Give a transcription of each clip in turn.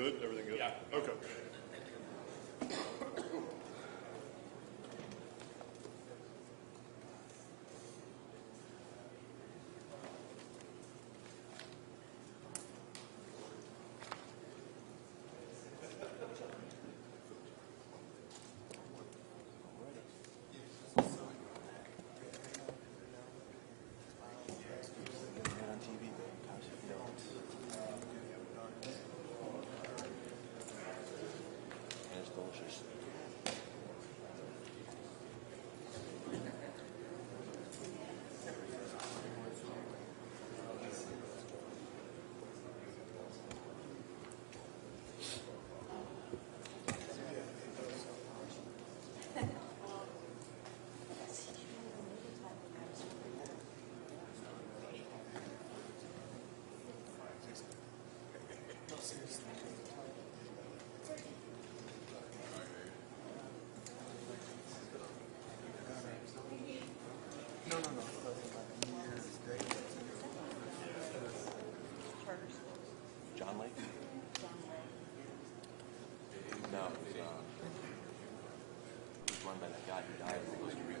good? Everything good? Yeah. Okay. John Lake? No, it's run by that guy who died in Costa Rica.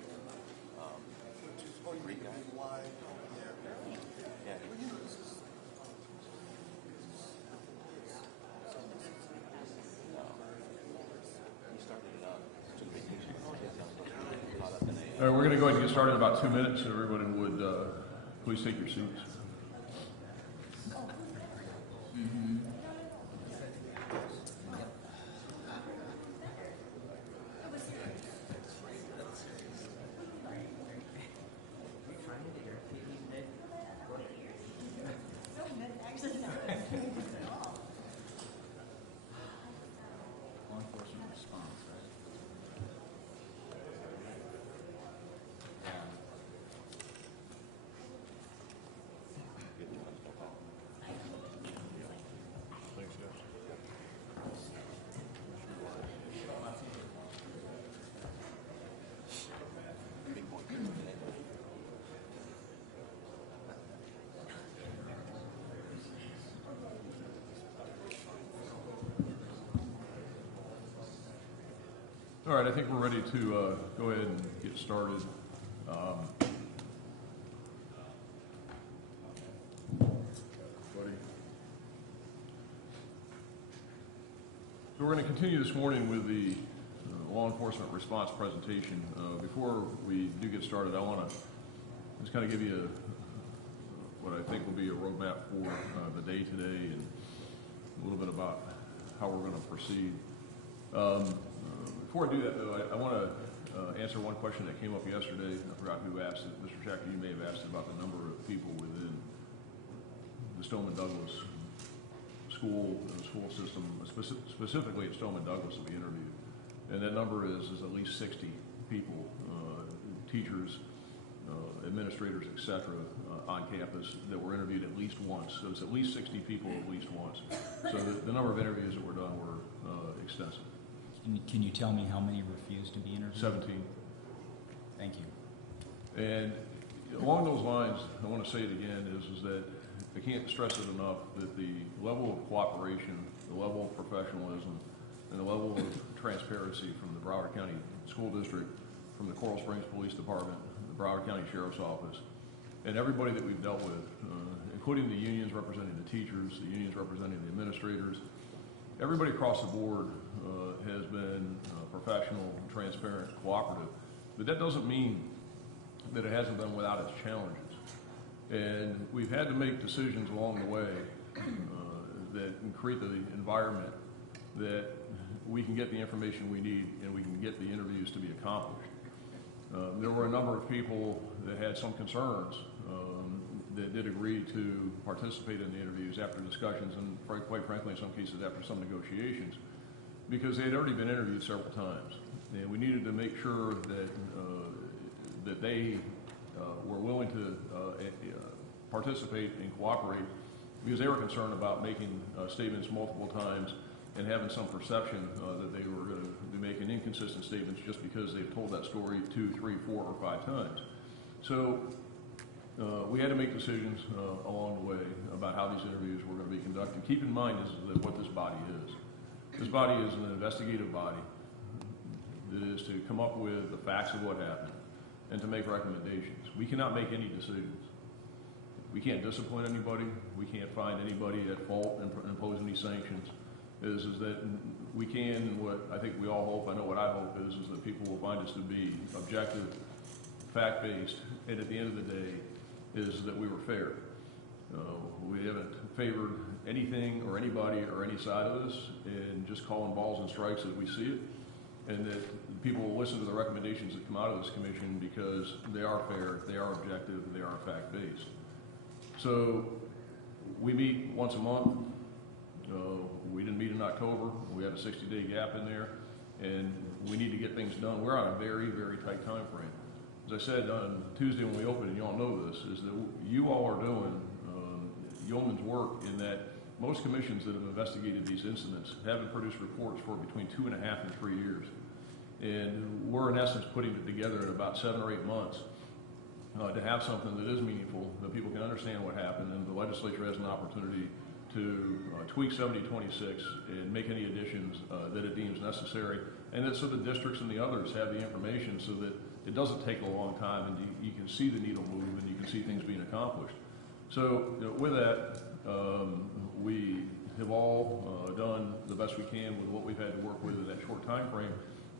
Greek guy? Yeah. No. He started it up. Took a big music. Caught up in a... All right, we're going to go ahead and get started in about 2 minutes. So everybody would please take your seats. All right, I think we're ready to go ahead and get started. So we're going to continue this morning with the law enforcement response presentation. Before we do get started, I want to just kind of give you what I think will be a roadmap for the day today and a little bit about how we're going to proceed. Before I do that, though, I want to answer one question that came up yesterday. I forgot who asked it. Mr. Chacker, you may have asked about the number of people within the Stoneman Douglas school system, specifically at Stoneman Douglas that we interviewed. And that number is at least 60 people, teachers, administrators, etc., on campus that were interviewed at least once. So it's at least 60 people at least once. So the number of interviews that were done were extensive. Can you tell me how many refused to be interviewed? 17. Thank you. And along those lines, I want to say it again, is that I can't stress it enough that the level of cooperation, the level of professionalism, and the level of transparency from the Broward County School District, from the Coral Springs Police Department, the Broward County Sheriff's Office, and everybody that we've dealt with, including the unions representing the teachers, the unions representing the administrators, everybody across the board has been professional, transparent, cooperative. But that doesn't mean that it hasn't been without its challenges. And we've had to make decisions along the way that create the environment that we can get the information we need and we can get the interviews to be accomplished. There were a number of people that had some concerns that did agree to participate in the interviews after discussions and quite frankly in some cases after some negotiations because they had already been interviewed several times. And we needed to make sure that they were willing to participate and cooperate because they were concerned about making statements multiple times and having some perception that they were going to be making inconsistent statements just because they've told that story 2, 3, 4, or 5 times. So we had to make decisions along the way about how these interviews were going to be conducted. conducted. Keep in mind is that what this body is. This body is an investigative body that is to come up with the facts of what happened and to make recommendations. We cannot make any decisions. We can't discipline anybody. We can't find anybody at fault and impose any sanctions. Is that we can, and what I think we all hope, I know what I hope is that people will find us to be objective, fact-based, and at the end of the day, is that we were fair. We haven't favored anything or anybody or any side of this, and just calling balls and strikes as we see it, and that people will listen to the recommendations that come out of this commission because they are fair, they are objective, they are fact-based. So we meet once a month. We didn't meet in October. We had a 60-day gap in there, and we need to get things done. We're on a very, very tight time frame. As I said on Tuesday when we opened, and you all know this, is that you all are doing yeoman's work in that most commissions that have investigated these incidents haven't produced reports for between 2.5 and 3 years. And we're in essence putting it together in about 7 or 8 months to have something that is meaningful, that people can understand what happened, and the legislature has an opportunity to tweak 7026 and make any additions that it deems necessary, and that so the districts and the others have the information so that it doesn't take a long time and you can see the needle move and you can see things being accomplished. So with that, we have all done the best we can with what we've had to work with in that short time frame,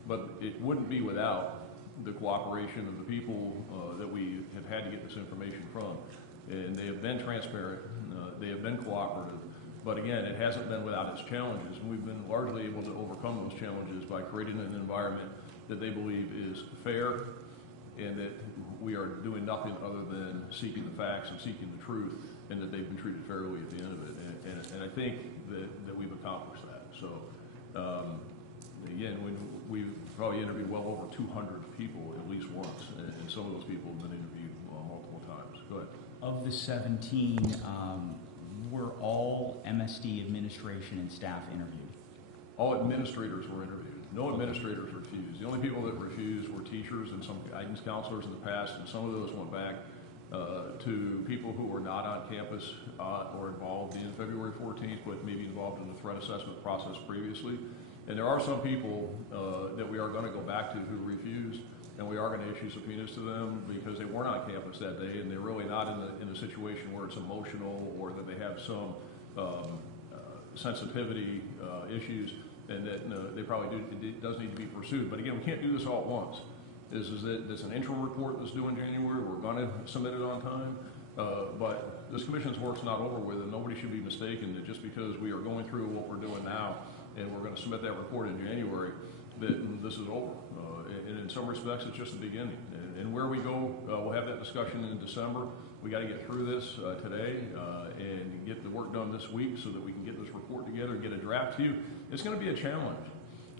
but it wouldn't be without the cooperation of the people that we have had to get this information from. And they have been transparent, they have been cooperative, but again, it hasn't been without its challenges. And we've been largely able to overcome those challenges by creating an environment that they believe is fair and that we are doing nothing other than seeking the facts and seeking the truth, and that they've been treated fairly at the end of it. And I think that we've accomplished that. So again, we've probably interviewed well over 200 people at least once, and some of those people have been interviewed multiple times. Go ahead. Of the 17, were all MSD administration and staff interviewed? All administrators were interviewed. No administrators refused. The only people that refused were teachers and some guidance counselors in the past, and some of those went back to people who were not on campus or involved in February 14th, but maybe involved in the threat assessment process previously. And there are some people that we are going to go back to who refused, and we are going to issue subpoenas to them because they weren't on campus that day, and they're really not in a situation where it's emotional or that they have some sensitivity issues, and that they probably do. It does need to be pursued. But again, we can't do this all at once. Is that there's an interim report that's due in January. We're going to submit it on time. But this commission's work's not over with, and nobody should be mistaken that just because we are going through what we're doing now and we're going to submit that report in January, that this is over. And in some respects, it's just the beginning. And where we go, we'll have that discussion in December. We got to get through this today and get the work done this week so that we can get this report together and get a draft to you. It's going to be a challenge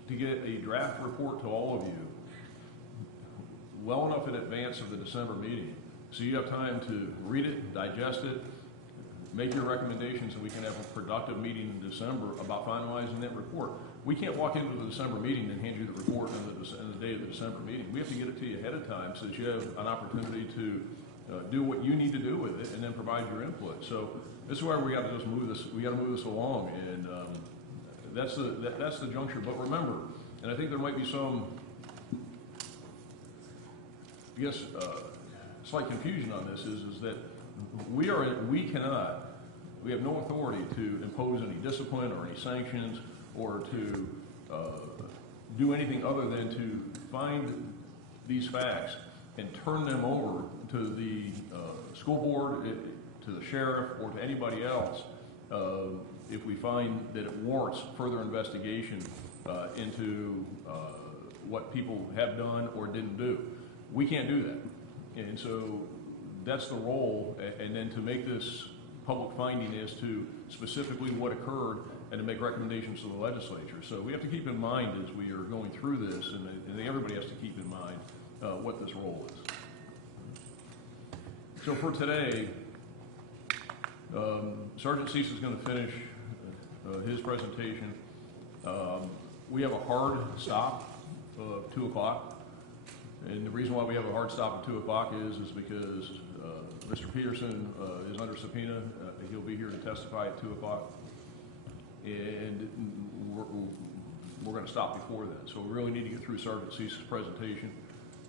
to get a draft report to all of you well enough in advance of the December meeting, so you have time to read it, digest it, make your recommendations, and we can have a productive meeting in December about finalizing that report. We can't walk into the December meeting and hand you the report on the day of the December meeting. We have to get it to you ahead of time so that you have an opportunity to do what you need to do with it and then provide your input. So this is why we got to just move this. We got to move this along, and that's the juncture. But remember, and I think there might be some, I guess, slight confusion on this is that we have no authority to impose any discipline or any sanctions or to do anything other than to find these facts and turn them over to the school board, to the sheriff, or to anybody else if we find that it warrants further investigation into what people have done or didn't do. We can't do that. And so that's the role, and then to make this public finding as to specifically what occurred and to make recommendations to the legislature. So we have to keep in mind as we are going through this, and I think everybody has to keep in mind what this role is. So for today, Sergeant Cease is going to finish his presentation. We have a hard stop of 2 o'clock. And the reason why we have a hard stop at 2 o'clock is because Mr. Peterson is under subpoena. He'll be here to testify at 2 o'clock. and we're going to stop before then. So we really need to get through Sergeant Cease's presentation.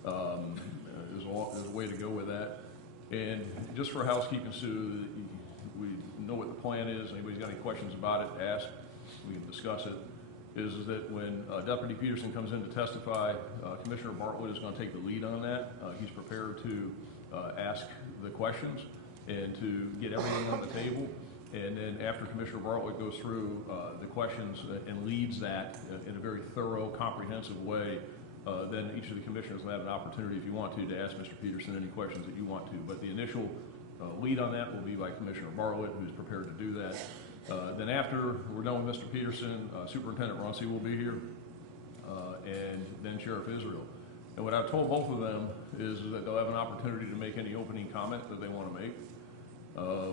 There's a way to go with that. And just for housekeeping, Sue, we know what the plan is. Anybody's got any questions about it, ask. We can discuss it. Is that when Deputy Peterson comes in to testify, Commissioner Bartlett is going to take the lead on that. He's prepared to ask the questions and to get everything on the table. And then after Commissioner Bartlett goes through the questions and leads that in a very thorough, comprehensive way, then each of the commissioners will have an opportunity, if you want to ask Mr. Peterson any questions that you want to. But the initial lead on that will be by Commissioner Bartlett, who's prepared to do that. Then after we're done with Mr. Peterson, Superintendent Runcie will be here, and then Sheriff Israel. And what I've told both of them is that they'll have an opportunity to make any opening comment that they want to make,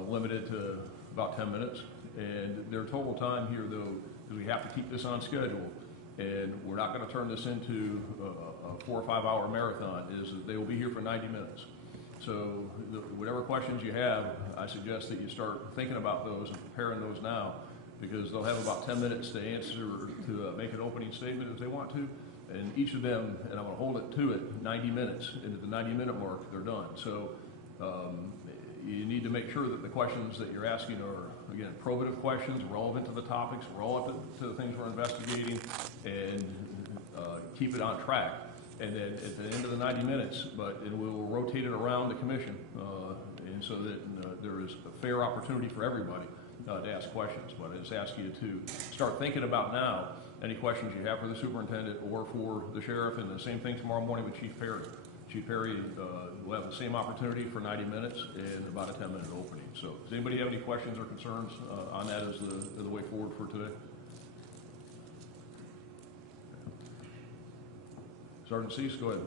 limited to about 10 minutes. And their total time here, though, because we have to keep this on schedule, and we're not going to turn this into a 4 or 5 hour marathon, is that they will be here for 90 minutes. So whatever questions you have, I suggest that you start thinking about those and preparing those now, because they'll have about 10 minutes to answer, to make an opening statement if they want to. And each of them, and I'm going to hold it to it, 90 minutes. And at the 90-minute mark, they're done. So you need to make sure that the questions that you're asking are, again, probative questions, relevant to the topics, relevant to the things we're investigating, and keep it on track. And then at the end of the 90 minutes, and we will rotate it around the commission, and so that there is a fair opportunity for everybody to ask questions. But I just ask you to start thinking about now any questions you have for the superintendent or for the sheriff, and the same thing tomorrow morning with Chief Perry. Chief Perry will have the same opportunity for 90 minutes and about a 10-minute opening. So does anybody have any questions or concerns on that as the way forward for today? Sergeant Cease, go ahead.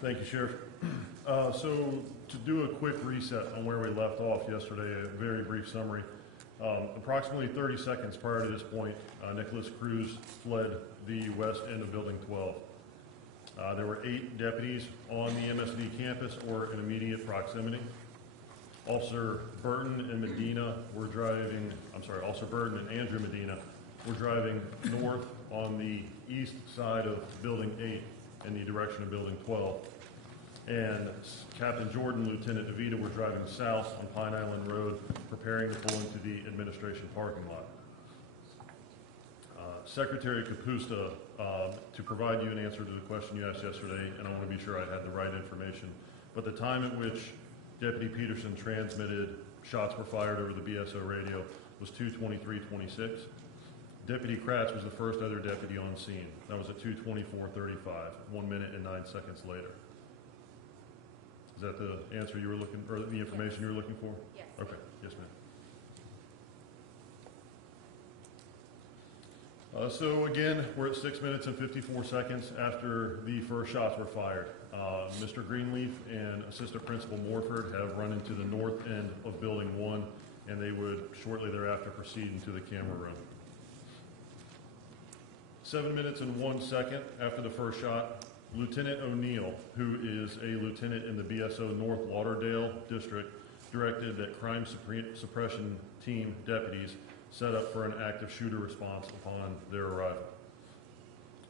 Thank you, Sheriff. So to do a quick reset on where we left off yesterday, a very brief summary. Approximately 30 seconds prior to this point, Nicholas Cruz fled the west end of Building 12. There were 8 deputies on the MSD campus or in immediate proximity. Officer Burton and Andrew Medina were driving north on the east side of Building 8 in the direction of Building 12. And Captain Jordan, Lieutenant DeVita were driving south on Pine Island Road, preparing to pull into the administration parking lot. Secretary Capusta, to provide you an answer to the question you asked yesterday, and I want to be sure I had the right information, but the time at which Deputy Peterson transmitted shots were fired over the BSO radio was 2:23:26. Deputy Kratz was the first other deputy on scene. That was at 2:24:35, 1 minute and 9 seconds later. Is that the answer you were looking, or the information you were looking for? Yes. Okay. Yes, ma'am. So again, we're at 6 minutes and 54 seconds after the first shots were fired. Mr. Greenleaf and Assistant Principal Morford have run into the north end of Building 1, and they would shortly thereafter proceed into the camera room. 7 minutes and 1 second after the first shot, Lieutenant O'Neill, who is a lieutenant in the BSO North Lauderdale District, directed that crime suppression team deputies set up for an active shooter response upon their arrival.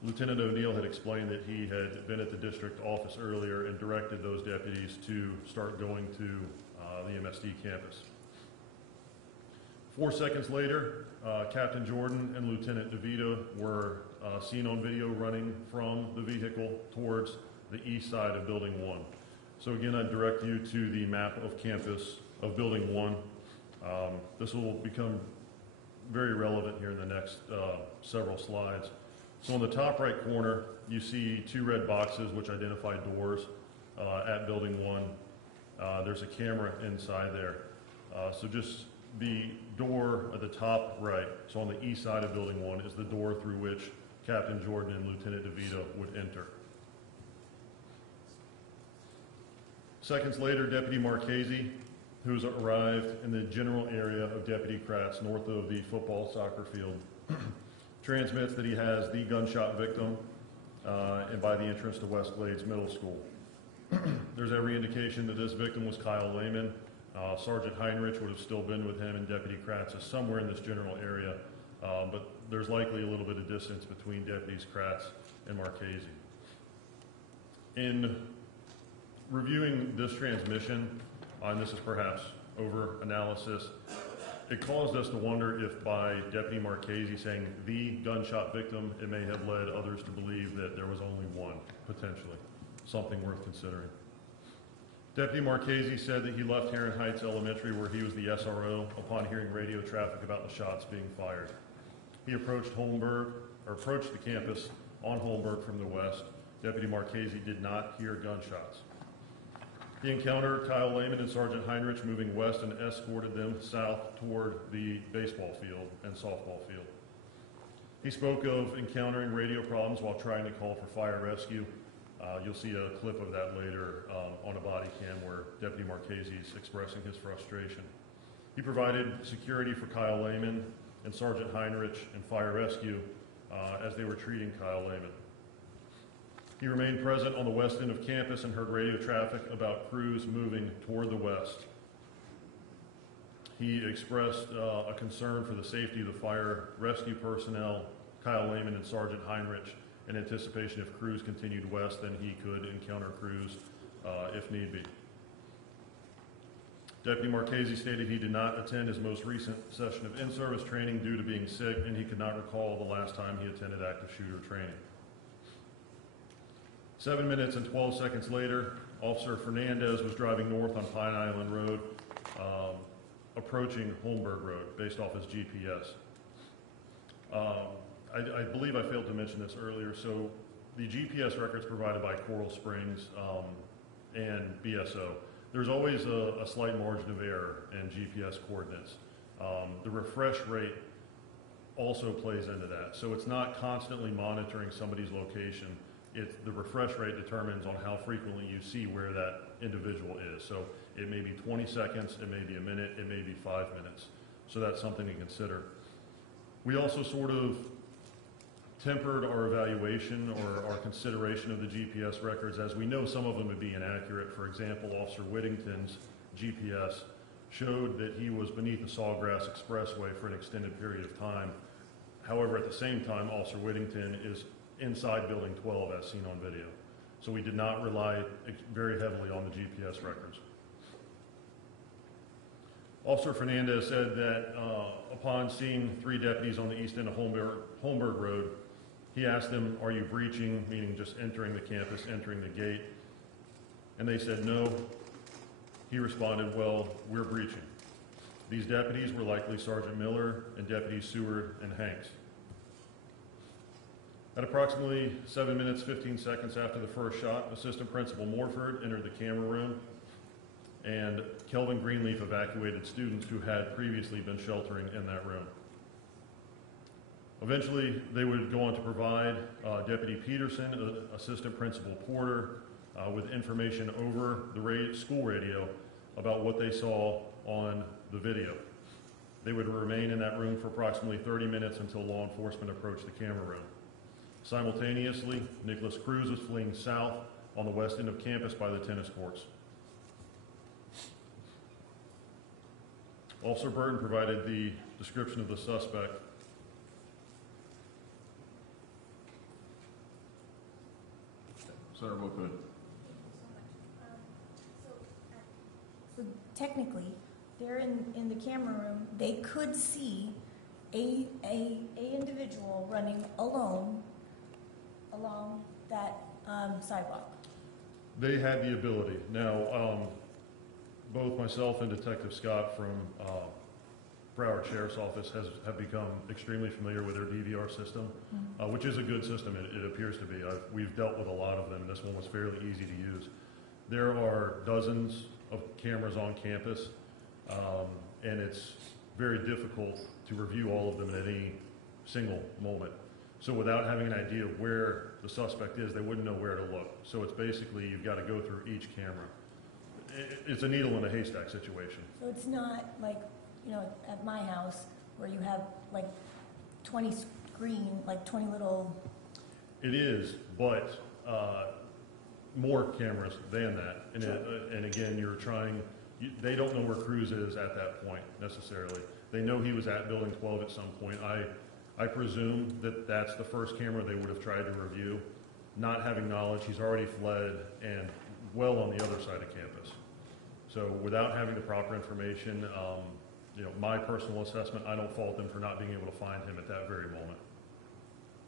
Lieutenant O'Neill had explained that he had been at the district office earlier and directed those deputies to start going to the MSD campus. 4 seconds later, Captain Jordan and Lieutenant DeVita were seen on video running from the vehicle towards the east side of Building 1. So again, I direct you to the map of campus of Building 1. This will become very relevant here in the next several slides. So in the top right corner, you see 2 red boxes which identify doors at Building 1. There's a camera inside there. So just the door at the top right, so on the east side of Building 1, is the door through which Captain Jordan and Lieutenant DeVita would enter. Seconds later, Deputy Marchese, who's arrived in the general area of Deputy Kratz, north of the football-soccer field, transmits that he has the gunshot victim and by the entrance to West Glades Middle School. There's every indication that this victim was Kyle Lehman, Sergeant Heinrich would have still been with him, and Deputy Kratz is somewhere in this general area, but there's likely a little bit of distance between Deputies Kratz and Marchese. In reviewing this transmission, and this is perhaps over-analysis, it caused us to wonder if by Deputy Marchese saying the gunshot victim, it may have led others to believe that there was only one, potentially. Something worth considering. Deputy Marchese said that he left Heron Heights Elementary, where he was the SRO, upon hearing radio traffic about the shots being fired. He approached the campus on Holmberg from the west. Deputy Marchese did not hear gunshots. He encountered Kyle Lehman and Sergeant Heinrich moving west and escorted them south toward the baseball field and softball field. He spoke of encountering radio problems while trying to call for fire rescue. You'll see a clip of that later on a body cam where Deputy Marchese is expressing his frustration. He provided security for Kyle Lehman and Sergeant Heinrich and fire rescue as they were treating Kyle Lehman. He remained present on the west end of campus and heard radio traffic about crews moving toward the west. He expressed a concern for the safety of the fire rescue personnel, Kyle Lehman and Sergeant Heinrich, in anticipation if crews continued west, then he could encounter crews if need be. Deputy Marchese stated he did not attend his most recent session of in-service training due to being sick, and he could not recall the last time he attended active shooter training. 7 minutes and 12 seconds later, Officer Fernandez was driving north on Pine Island Road, approaching Holmberg Road, based off his GPS. I believe I failed to mention this earlier, so the GPS records provided by Coral Springs and BSO, there's always a slight margin of error in GPS coordinates. The refresh rate also plays into that, so it's not constantly monitoring somebody's location. The refresh rate determines on how frequently you see where that individual is. So it may be 20 seconds, it may be a minute, it may be 5 minutes. So that's something to consider. We also sort of tempered our evaluation or our consideration of the GPS records, as we know some of them would be inaccurate. For example, Officer Whittington's GPS showed that he was beneath the Sawgrass Expressway for an extended period of time. However, at the same time, Officer Whittington is inside Building 12 as seen on video. So we did not rely very heavily on the GPS records. Officer Fernandez said that upon seeing 3 deputies on the east end of Holmberg Road, he asked them, "Are you breaching?" meaning just entering the campus, entering the gate. And they said no. He responded, "Well, we're breaching." These deputies were likely Sergeant Miller and Deputies Seward and Hanks. At approximately 7 minutes, 15 seconds after the first shot, Assistant Principal Morford entered the camera room, and Kelvin Greenleaf evacuated students who had previously been sheltering in that room. Eventually, they would go on to provide Deputy Peterson, Assistant Principal Porter, with information over the school radio about what they saw on the video. They would remain in that room for approximately 30 minutes until law enforcement approached the camera room. Simultaneously, Nicholas Cruz was fleeing south on the west end of campus by the tennis courts. Officer Burton provided the description of the suspect. Senator Book, go ahead. So technically, they're in the camera room. They could see a individual running alone along that sidewalk. They had the ability. Now, both myself and Detective Scott from Broward Sheriff's Office have become extremely familiar with their DVR system, which is a good system, it appears to be. We've dealt with a lot of them, and this one was fairly easy to use. There are dozens of cameras on campus, and it's very difficult to review all of them at any single moment. So without having an idea of where the suspect is, they wouldn't know where to look. So it's basically you've got to go through each camera. It's a needle in a haystack situation. So it's not like, at my house where you have like 20 little... It is, but more cameras than that. And, Sure. And again, they don't know where Cruz is at that point necessarily. They know he was at Building 12 at some point. I presume that that's the first camera they would have tried to review. Not having knowledge, he's already fled and well on the other side of campus. So without having the proper information, my personal assessment, I don't fault them for not being able to find him at that very moment.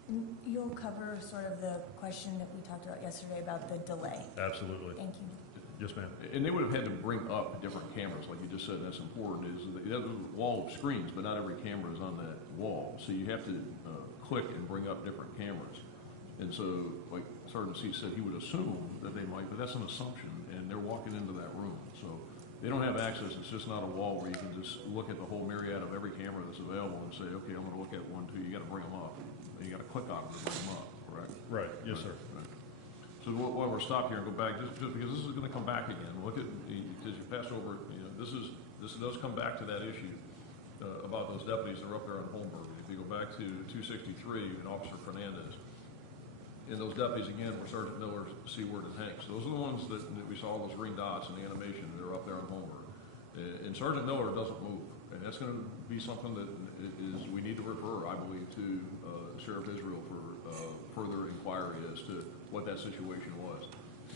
And you'll cover sort of the question that we talked about yesterday about the delay. Absolutely. Thank you. Yes, ma'am. And they would have had to bring up different cameras, like you just said, and that's important, is that you have a wall of screens, but not every camera is on that wall. So you have to click and bring up different cameras. And so, like Sergeant C said, he would assume that they might, but that's an assumption, and they're walking into that room. So they don't have access. It's just not a wall where you can just look at the whole myriad of every camera that's available and say, okay, I'm going to look at one, two. You got to bring them up. You got to click on them to bring them up, correct? Right. Yes, sir. Right. So while we're stopped here and go back, just because this is going to come back again. Look at as you pass over. This does come back to that issue about those deputies that are up there on Holmberg. If you go back to 263 and Officer Fernandez, and those deputies again were Sergeant Miller, Seward, and Hanks. Those are the ones that we saw those green dots in the animation. They're up there on Holmberg, and Sergeant Miller doesn't move, and that's going to be something that is we need to refer, I believe, to Sheriff Israel for further inquiry as to what that situation was,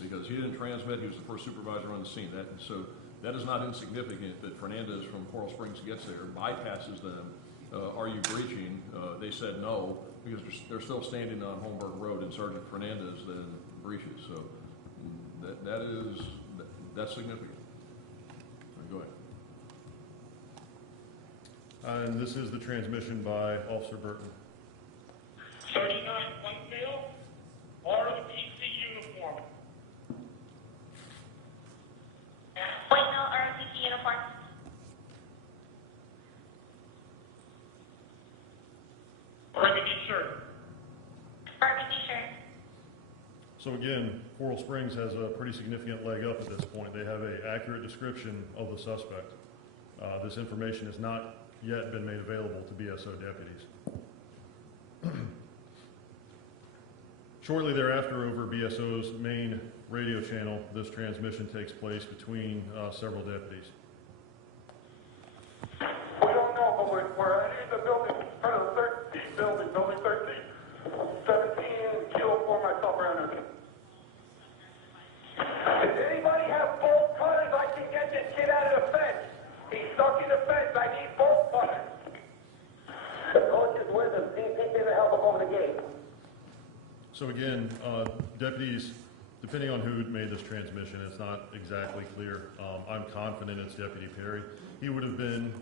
because he didn't transmit. He was the first supervisor on the scene. That is not insignificant that Fernandez from Coral Springs gets there, bypasses them. Are you breaching? They said no, because they're still standing on Holmberg Road, and Sergeant Fernandez then breaches. So that's significant. Go ahead. And this is the transmission by Officer Burton. 39 Bloomfield, ROTC uniform. Whiteville ROTC uniform. Burgundy shirt. Burgundy shirt. So again, Coral Springs has a pretty significant leg up at this point. They have an accurate description of the suspect. This information has not yet been made available to BSO deputies. Shortly thereafter, over BSO's main radio channel, this transmission takes place between several deputies. We don't know, but we're in the building, front of the 13th building, building 13. 17 kilo for myself around here. Does anybody have bolt cutters? I can get this kid out of the fence. He's stuck in the fence. I need bolt cutters. The coach is with him. See if he can help him over the gate. So again, deputies, depending on who made this transmission, it's not exactly clear. I'm confident it's Deputy Perry. He would have been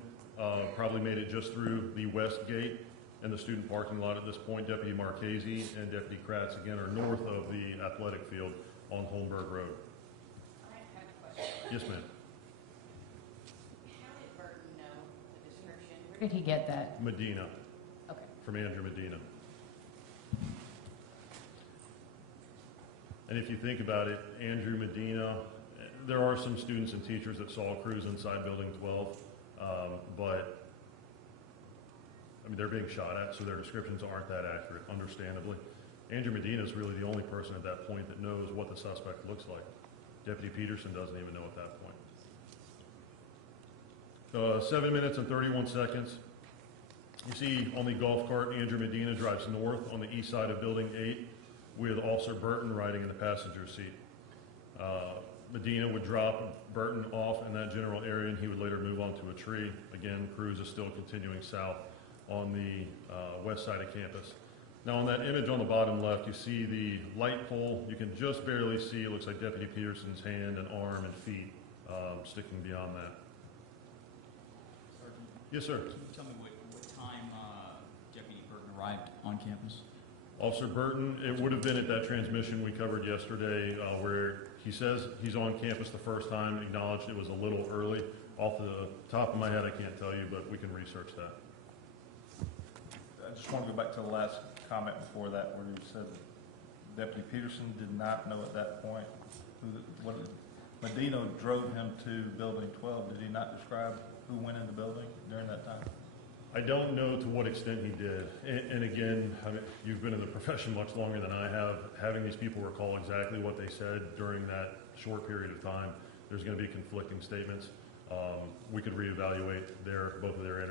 probably made it just through the west gate and the student parking lot at this point. Deputy Marchese and Deputy Kratz, again, are north of the athletic field on Holmberg Road. I have a question. Yes, ma'am. How did Burton know the description? Where did he get that? Medina, Okay. from Andrew Medina. And if you think about it, Andrew Medina, there are some students and teachers that saw Cruz inside Building 12, but I mean, they're being shot at, so their descriptions aren't that accurate, understandably. Andrew Medina is really the only person at that point that knows what the suspect looks like. Deputy Peterson doesn't even know at that point. 7 minutes and 31 seconds. You see on the golf cart, Andrew Medina drives north on the east side of Building 8 with Officer Burton riding in the passenger seat. Medina would drop Burton off in that general area, and he would later move on to a tree. Again, Cruz is still continuing south on the west side of campus. Now on that image on the bottom left, you see the light pole. You can just barely see, it looks like Deputy Peterson's hand and arm and feet sticking beyond that. Sergeant, Yes, sir. can you tell me what time Deputy Burton arrived on campus? Officer Burton, it would have been at that transmission we covered yesterday where he says he's on campus the first time, acknowledged it was a little early. Off the top of my head, I can't tell you, but we can research that. I just want to go back to the last comment before that where you said that Deputy Peterson did not know at that point what Medina drove him to Building 12. Did he not describe who went in the building during that time? I don't know to what extent he did. And again, I mean, you've been in the profession much longer than I have. Having these people recall exactly what they said during that short period of time, there's going to be conflicting statements. we could reevaluate both of their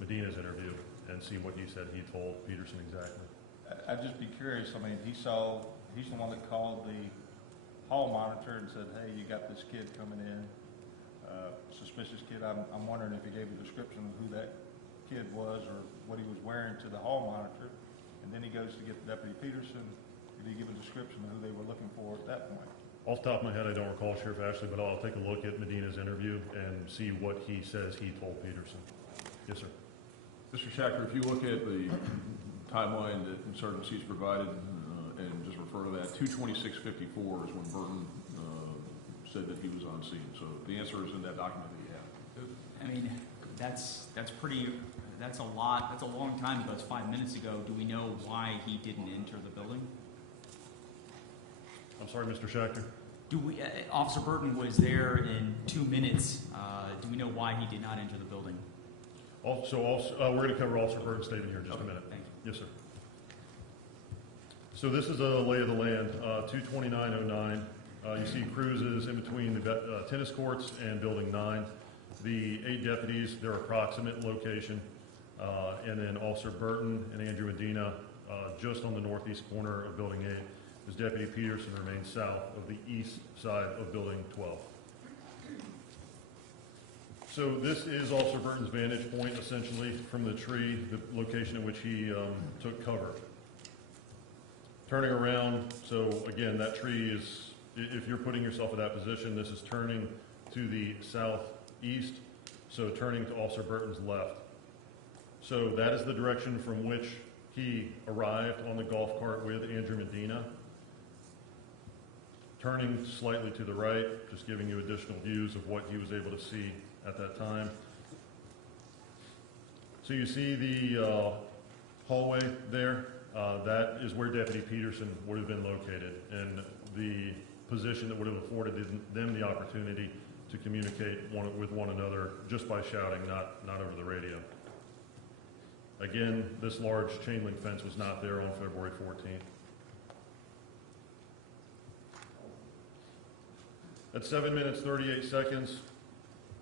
Medina's interview and see what he said he told Peterson exactly. I'd just be curious, I mean, he's the one that called the hall monitor and said, hey, you got this kid coming in, suspicious kid. I'm wondering if he gave a description of who that kid was or what he was wearing to the hall monitor. And then he goes to get Deputy Peterson. Did he give a description of who they were looking for at that point? Off the top of my head, I don't recall, Sheriff Ashley, but I'll take a look at Medina's interview and see what he says he told Peterson. Yes, sir. Mr. Shacker, if you look at the timeline that Sergeant Seats provided and just refer to that, 2:26:54 is when Burton said that he was on scene. So the answer is in that document that you have. I mean, that's a lot, that's a long time ago, it's 5 minutes ago. Do we know why he didn't enter the building? I'm sorry, Mr. Shacker. Officer Burton was there in 2 minutes. Do we know why he did not enter the building? We're going to cover Officer Burton's statement here in just a minute. Thank you. Yes, sir. So this is a lay of the land, 22909. You see cruises in between the tennis courts and Building 9. The 8 deputies, their approximate location, and then Officer Burton and Andrew Medina just on the northeast corner of Building 8. As Deputy Peterson remains south of the east side of Building 12. So this is Officer Burton's vantage point, essentially, from the tree, the location in which he took cover. Turning around, so again, that tree is, if you're putting yourself in that position, this is turning to the southeast, so turning to Officer Burton's left. So that is the direction from which he arrived on the golf cart with Andrew Medina. Turning slightly to the right, just giving you additional views of what he was able to see at that time. So you see the hallway there. That is where Deputy Peterson would have been located, and the position that would have afforded them the opportunity to communicate with one another just by shouting, not over the radio. Again, this large chain link fence was not there on February 14th. At 7 minutes 38 seconds,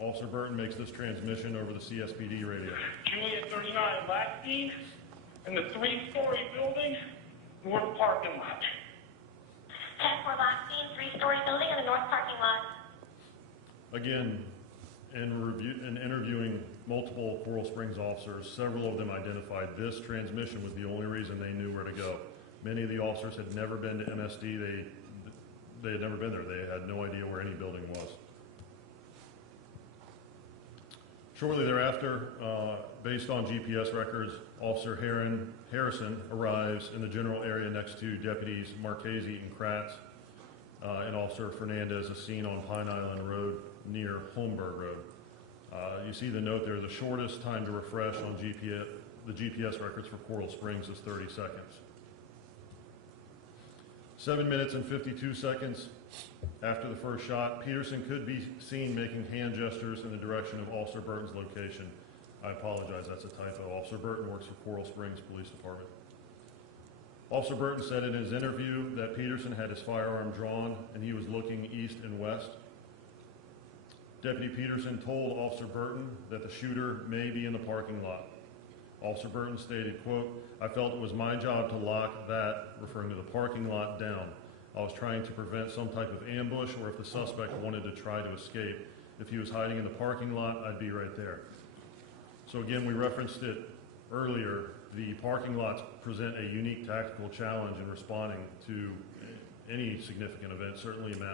Officer Burton makes this transmission over the CSPD radio. Juliet 39, last scene in the 3-story building, north parking lot. 10-4 last scene, 3-story building in the north parking lot. Again, in interviewing multiple Coral Springs officers, several of them identified this transmission was the only reason they knew where to go. Many of the officers had never been to MSD. They had never been there. They had no idea where any building was. Shortly thereafter, based on GPS records, Officer Harrison arrives in the general area next to Deputies Marchese and Kratz, and Officer Fernandez is seen on Pine Island Road near Holmberg Road. You see the note there, the shortest time to refresh on the GPS records for Coral Springs is 30 seconds. 7 minutes and 52 seconds after the first shot, Peterson could be seen making hand gestures in the direction of Officer Burton's location. I apologize, that's a typo. Officer Burton works for Coral Springs Police Department. Officer Burton said in his interview that Peterson had his firearm drawn and he was looking east and west. Deputy Peterson told Officer Burton that the shooter may be in the parking lot. Officer Burton stated, quote, "I felt it was my job to lock that," referring to the parking lot, "down. I was trying to prevent some type of ambush or if the suspect wanted to try to escape. If he was hiding in the parking lot, I'd be right there." So again, we referenced it earlier. The parking lots present a unique tactical challenge in responding to any significant event, certainly an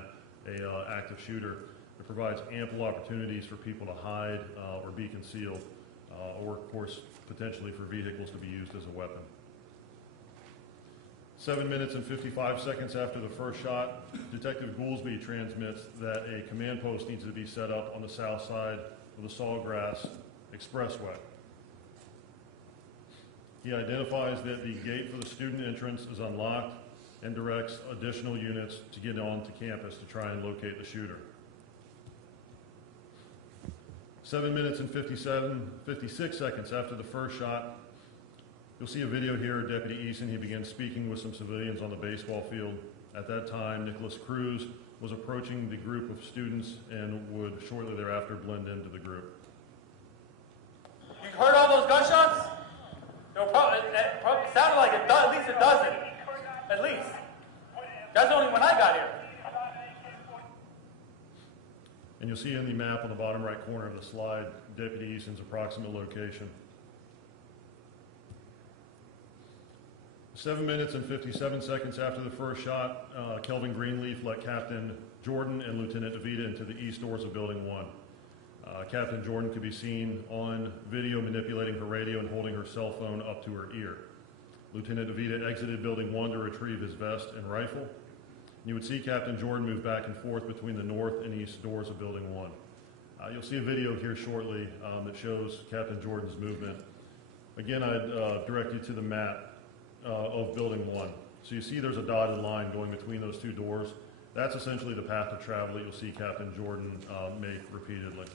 active shooter. It provides ample opportunities for people to hide or be concealed, or of course, potentially for vehicles to be used as a weapon. 7 minutes and 55 seconds after the first shot, Detective Goolsby transmits that a command post needs to be set up on the south side of the Sawgrass Expressway. He identifies that the gate for the student entrance is unlocked and directs additional units to get onto campus to try and locate the shooter. 7 minutes and 56 seconds after the first shot, you'll see a video here of Deputy Eason. He begins speaking with some civilians on the baseball field. At that time, Nicholas Cruz was approaching the group of students and would shortly thereafter blend into the group. You heard all those gunshots? It probably sounded like at least a dozen. At least. That's only when I got here. And you'll see in the map on the bottom right corner of the slide, Deputy Easton's approximate location. 7 minutes and 57 seconds after the first shot, Kelvin Greenleaf let Captain Jordan and Lieutenant DeVita into the east doors of Building 1. Captain Jordan could be seen on video manipulating her radio and holding her cell phone up to her ear. Lieutenant DeVita exited Building 1 to retrieve his vest and rifle. You would see Captain Jordan move back and forth between the north and east doors of Building 1. You'll see a video here shortly that shows Captain Jordan's movement. Again, I'd direct you to the map of Building 1. So you see there's a dotted line going between those two doors. That's essentially the path of travel that you'll see Captain Jordan make repeatedly.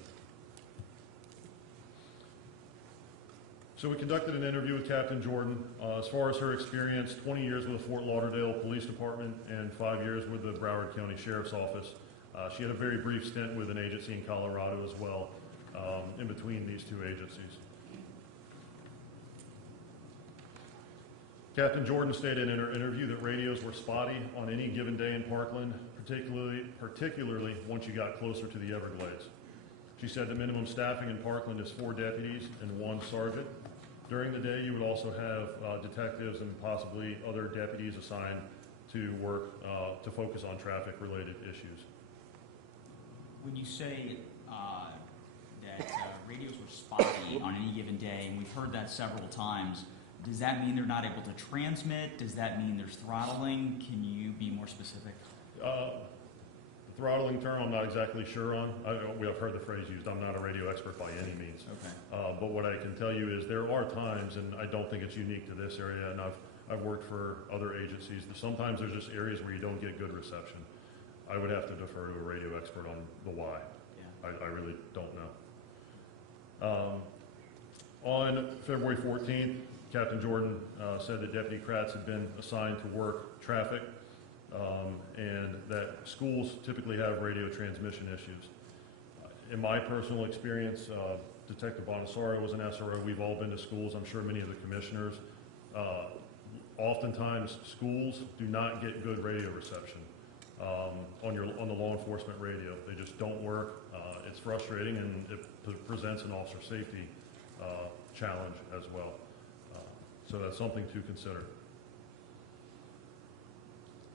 So we conducted an interview with Captain Jordan. As far as her experience, 20 years with the Fort Lauderdale Police Department and 5 years with the Broward County Sheriff's Office. She had a very brief stint with an agency in Colorado as well, in between these two agencies. Captain Jordan stated in her interview that radios were spotty on any given day in Parkland, particularly once you got closer to the Everglades. She said the minimum staffing in Parkland is 4 deputies and 1 sergeant. During the day, you would also have detectives and possibly other deputies assigned to work to focus on traffic-related issues. When you say that radios were spotty on any given day, and we've heard that several times, does that mean they're not able to transmit? Does that mean there's throttling? Can you be more specific? The throttling term I'm not exactly sure on. We have heard the phrase used. I'm not a radio expert by any means. Okay. But what I can tell you is there are times, and I don't think it's unique to this area, and I've worked for other agencies, sometimes there's just areas where you don't get good reception. I would have to defer to a radio expert on the why. Yeah. I really don't know. On February 14th, Captain Jordan said that Deputy Kratz had been assigned to work traffic and that schools typically have radio transmission issues. In my personal experience, Detective Bonasario was an SRO. We've all been to schools. I'm sure many of the commissioners. Oftentimes, schools do not get good radio reception on the law enforcement radio. They just don't work. It's frustrating, and it presents an officer safety challenge as well. So that's something to consider.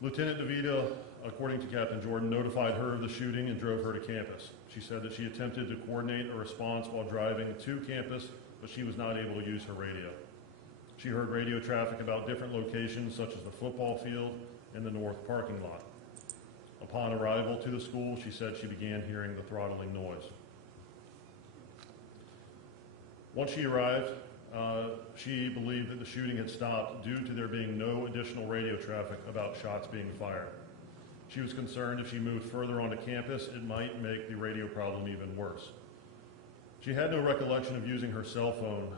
Lieutenant DeVita, according to Captain Jordan, notified her of the shooting and drove her to campus. She said that she attempted to coordinate a response while driving to campus, but she was not able to use her radio. She heard radio traffic about different locations, such as the football field and the north parking lot. Upon arrival to the school, she said she began hearing the throttling noise. Once she arrived, she believed that the shooting had stopped due to there being no additional radio traffic about shots being fired. She was concerned if she moved further onto campus, it might make the radio problem even worse. She had no recollection of using her cell phone,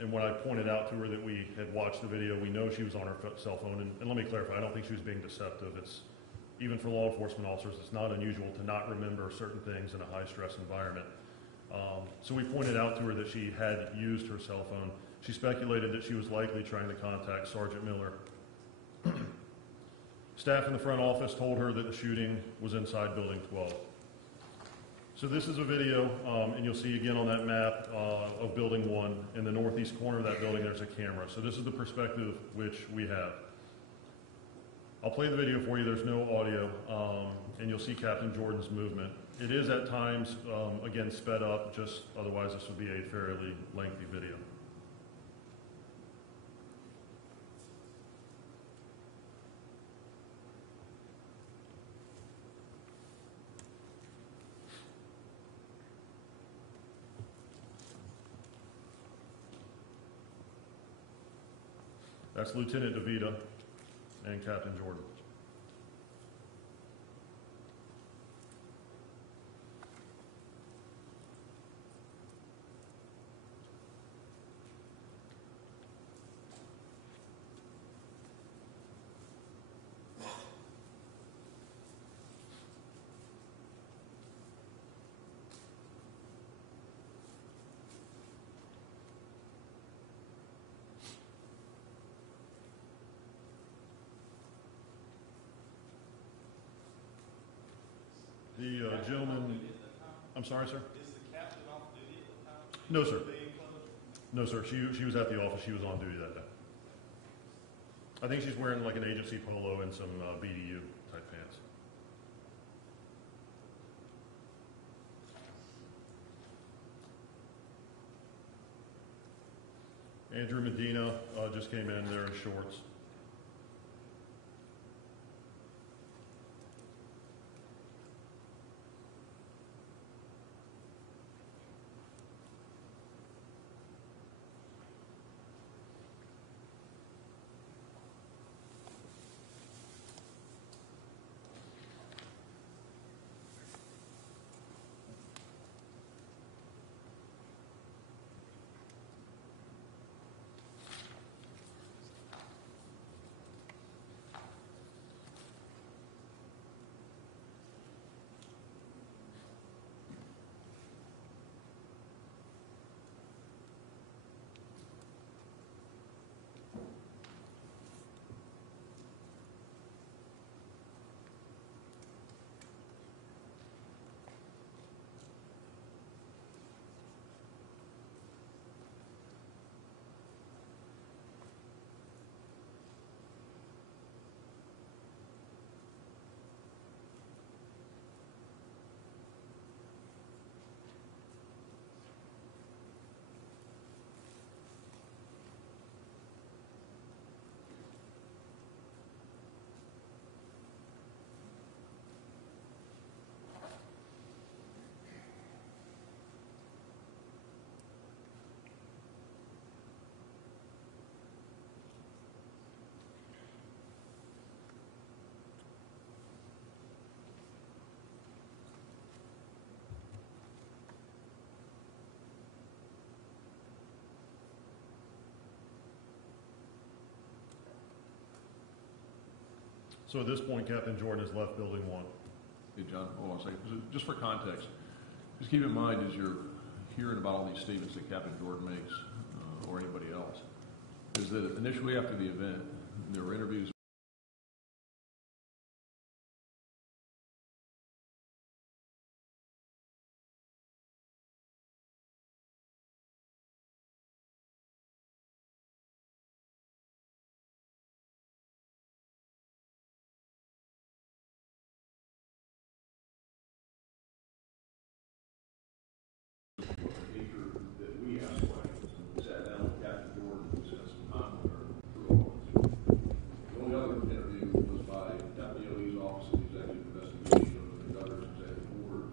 and when I pointed out to her that we had watched the video, we know she was on her cell phone, and let me clarify, I don't think she was being deceptive. Even for law enforcement officers, it's not unusual to not remember certain things in a high-stress environment. So we pointed out to her that she had used her cell phone. She speculated that she was likely trying to contact Sergeant Miller. Staff in the front office told her that the shooting was inside Building 12. So this is a video, and you'll see again on that map of Building 1. In the northeast corner of that building, there's a camera. So this is the perspective which we have. I'll play the video for you. There's no audio, and you'll see Captain Jordan's movement. It is at times, again, sped up, just otherwise this would be a fairly lengthy video. That's Lieutenant DeVita and Captain Jordan. I'm sorry, sir? Is the captain off duty at the time? No, sir. Being closed? No, sir. She was at the office. She was on duty that day. I think she's wearing like an agency polo and some BDU type pants. Andrew Medina just came in there in shorts. So at this point, Captain Jordan has left Building 1. Hey, John, hold on a second. Just for context, just keep in mind as you're hearing about all these statements that Captain Jordan makes, or anybody else, is that initially after the event, there were interviews that we asked questions, and we sat down with Captain Jordan and spent some time with her through all this. The only other interview was by Deputy OE's Office of Executive Investigation of the Governor's Executive Order,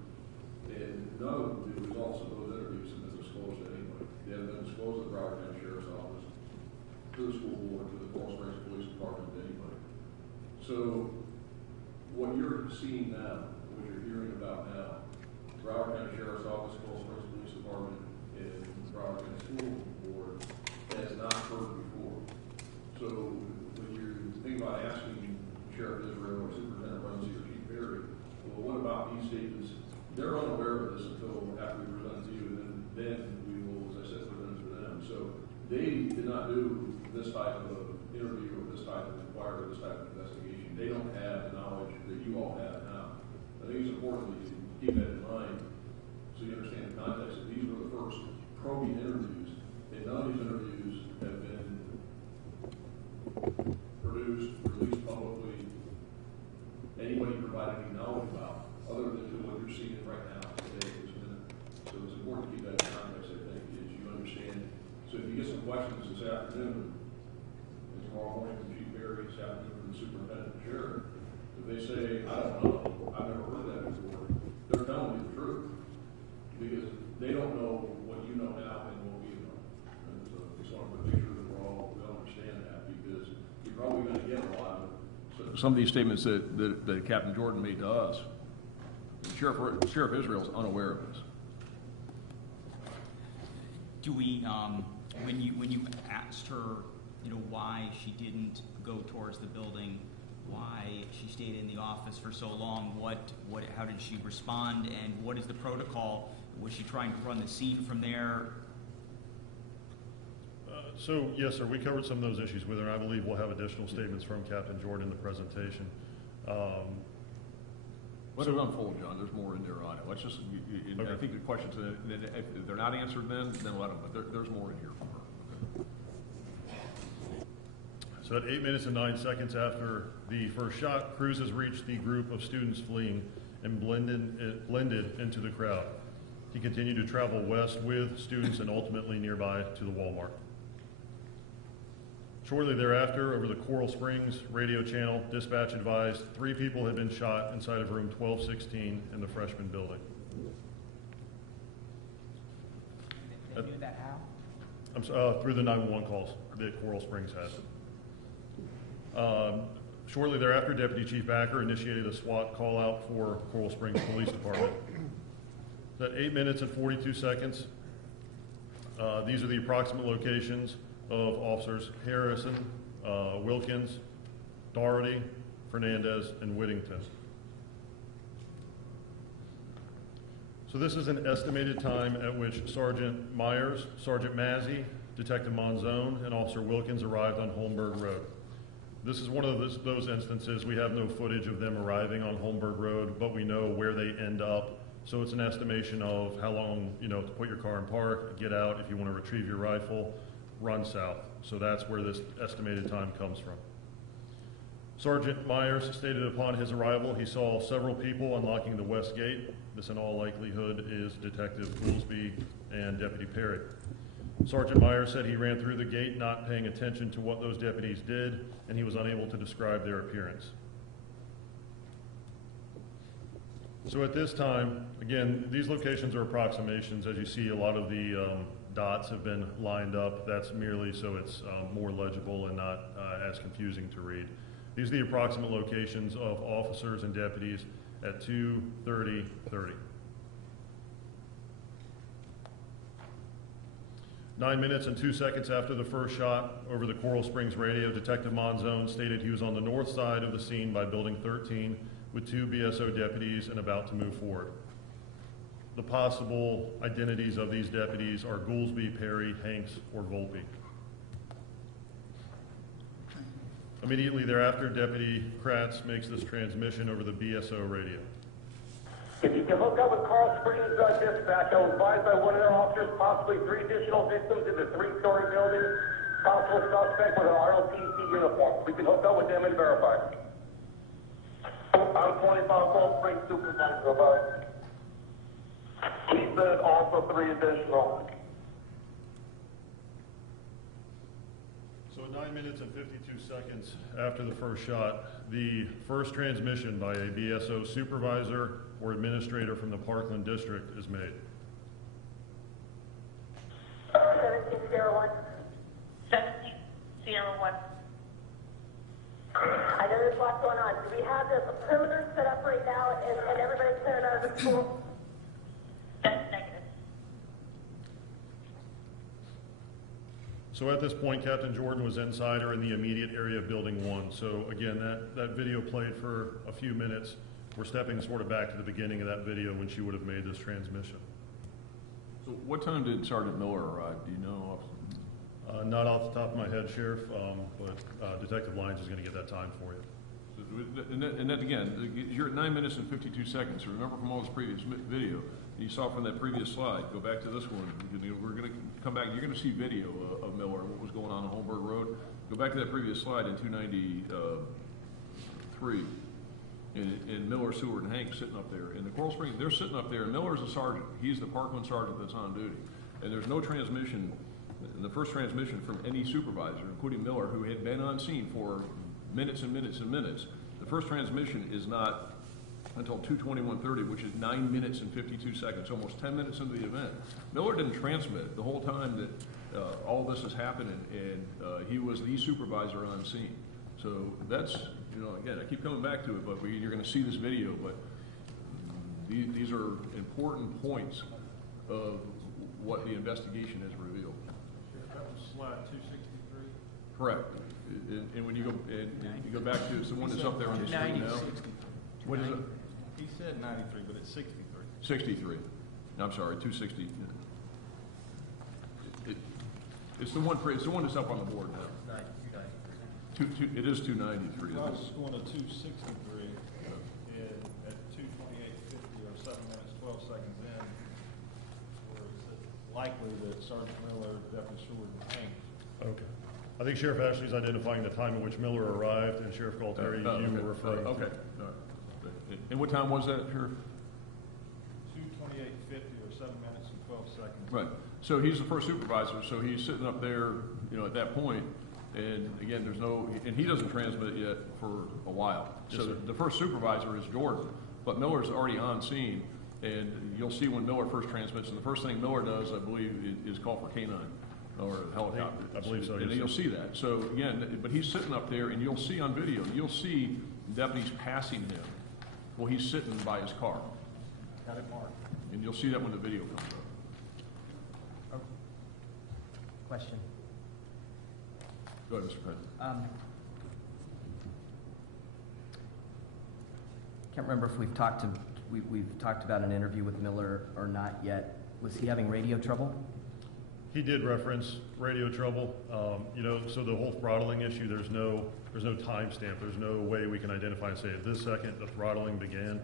and none of the results of those interviews have been disclosed to anybody. They haven't been disclosed to the Broward County Sheriff's Office, to the school board, to the Coral Springs Police Department, to anybody. So what you're seeing now, what you're hearing about now, Broward County Sheriff's Office, Coral Springs Police Department, and Broward County School Board has not heard before. So when you think about asking Sheriff Israel or Superintendent Runcie or Chief Berry, well, what about these statements? They're unaware of this until after we present it to you, and then we will, as I said, present it to them. So they did not do this type of interview or this type of inquiry or this type of investigation. They don't have the knowledge that you all have now. I think it's important that you keep that in mind so you understand the context that these were the first probing interviews, and none of these interviews have been produced, released publicly, anybody provided any knowledge about, other than to what you're seeing right now today, this minute. So it's important to keep that in context, I think, as you understand. So if you get some questions this afternoon, and tomorrow morning from Chief Berry, this afternoon from the Superintendent and Sheriff, if they say, I don't know, I've never heard that before, they're telling you the truth. Because they don't know what you know now and what we know. And so just want to make sure that we all understand that, because you're probably going to get a lot of it. Some of these statements that Captain Jordan made to us, Sheriff Israel's unaware of this. Do we, when you asked her, why she didn't go towards the building, why she stayed in the office for so long, how did she respond, and what is the protocol? Was she trying to run the scene from there? So, yes, sir, we covered some of those issues with her. I believe we'll have additional statements from Captain Jordan in the presentation. Let it unfold, John. There's more in there on it. Let's just, I Okay. think the questions, if they're not answered then let them, but there's more in here for her. So at 8 minutes and 9 seconds after the first shot, Cruz has reached the group of students fleeing and blended into the crowd. He continued to travel west with students and ultimately nearby to the Walmart. Shortly thereafter, over the Coral Springs radio channel, dispatch advised 3 people had been shot inside of room 1216 in the freshman building. They knew that how? Through the 911 calls that Coral Springs had. Shortly thereafter, Deputy Chief Backer initiated a SWAT call out for Coral Springs Police Department. At 8 minutes and 42 seconds, these are the approximate locations of officers Harrison, Wilkins, Doherty, Fernandez, and Whittington. So this is an estimated time at which Sergeant Myers, Sergeant Mazzy, Detective Monzone, and Officer Wilkins arrived on Holmberg Road. This is one of those instances. We have no footage of them arriving on Holmberg Road, but we know where they end up. So it's an estimation of how long, to put your car in park, get out if you want to retrieve your rifle, run south. So that's where this estimated time comes from. Sergeant Myers stated upon his arrival he saw several people unlocking the west gate. This in all likelihood is Detective Goolsby and Deputy Perry. Sergeant Myers said he ran through the gate not paying attention to what those deputies did, and he was unable to describe their appearance. So at this time, again, these locations are approximations. As you see, a lot of the dots have been lined up. That's merely so it's more legible and not as confusing to read. These are the approximate locations of officers and deputies at 2:30:30. 9 minutes and 2 seconds after the first shot over the Coral Springs radio, Detective Monzone stated he was on the north side of the scene by Building 13 with 2 BSO deputies and about to move forward. The possible identities of these deputies are Goolsby, Perry, Hanks, or Volpe. Immediately thereafter, Deputy Kratz makes this transmission over the BSO radio. If you can hook up with Carl Springs dispatch, I was advised by one of their officers, possibly 3 additional victims in the 3-story building, possible suspect with an ROTC uniform. We can hook up with them and verify. I'm 25 Carl Springs supervisor about. He said also 3 additional. So at 9 minutes and 52 seconds after the first shot, the first transmission by a BSO supervisor or administrator from the Parkland District is made. 1701. 1701. I know there's lots going on. Do we have the perimeter set up right now and everybody cleared out of the school? That's negative. So at this point, Captain Jordan was inside or in the immediate area of Building 1. So again, that video played for a few minutes. We're stepping sort of back to the beginning of that video when she would have made this transmission. So what time did Sergeant Miller arrive? Do you know? Not off the top of my head, Sheriff, but Detective Lyons is going to get that time for you. And that again, you're at 9 minutes and 52 seconds. Remember from all this previous video, you saw from that previous slide, go back to this one. We're going to come back, you're going to see video of Miller and what was going on Holmberg Road. Go back to that previous slide in 293. And Miller, Seward, and Hank sitting up there. In the Coral Springs, they're sitting up there, and Miller's a sergeant. He's the Parkland sergeant that's on duty. And there's no transmission, the first transmission from any supervisor, including Miller, who had been on scene for minutes and minutes and minutes. The first transmission is not until 2:21:30, which is 9 minutes and 52 seconds, almost 10 minutes into the event. Miller didn't transmit the whole time that all this is happening, and he was the supervisor on scene. So that's, again, I keep coming back to it, but you're going to see this video, but these are important points of what the investigation has revealed. That was slide 263. Correct. And when you go back to, it's the one that's up there on the screen now. What is it? He said 93, but it's 63. 63. I'm sorry, 260. It's the one that's up on the board now. It is 293. I was going to 263 and at 220. 12 seconds in, where it's likely that Sergeant Miller, Deputy Stewart, and Hank. Okay. I think Sheriff Ashley's identifying the time at which Miller arrived, and Sheriff Galtieri, you were referring to. Okay. All right. And what time was that, Sheriff? 2:28:50, or 7 minutes and 12 seconds. Right. So he's the first supervisor, so he's sitting up there, at that point, and again, and he doesn't transmit it yet for a while. Yes, So sir. the first supervisor is Jordan, but Miller's already on scene, and you'll see when Miller first transmits, and the first thing Miller does, I believe, is call for K-9 or helicopter. I believe so, And yes, you'll sir. see that. So again, but he's sitting up there, and you'll see on video, you'll see deputies passing him while he's sitting by his car. Got it marked. And you'll see that when the video comes up. Question. Go ahead, Mr. President. Can't remember if we've talked about an interview with Miller or not yet. Was he having radio trouble? He did reference radio trouble. So the whole throttling issue, there's no timestamp. There's no way we can identify and say at this second the throttling began.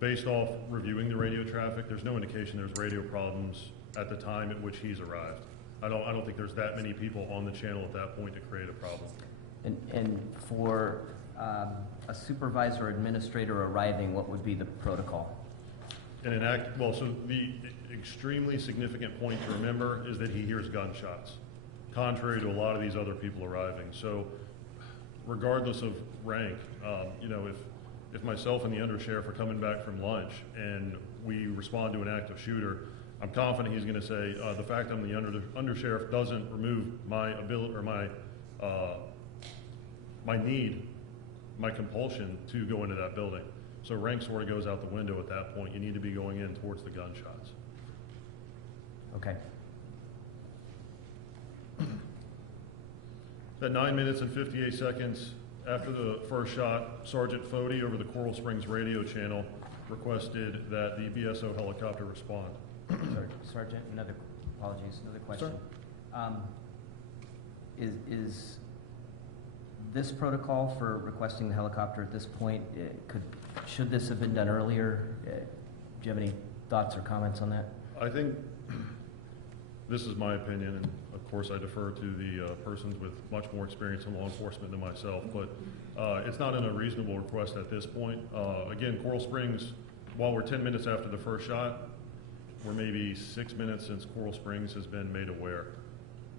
Based off reviewing the radio traffic, there's no indication there's radio problems at the time at which he's arrived. I don't think there's that many people on the channel at that point to create a problem. And for a supervisor or administrator arriving, what would be the protocol? So the extremely significant point to remember is that he hears gunshots, contrary to a lot of these other people arriving. So regardless of rank, if myself and the undersheriff are coming back from lunch and we respond to an active shooter, I'm confident he's going to say, the fact I'm the undersheriff doesn't remove my ability or my compulsion to go into that building. So rank sort of goes out the window at that point. You need to be going in towards the gunshots. Okay. At 9 minutes and 58 seconds after the first shot, Sergeant Fody over the Coral Springs radio channel requested that the BSO helicopter respond. Sergeant, another question. Is this protocol for requesting the helicopter at this point, should this have been done earlier? Do you have any thoughts or comments on that? I think this is my opinion, and of course I defer to the persons with much more experience in law enforcement than myself, but it's not an unreasonable request at this point. Again, Coral Springs, while we're 10 minutes after the first shot, we're maybe 6 minutes since Coral Springs has been made aware.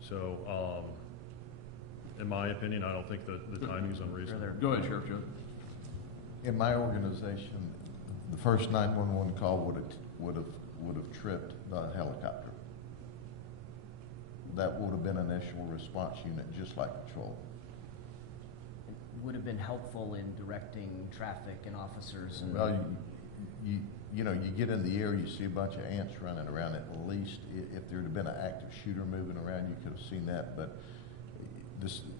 So, in my opinion, I don't think the timing is unreasonable. Go ahead, Sheriff Joe. In my organization, the first 911 call would have tripped the helicopter. That would have been an initial response unit, just like patrol. It would have been helpful in directing traffic and officers. And Well, you get in the air, you see a bunch of ants running around. At least, if there had been an active shooter moving around, you could have seen that. But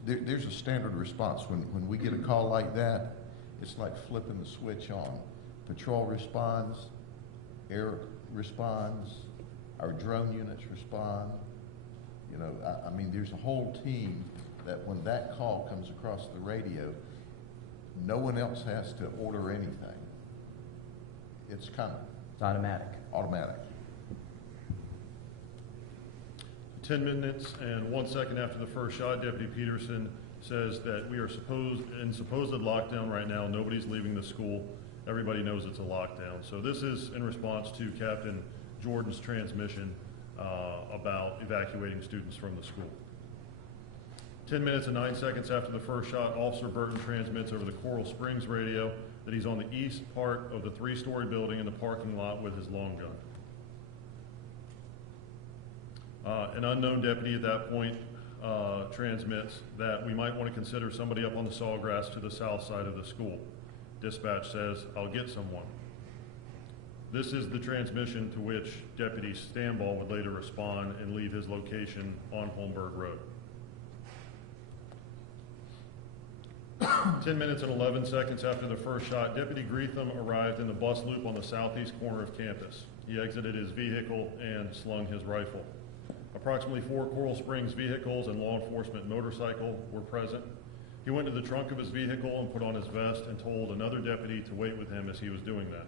there's a standard response. When we get a call like that, it's like flipping the switch on. Patrol responds, air responds, our drone units respond. I mean, there's a whole team that when that call comes across the radio, no one else has to order anything. It's coming. It's automatic. Automatic. 10 minutes and 1 second after the first shot, Deputy Peterson says that we are in supposed lockdown right now. Nobody's leaving the school. Everybody knows it's a lockdown. So this is in response to Captain Jordan's transmission about evacuating students from the school. 10 minutes and 9 seconds after the first shot, Officer Burton transmits over the Coral Springs radio that he's on the east part of the 3-story building in the parking lot with his long gun. An unknown deputy at that point transmits that we might want to consider somebody up on the sawgrass to the south side of the school. Dispatch says, "I'll get someone." This is the transmission to which Deputy Stanball would later respond and leave his location on Holmberg Road. 10 minutes and 11 seconds after the first shot, Deputy Greetham arrived in the bus loop on the southeast corner of campus. He exited his vehicle and slung his rifle. Approximately 4 Coral Springs vehicles and law enforcement motorcycle were present. He went to the trunk of his vehicle and put on his vest and told another deputy to wait with him as he was doing that.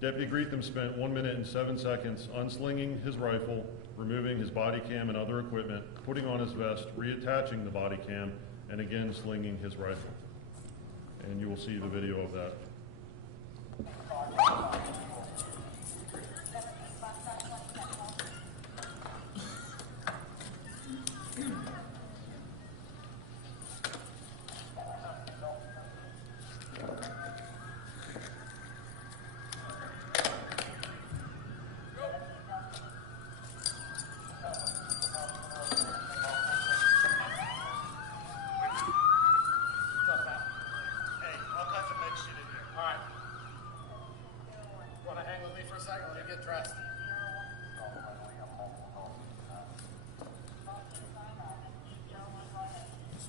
Deputy Greetham spent 1 minute and 7 seconds unslinging his rifle, removing his body cam and other equipment, putting on his vest, reattaching the body cam, and again slinging his rifle. And you will see the video of that.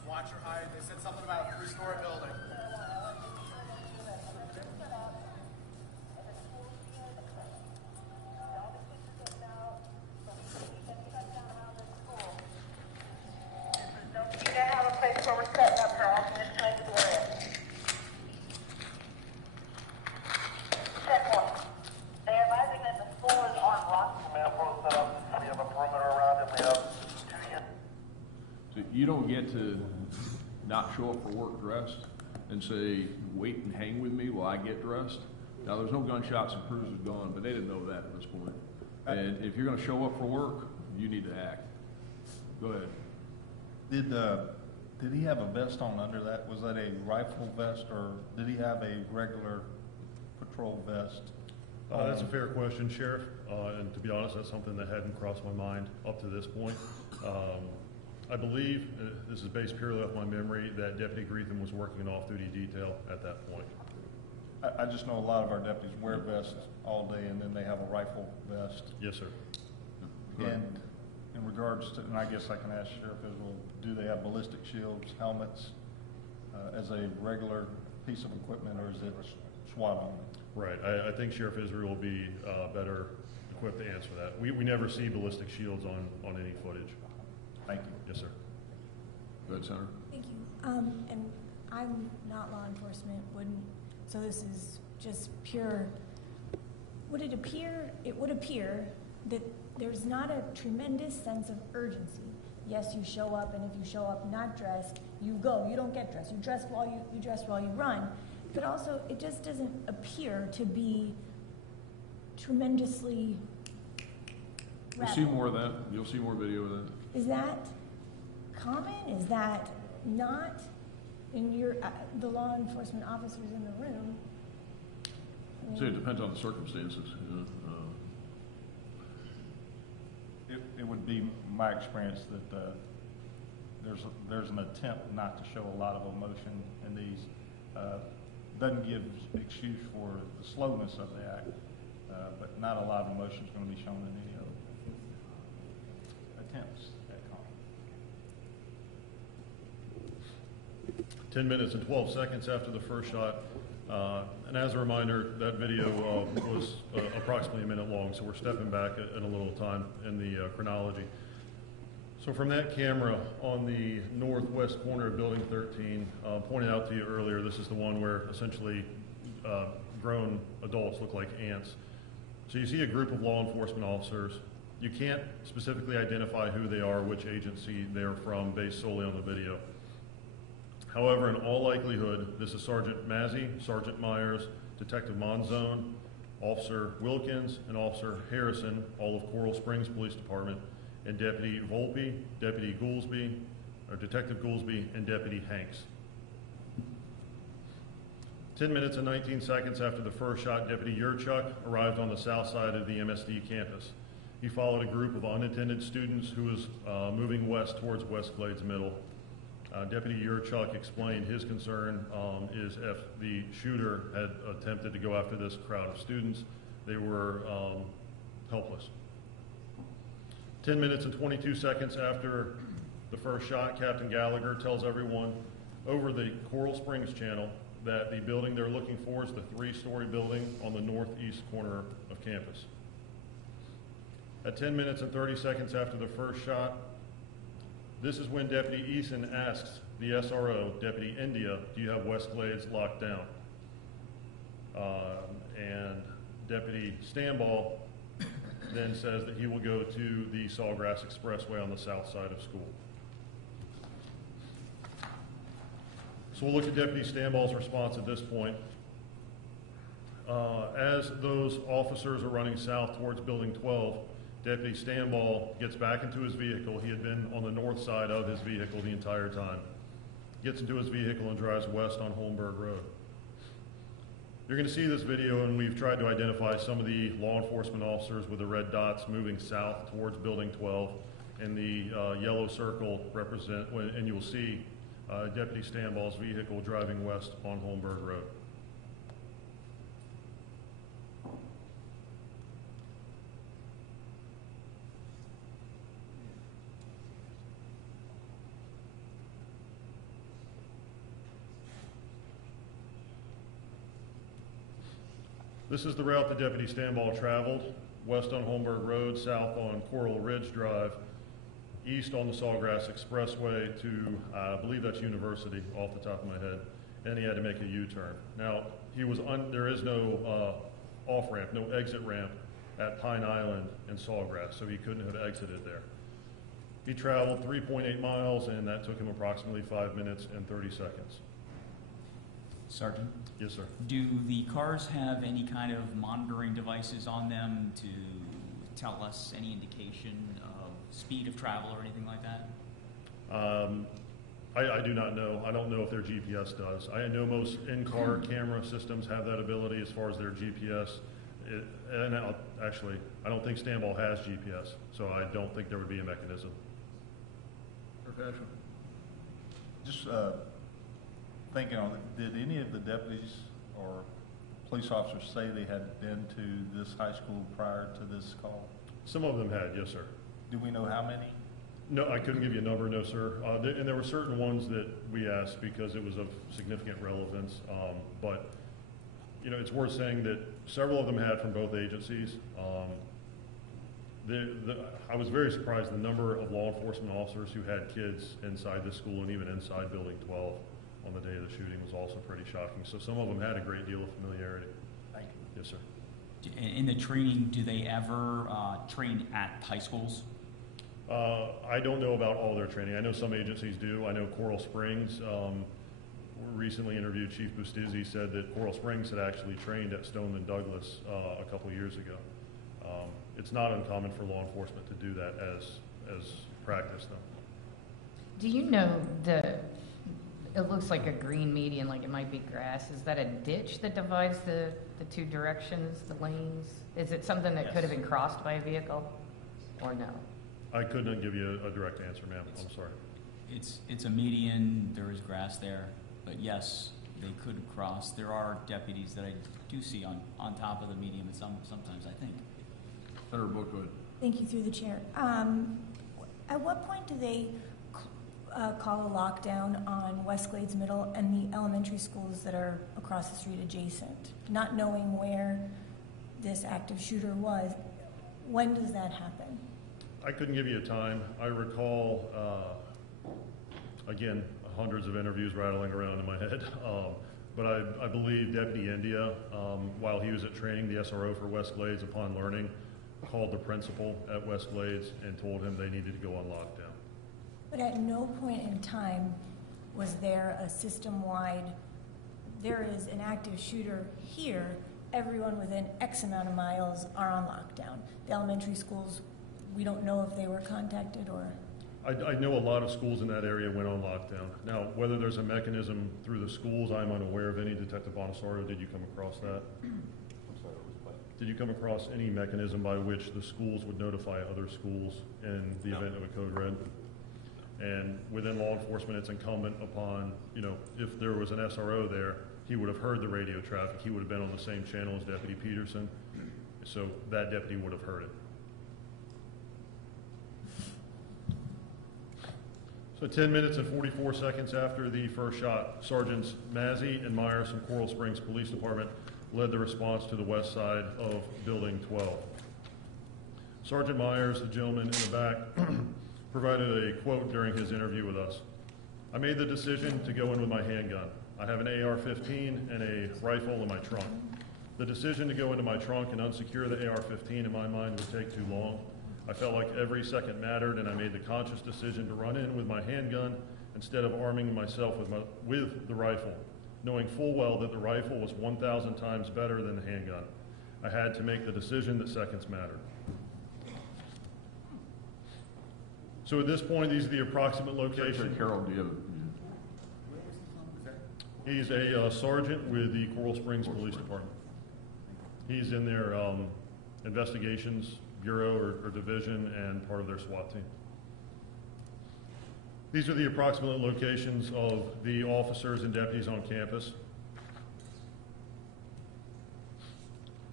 Watch your height. They said something about a 3-story building. You guys have a place where we're setting up for alternate times to wear it. Check one. They are advising that the school is on lock. We have road set up. We have a perimeter around it. We have 2 units. So you don't get to not show up for work dressed and say, wait and hang with me while I get dressed. Now, there's no gunshots and cruisers gone, but they didn't know that at this point. And if you're gonna show up for work, you need to act. Go ahead. Did he have a vest on under that? Was that a rifle vest, or did he have a regular patrol vest? That's a fair question, Sheriff. And to be honest, that's something that hadn't crossed my mind up to this point. I believe, this is based purely off my memory, that Deputy Greetham was working an off-duty detail at that point. I just know a lot of our deputies wear vests all day, and then they have a rifle vest. Yes, sir. And in regards to, and I guess I can ask Sheriff Israel, do they have ballistic shields, helmets, as a regular piece of equipment, or is it SWAT only? Right. I think Sheriff Israel will be better equipped to answer that. We never see ballistic shields on any footage. Thank you. Yes, sir. Go ahead, Senator. Thank you. And I'm not law enforcement, so this is just pure, would it appear, it would appear that there's not a tremendous sense of urgency. Yes, you show up, and if you show up not dressed, you go. You don't get dressed. You dress while you run. But also, it just doesn't appear to be tremendously You'll see more of that. You'll see more video of that. Is that common? Is that not in the law enforcement officers in the room? So it depends on the circumstances. It would be my experience that there's an attempt not to show a lot of emotion in these. Doesn't give excuse for the slowness of the act, but not a lot of emotion is going to be shown in any of attempts at calm. 10 minutes and 12 seconds after the first shot. And as a reminder, that video was approximately a minute long, so we're stepping back in a little time in the chronology. So from that camera on the northwest corner of Building 13, pointed out to you earlier, this is the one where essentially grown adults look like ants. So you see a group of law enforcement officers. You can't specifically identify who they are, which agency they're from, based solely on the video. However, in all likelihood, this is Sergeant Mazzy, Sergeant Myers, Detective Monzone, Officer Wilkins, and Officer Harrison, all of Coral Springs Police Department, and Deputy Volpe, Deputy Goolsby, or Detective Goolsby, and Deputy Hanks. 10 minutes and 19 seconds after the first shot, Deputy Yurchuk arrived on the south side of the MSD campus. He followed a group of unattended students who was moving west towards West Glades Middle. Deputy Yurchuk explained his concern is if the shooter had attempted to go after this crowd of students, they were helpless. 10 minutes and 22 seconds after the first shot, Captain Gallagher tells everyone over the Coral Springs channel that the building they're looking for is the 3-story building on the northeast corner of campus. At 10 minutes and 30 seconds after the first shot, this is when Deputy Eason asks the SRO, Deputy India, do you have West Glades locked down? And Deputy Stanball then says that he will go to the Sawgrass Expressway on the south side of school. So we'll look at Deputy Stanball's response at this point. As those officers are running south towards Building 12, Deputy Stanball gets back into his vehicle. He had been on the north side of his vehicle the entire time. Gets into his vehicle and drives west on Holmberg Road. You're going to see this video, and we've tried to identify some of the law enforcement officers with the red dots moving south towards Building 12, and the yellow circle represent, and you'll see Deputy Stanball's vehicle driving west on Holmberg Road. This is the route that Deputy Stanball traveled: west on Holmberg Road, south on Coral Ridge Drive, east on the Sawgrass Expressway to, I believe that's University off the top of my head, and he had to make a U-turn. Now, there is no off-ramp, no exit ramp at Pine Island and Sawgrass, so he couldn't have exited there. He traveled 3.8 miles, and that took him approximately 5 minutes and 30 seconds. Sergeant? Yes, sir. Do the cars have any kind of monitoring devices on them to tell us any indication of speed of travel or anything like that? I do not know. I don't know if their GPS does. I know most in-car camera systems have that ability as far as their GPS. Actually, I don't think Stanball has GPS, so I don't think there would be a mechanism. Professional. Just thinking on it, did any of the deputies or police officers say they had been to this high school prior to this call? Some of them had, yes, sir. Do we know how many? No, I couldn't give you a number, no, sir. And there were certain ones that we asked because it was of significant relevance. But, you know, it's worth saying that several of them had from both agencies. I was very surprised the number of law enforcement officers who had kids inside the school and even inside Building 12 on the day of the shooting was also pretty shocking. So some of them had a great deal of familiarity. Thank you. Yes, sir. In the training, do they ever train at high schools? I don't know about all their training. I know some agencies do. I know Coral Springs, recently interviewed Chief Bustizzi, said that Coral Springs had actually trained at Stoneman Douglas a couple years ago. It's not uncommon for law enforcement to do that as practice, though. Do you know it looks like a green median, like it might be grass. Is that a ditch that divides the two directions, the lanes? Is it something that could have been crossed by a vehicle, or no? I couldn't give you a direct answer, ma'am. I'm sorry. It's a median. There is grass there, but yes, they could cross. There are deputies that I do see on top of the median, and sometimes I think. Senator Bookwood. Thank you, through the chair. At what point do they call a lockdown on West Glades Middle and the elementary schools that are across the street adjacent? Not knowing where this active shooter was, when does that happen? I couldn't give you a time. I recall, again, hundreds of interviews rattling around in my head, but I believe Deputy India, while he was at training, the SRO for West Glades, upon learning, called the principal at West Glades and told him they needed to go on lockdown. But at no point in time was there a system-wide, there is an active shooter here, everyone within X amount of miles are on lockdown. The elementary schools, we don't know if they were contacted or... I know a lot of schools in that area went on lockdown. Now, whether there's a mechanism through the schools, I'm unaware of any. Detective Bonasario, did you come across that? Did you come across any mechanism by which the schools would notify other schools in the event of a code red? And within law enforcement, it's incumbent upon, you know, if there was an SRO there, he would have heard the radio traffic. He would have been on the same channel as Deputy Peterson. So that deputy would have heard it. So 10 minutes and 44 seconds after the first shot, Sergeants Mazzy and Myers from Coral Springs Police Department led the response to the west side of Building 12. Sergeant Myers, the gentleman in the back, provided a quote during his interview with us. "I made the decision to go in with my handgun. I have an AR-15 and a rifle in my trunk. The decision to go into my trunk and unsecure the AR-15 in my mind would take too long. I felt like every second mattered, and I made the conscious decision to run in with my handgun instead of arming myself with the rifle, knowing full well that the rifle was 1,000 times better than the handgun. I had to make the decision that seconds mattered. So at this point, these are the approximate locations. Carol, do you have? He's a sergeant with the Coral Springs Police Department. He's in their investigations bureau or division and part of their SWAT team. These are the approximate locations of the officers and deputies on campus.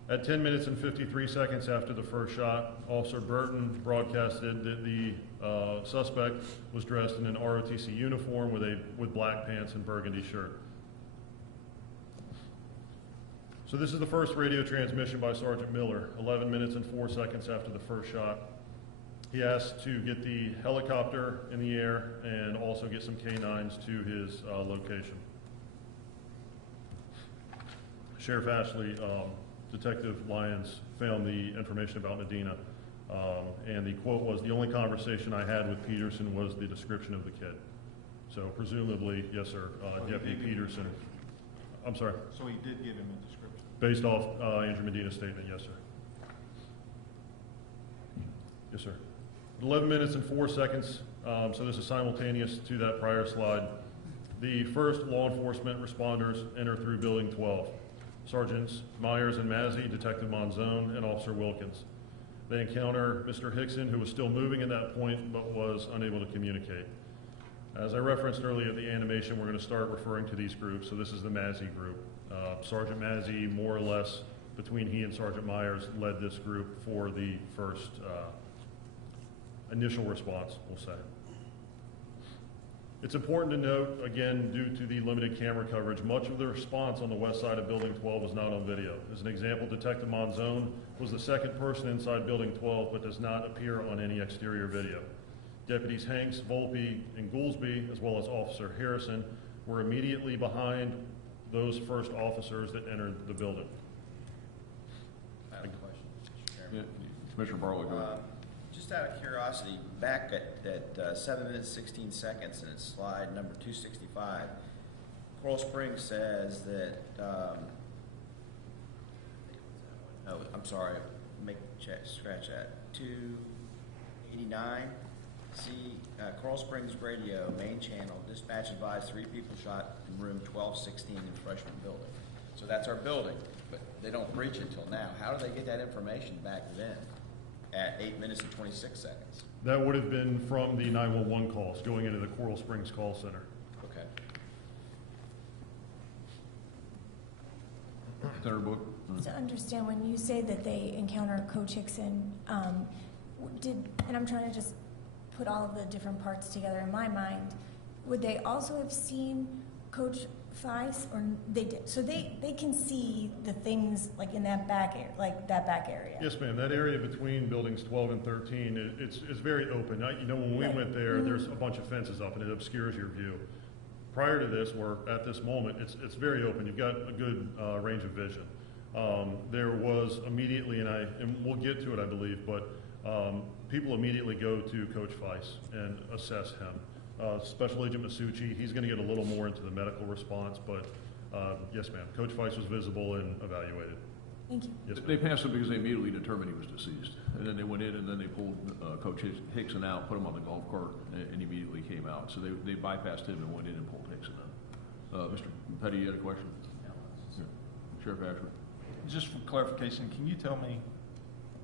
At 10 minutes and 53 seconds after the first shot, Officer Burton broadcasted that the suspect was dressed in an ROTC uniform with black pants and burgundy shirt. So this is the first radio transmission by Sergeant Miller, 11 minutes and 4 seconds after the first shot. He asked to get the helicopter in the air and also get some canines to his location. Sheriff Ashley, Detective Lyons found the information about Medina, and the quote was, "The only conversation I had with Peterson was the description of the kid." So presumably, yes, sir, Deputy Peterson. I'm sorry? So he did give him a description? Based off Andrew Medina's statement, yes, sir. Yes, sir. 11 minutes and 4 seconds, so this is simultaneous to that prior slide. The first law enforcement responders enter through Building 12. Sergeants Myers and Mazzy, Detective Monzone, and Officer Wilkins. They encounter Mr. Hickson, who was still moving at that point but was unable to communicate. As I referenced earlier at the animation, we're going to start referring to these groups. So this is the Mazzy group. Sergeant Mazzy, more or less, between he and Sergeant Myers, led this group for the first initial response, we'll say. It's important to note, again, due to the limited camera coverage, much of the response on the west side of Building 12 was not on video. As an example, Detective Monzone was the second person inside Building 12, but does not appear on any exterior video. Deputies Hanks, Volpe, and Goolsby, as well as Officer Harrison, were immediately behind those first officers that entered the building. I have a question, Mr. Chairman. Yeah, Commissioner Barlow, go ahead. Just out of curiosity, back at 7 minutes 16 seconds, and it's slide number 265, Coral Springs says that, oh, I'm sorry, scratch that, 289, see, Coral Springs Radio, main channel, dispatch advised 3 people shot in room 1216 in freshman building. So that's our building, but they don't breach until now. How do they get that information back then at 8 minutes and 26 seconds? That would have been from the 911 calls going into the Coral Springs call center. Okay. Senator Book? To understand, when you say that they encounter Coach Hickson, and I'm trying to just put all of the different parts together in my mind, would they also have seen Coach Feist, or they did? So they can see the things like in that back area. Yes, ma'am. That area between buildings 12 and 13, it's very open. When we went there, there's a bunch of fences up, and it obscures your view. Prior to this, or at this moment, it's very open. You've got a good range of vision. There was immediately, and we'll get to it, I believe, but people immediately go to Coach Feist and assess him. Special Agent Masucci, he's going to get a little more into the medical response, but yes, ma'am. Coach Feist was visible and evaluated. Thank you. Yes, they passed him because they immediately determined he was deceased. And then they went in and then they pulled Coach Hickson out, put him on the golf cart, and immediately came out. So they bypassed him and went in and pulled Hickson in. Mr. Petty, you had a question? Yeah. Sheriff Asher. Just for clarification, can you tell me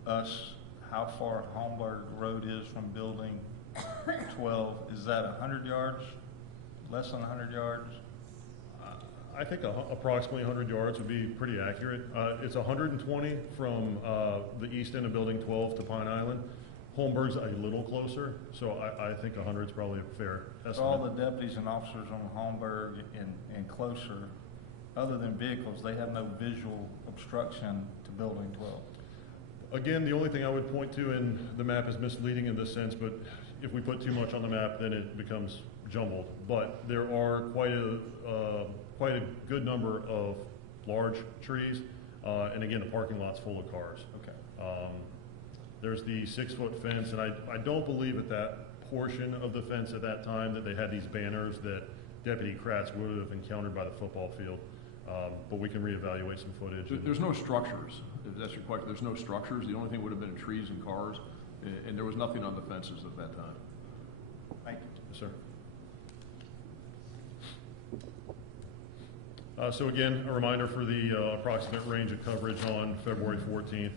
how far Holmberg Road is from building 12? Is that 100 yards? Less than 100 yards? I think approximately 100 yards would be pretty accurate. It's 120 from the east end of Building 12 to Pine Island. Holmberg's a little closer, so I think 100 is probably a fair estimate. So all the deputies and officers on Holmberg and closer, other than vehicles, they have no visual obstruction to Building 12? Again, the only thing I would point to in the map is misleading in this sense, but if we put too much on the map, then it becomes jumbled. But there are quite a good number of large trees. And again, the parking lot's full of cars. Okay. There's the 6-foot fence, and I don't believe at that portion of the fence at that time that they had these banners that Deputy Kratz would have encountered by the football field. But we can reevaluate some footage. There's no structures, if that's your question. There's no structures. The only thing would have been trees and cars, and there was nothing on the fences at that time. Thank you. Yes, sir. So again, a reminder for the approximate range of coverage on February 14th.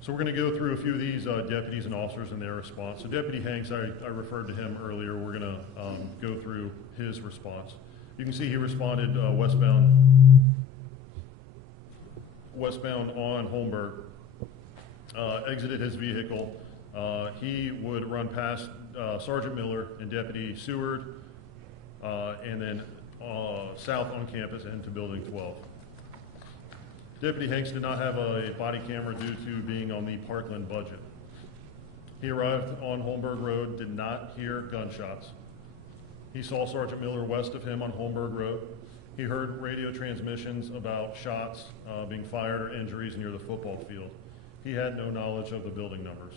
So we're going to go through a few of these deputies and officers and their response. So Deputy Hanks, I referred to him earlier. We're going to go through his response. You can see he responded westbound on Holmberg, exited his vehicle. He would run past Sergeant Miller and Deputy Seward, and then south on campus into Building 12. Deputy Hanks did not have a body camera due to being on the Parkland budget. He arrived on Holmberg Road, did not hear gunshots. He saw Sergeant Miller west of him on Holmberg Road. He heard radio transmissions about shots being fired or injuries near the football field. He had no knowledge of the building numbers.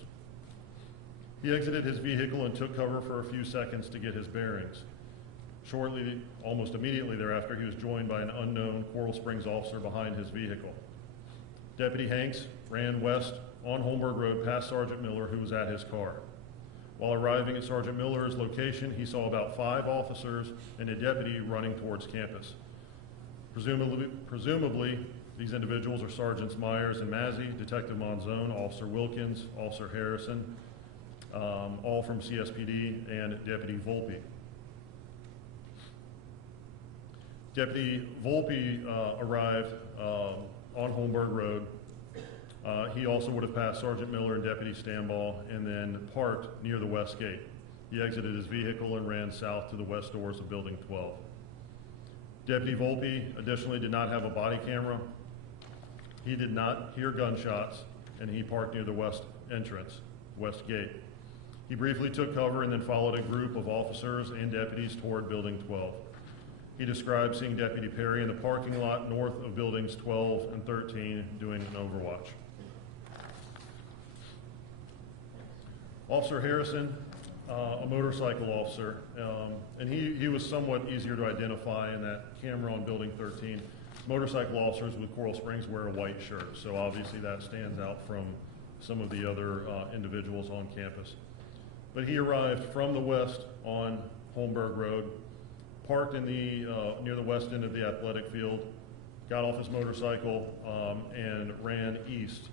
He exited his vehicle and took cover for a few seconds to get his bearings. Shortly, almost immediately thereafter, he was joined by an unknown Coral Springs officer behind his vehicle. Deputy Hanks ran west on Holmberg Road past Sergeant Miller, who was at his car. While arriving at Sergeant Miller's location, he saw about 5 officers and a deputy running towards campus. Presumably, these individuals are Sergeants Myers and Mazzy, Detective Monzone, Officer Wilkins, Officer Harrison, all from CSPD, and Deputy Volpe. Deputy Volpe arrived on Holmberg Road. He also would have passed Sergeant Miller and Deputy Stanball and then parked near the west gate. He exited his vehicle and ran south to the west doors of Building 12. Deputy Volpe additionally did not have a body camera. He did not hear gunshots, and he parked near the west entrance, west gate. He briefly took cover and then followed a group of officers and deputies toward Building 12. He described seeing Deputy Perry in the parking lot north of Buildings 12 and 13 doing an overwatch. Officer Harrison, a motorcycle officer, and he was somewhat easier to identify in that camera on Building 13. Motorcycle officers with Coral Springs wear a white shirt, so obviously that stands out from some of the other individuals on campus. But he arrived from the west on Holmberg Road, parked in the near the west end of the athletic field, got off his motorcycle and ran east,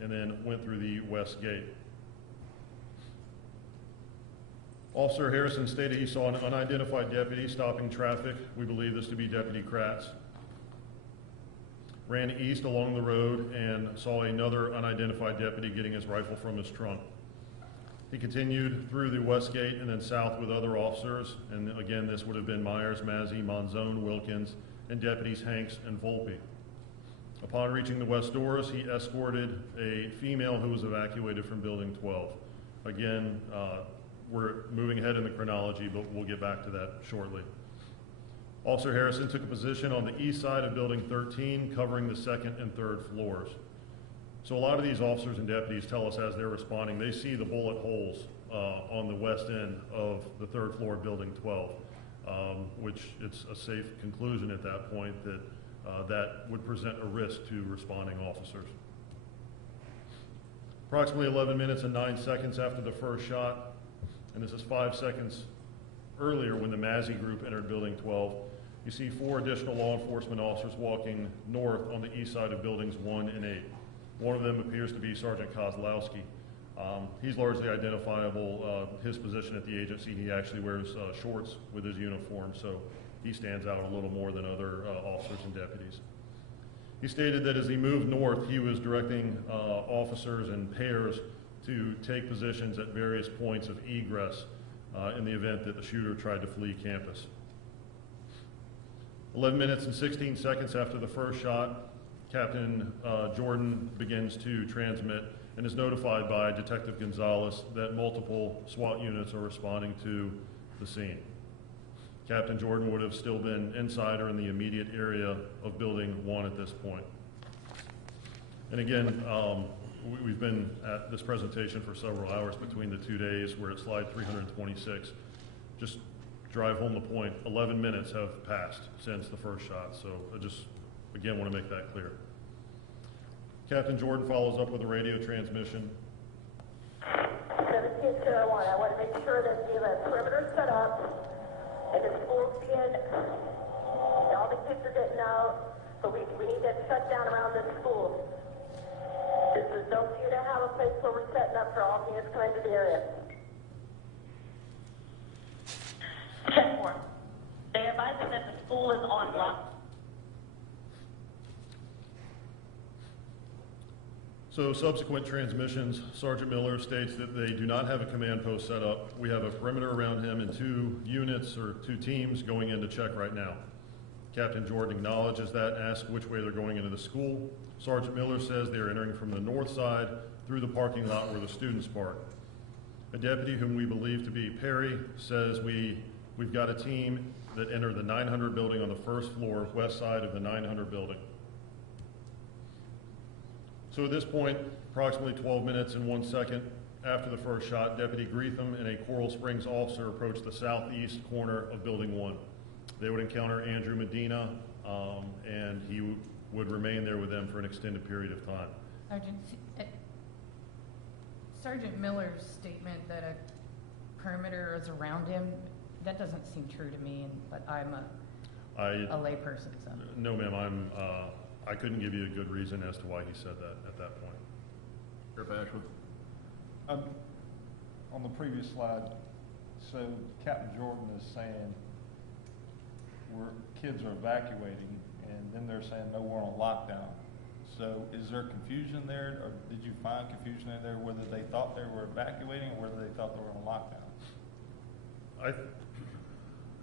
and then went through the west gate. Officer Harrison stated he saw an unidentified deputy stopping traffic. We believe this to be Deputy Kratz. Ran east along the road and saw another unidentified deputy getting his rifle from his trunk. He continued through the west gate and then south with other officers, and again, this would have been Myers, Mazzy, Monzone, Wilkins, and deputies Hanks and Volpe. Upon reaching the west doors, he escorted a female who was evacuated from Building 12. Again, we're moving ahead in the chronology, but we'll get back to that shortly. Officer Harrison took a position on the east side of Building 13, covering the second and third floors. So a lot of these officers and deputies tell us as they're responding, they see the bullet holes on the west end of the third floor of Building 12, which it's a safe conclusion at that point that that would present a risk to responding officers. Approximately 11 minutes and 9 seconds after the first shot, and this is 5 seconds earlier when the Mazzy group entered Building 12, you see 4 additional law enforcement officers walking north on the east side of Buildings 1 and 8. One of them appears to be Sergeant Kozlowski. He's largely identifiable, his position at the agency. He actually wears shorts with his uniform, so he stands out a little more than other officers and deputies. He stated that as he moved north, he was directing officers in pairs to take positions at various points of egress in the event that the shooter tried to flee campus. 11 minutes and 16 seconds after the first shot, Captain Jordan begins to transmit and is notified by Detective Gonzalez that multiple SWAT units are responding to the scene. Captain Jordan would have still been inside or in the immediate area of Building 1 at this point. And again, we've been at this presentation for several hours between the 2 days. We're at slide 326. Just drive home the point, 11 minutes have passed since the first shot, so I just, again, want to make that clear. Captain Jordan follows up with a radio transmission. 1701, I want to make sure that you have perimeter set up, and the school's being, all the kids are getting out, so we need that shut down around the school. This is no for you to have a place where we're setting up for all kids coming to the area. 10-4. They advise me that the school is on lock. So subsequent transmissions, Sergeant Miller states that they do not have a command post set up. We have a perimeter around him and 2 units or 2 teams going in to check right now. Captain Jordan acknowledges that, asks which way they're going into the school. Sergeant Miller says they are entering from the north side through the parking lot where the students park. A deputy whom we believe to be Perry says we've got a team that entered the 900 building on the first floor, west side of the 900 building. So at this point, approximately 12 minutes and 1 second after the first shot, Deputy Greetham and a Coral Springs officer approached the southeast corner of Building 1. They would encounter Andrew Medina, and he would remain there with them for an extended period of time. Sergeant Miller's statement that a perimeter is around him, that doesn't seem true to me, but I'm a layperson. So. No, ma'am, I couldn't give you a good reason as to why he said that at that point. Sheriff Ashwood? On the previous slide, so Captain Jordan is saying kids are evacuating, and then they're saying no, we're on lockdown. So is there confusion there, or did you find confusion in there whether they thought they were evacuating or whether they thought they were on lockdown?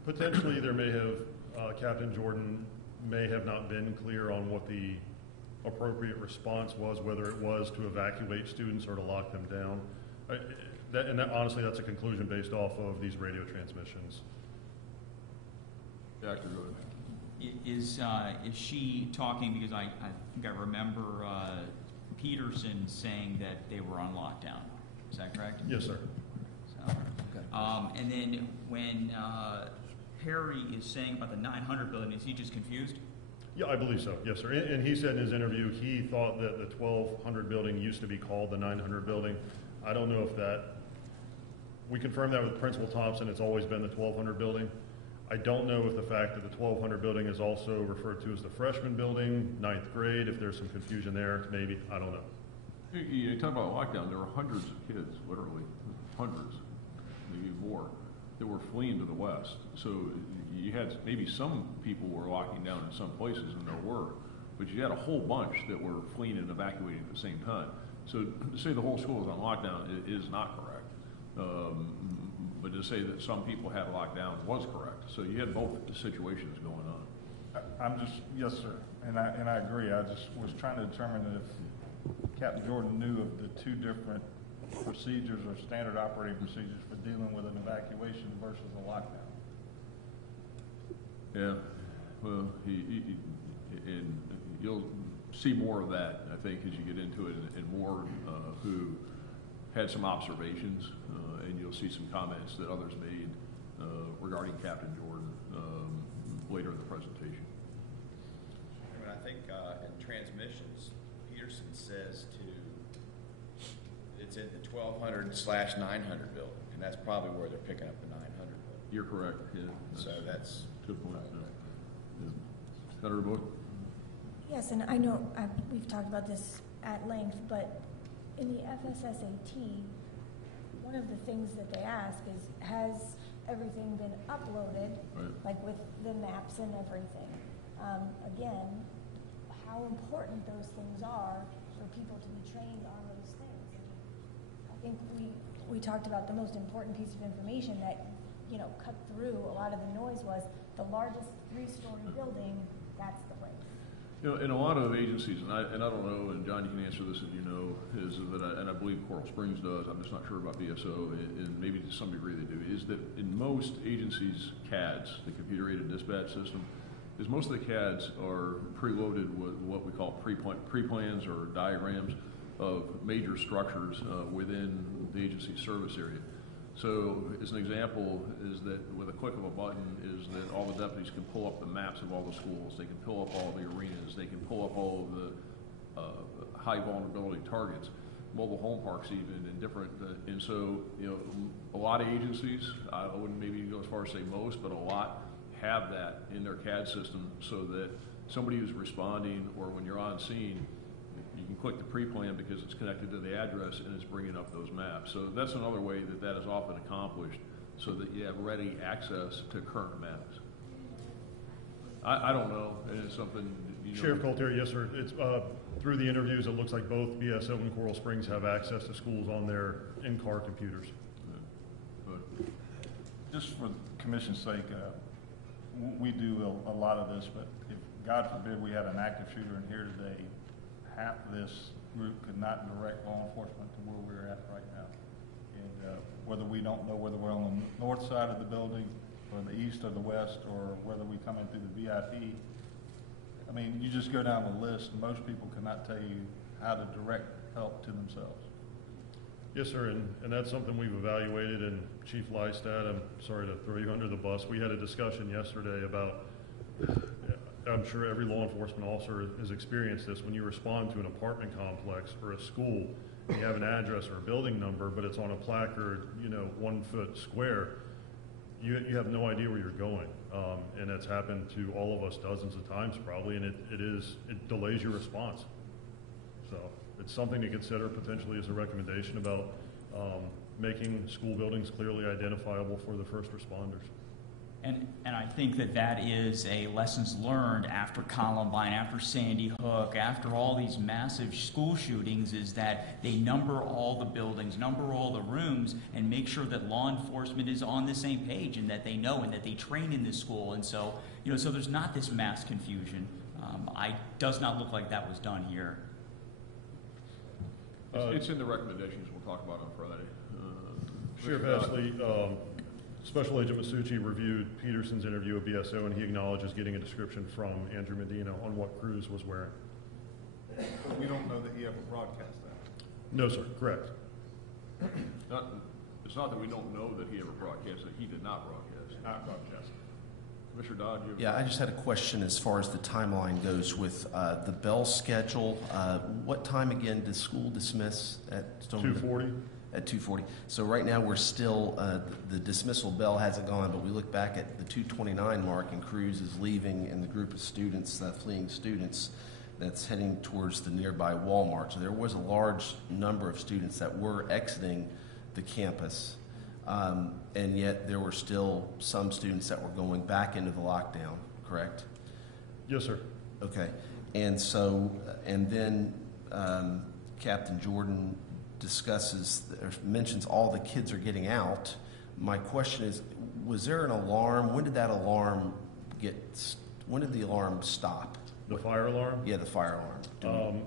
Potentially there may have, Captain Jordan may have not been clear on what the appropriate response was, whether it was to evacuate students or to lock them down. Honestly, that's a conclusion based off of these radio transmissions. Doctor, go ahead. Is she talking, because I think I remember Peterson saying that they were on lockdown. Is that correct? Yes, sir. So, and then when Perry is saying about the 900 building, is he just confused? Yeah, I believe so. Yes, sir. And he said in his interview he thought that the 1200 building used to be called the 900 building. I don't know if that, we confirmed that with Principal Thompson, it's always been the 1200 building. I don't know if the fact that the 1200 building is also referred to as the freshman building, 9th grade, if there's some confusion there, maybe, I don't know. You talk about lockdown, there were hundreds of kids, literally, hundreds, maybe more, that were fleeing to the west. So you had, maybe some people were locking down in some places, and there were, but you had a whole bunch that were fleeing and evacuating at the same time. So to say the whole school is on lockdown is not correct. But to say that some people had lockdown was correct. So you had both the situations going on. I'm just, yes, sir, and I agree. I just was trying to determine if Captain Jordan knew of the 2 different procedures or standard operating procedures for dealing with an evacuation versus a lockdown. Yeah, well, and you'll see more of that, I think, as you get into it, and more who had some observations, and you'll see some comments that others made regarding Captain Jordan later in the presentation. I mean, I think in transmissions, Peterson says it's in the 1200/900 building, and that's probably where they're picking up the 900 building. You're correct, yeah. So that's good point. Senator Boyd? Yes, and I know we've talked about this at length, but in the FSSAT, one of the things that they ask is, has everything been uploaded, right, like with the maps and everything? Again, how important those things are for people to be trained on those things. I think we talked about the most important piece of information that, cut through a lot of the noise was the largest 3-story building, that's the place. You know, in a lot of agencies, and I don't know, and John, you can answer this if you know, is that, and I believe Coral Springs does, I'm just not sure about BSO, and maybe to some degree they do, is that in most agencies' CADs, the computer-aided dispatch system, is most of the CADs are preloaded with what we call pre-plans or diagrams of major structures within the agency's service area. So, as an example, is that with a click of a button, is that all the deputies can pull up the maps of all the schools, they can pull up all the arenas, they can pull up all of the high vulnerability targets, mobile home parks even, and different, and so, you know, a lot of agencies, I wouldn't maybe go as far as say most, but a lot have that in their CAD system so that somebody who's responding, or when you're on scene, you can click the pre-plan because it's connected to the address and it's bringing up those maps. So that's another way that that is often accomplished, so that you have ready access to current maps. I don't know, and it's something, you know. Sheriff Colter, yes, sir. It's through the interviews, it looks like both BSO and Coral Springs have access to schools on their in-car computers. Just for the commission's sake, we do a lot of this, but if, God forbid, we had an active shooter in here today, half of this group could not direct law enforcement to where we're at right now. And whether we don't know whether we're on the north side of the building, or the east or the west, or whether we come in through the VIP, I mean, you just go down the list, and most people cannot tell you how to direct help to themselves. Yes, sir, and that's something we've evaluated, and Chief Lystad, I'm sorry to throw you under the bus. We had a discussion yesterday about, I'm sure every law enforcement officer has experienced this, when you respond to an apartment complex or a school, and you have an address or a building number, but it's on a placard, you know, 1 foot square, you have no idea where you're going. And that's happened to all of us dozens of times probably, and it delays your response. So it's something to consider potentially as a recommendation about making school buildings clearly identifiable for the first responders. And I think that is a lessons learned after Columbine, after Sandy Hook, after all these massive school shootings, is that they number all the buildings, number all the rooms, and make sure that law enforcement is on the same page and that they know and that they train in this school. And so, you know, so there's not this mass confusion. Does not look like that was done here. It's in the recommendations we'll talk about on Friday. Sheriff Ashley, Special Agent Masucci reviewed Peterson's interview with BSO, and he acknowledges getting a description from Andrew Medina on what Cruz was wearing. But we don't know that he ever broadcast that. No, sir, correct. It's not that we don't know that he ever broadcast it. He did not broadcast. Not broadcast. Commissioner Dodd, you have Yeah, I just had a question as far as the timeline goes with the bell schedule. What time again does school dismiss at 2:40? At 2:40. So right now we're still, the dismissal bell hasn't gone, but we look back at the 2:29 mark and Cruz is leaving in the group of students, fleeing students, that's heading towards the nearby Walmart. So there was a large number of students that were exiting the campus. And yet there were still some students that were going back into the lockdown, correct? Yes, sir. Okay. And so, and then Captain Jordan mentions all the kids are getting out. My question is, was there an alarm? When did that alarm when did the alarm stop? The fire alarm? Yeah, the fire alarm.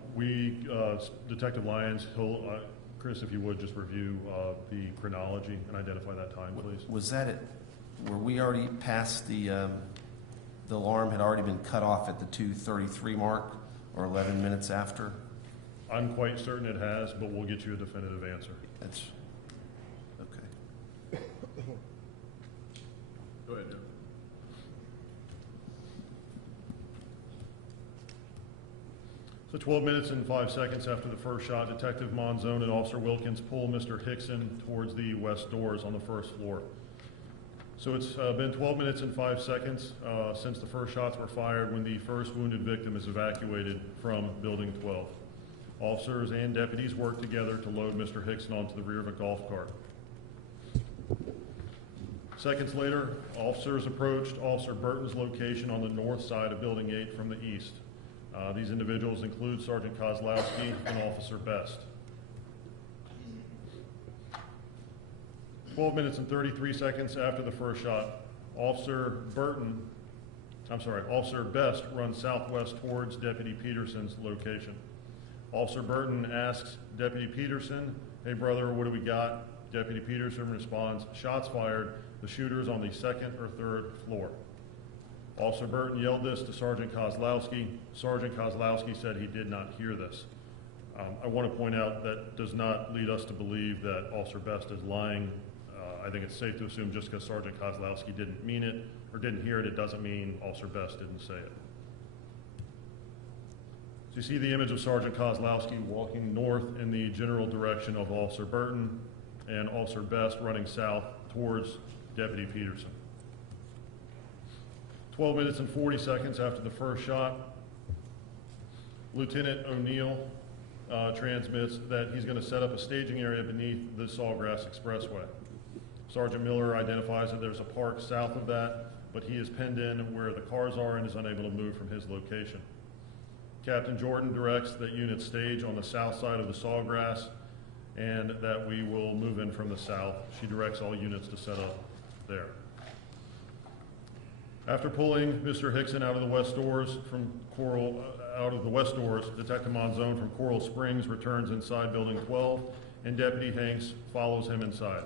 Detective Lyons, Chris, if you would just review the chronology and identify that time, please. Was that it? Were we already past the alarm had already been cut off at the 2:33 mark, or 11 minutes after? I'm quite certain it has, but we'll get you a definitive answer. That's okay. Go ahead, Jim. So 12 minutes and 5 seconds after the first shot, Detective Monzone and Officer Wilkins pull Mr. Hickson towards the west doors on the first floor. So it's been 12 minutes and 5 seconds since the first shots were fired when the first wounded victim is evacuated from Building 12. Officers and deputies work together to load Mr. Hickson onto the rear of a golf cart. Seconds later, officers approached Officer Burton's location on the north side of Building 8 from the east. These individuals include Sergeant Kozlowski and Officer Best. 12 minutes and 33 seconds after the first shot, Officer Burton Officer Best runs southwest towards Deputy Peterson's location. Officer Burton asks Deputy Peterson, "Hey brother, what do we got?" Deputy Peterson responds, "Shots fired. The shooter's on the second or third floor." Officer Burton yelled this to Sergeant Kozlowski. Sergeant Kozlowski said he did not hear this. I want to point out that does not lead us to believe that Officer Best is lying. I think it's safe to assume just because Sergeant Kozlowski didn't mean it or didn't hear it, it doesn't mean Officer Best didn't say it. So you see the image of Sergeant Kozlowski walking north in the general direction of Officer Burton and Officer Best running south towards Deputy Peterson. 12 minutes and 40 seconds after the first shot, Lieutenant O'Neill transmits that he's going to set up a staging area beneath the Sawgrass Expressway. Sergeant Miller identifies that there's a park south of that, but he is penned in where the cars are and is unable to move from his location. Captain Jordan directs that units stage on the south side of the Sawgrass and that we will move in from the south. She directs all units to set up there. After pulling Mr. Hickson out of the west doors, Detective Monzone from Coral Springs returns inside Building 12, and Deputy Hanks follows him inside.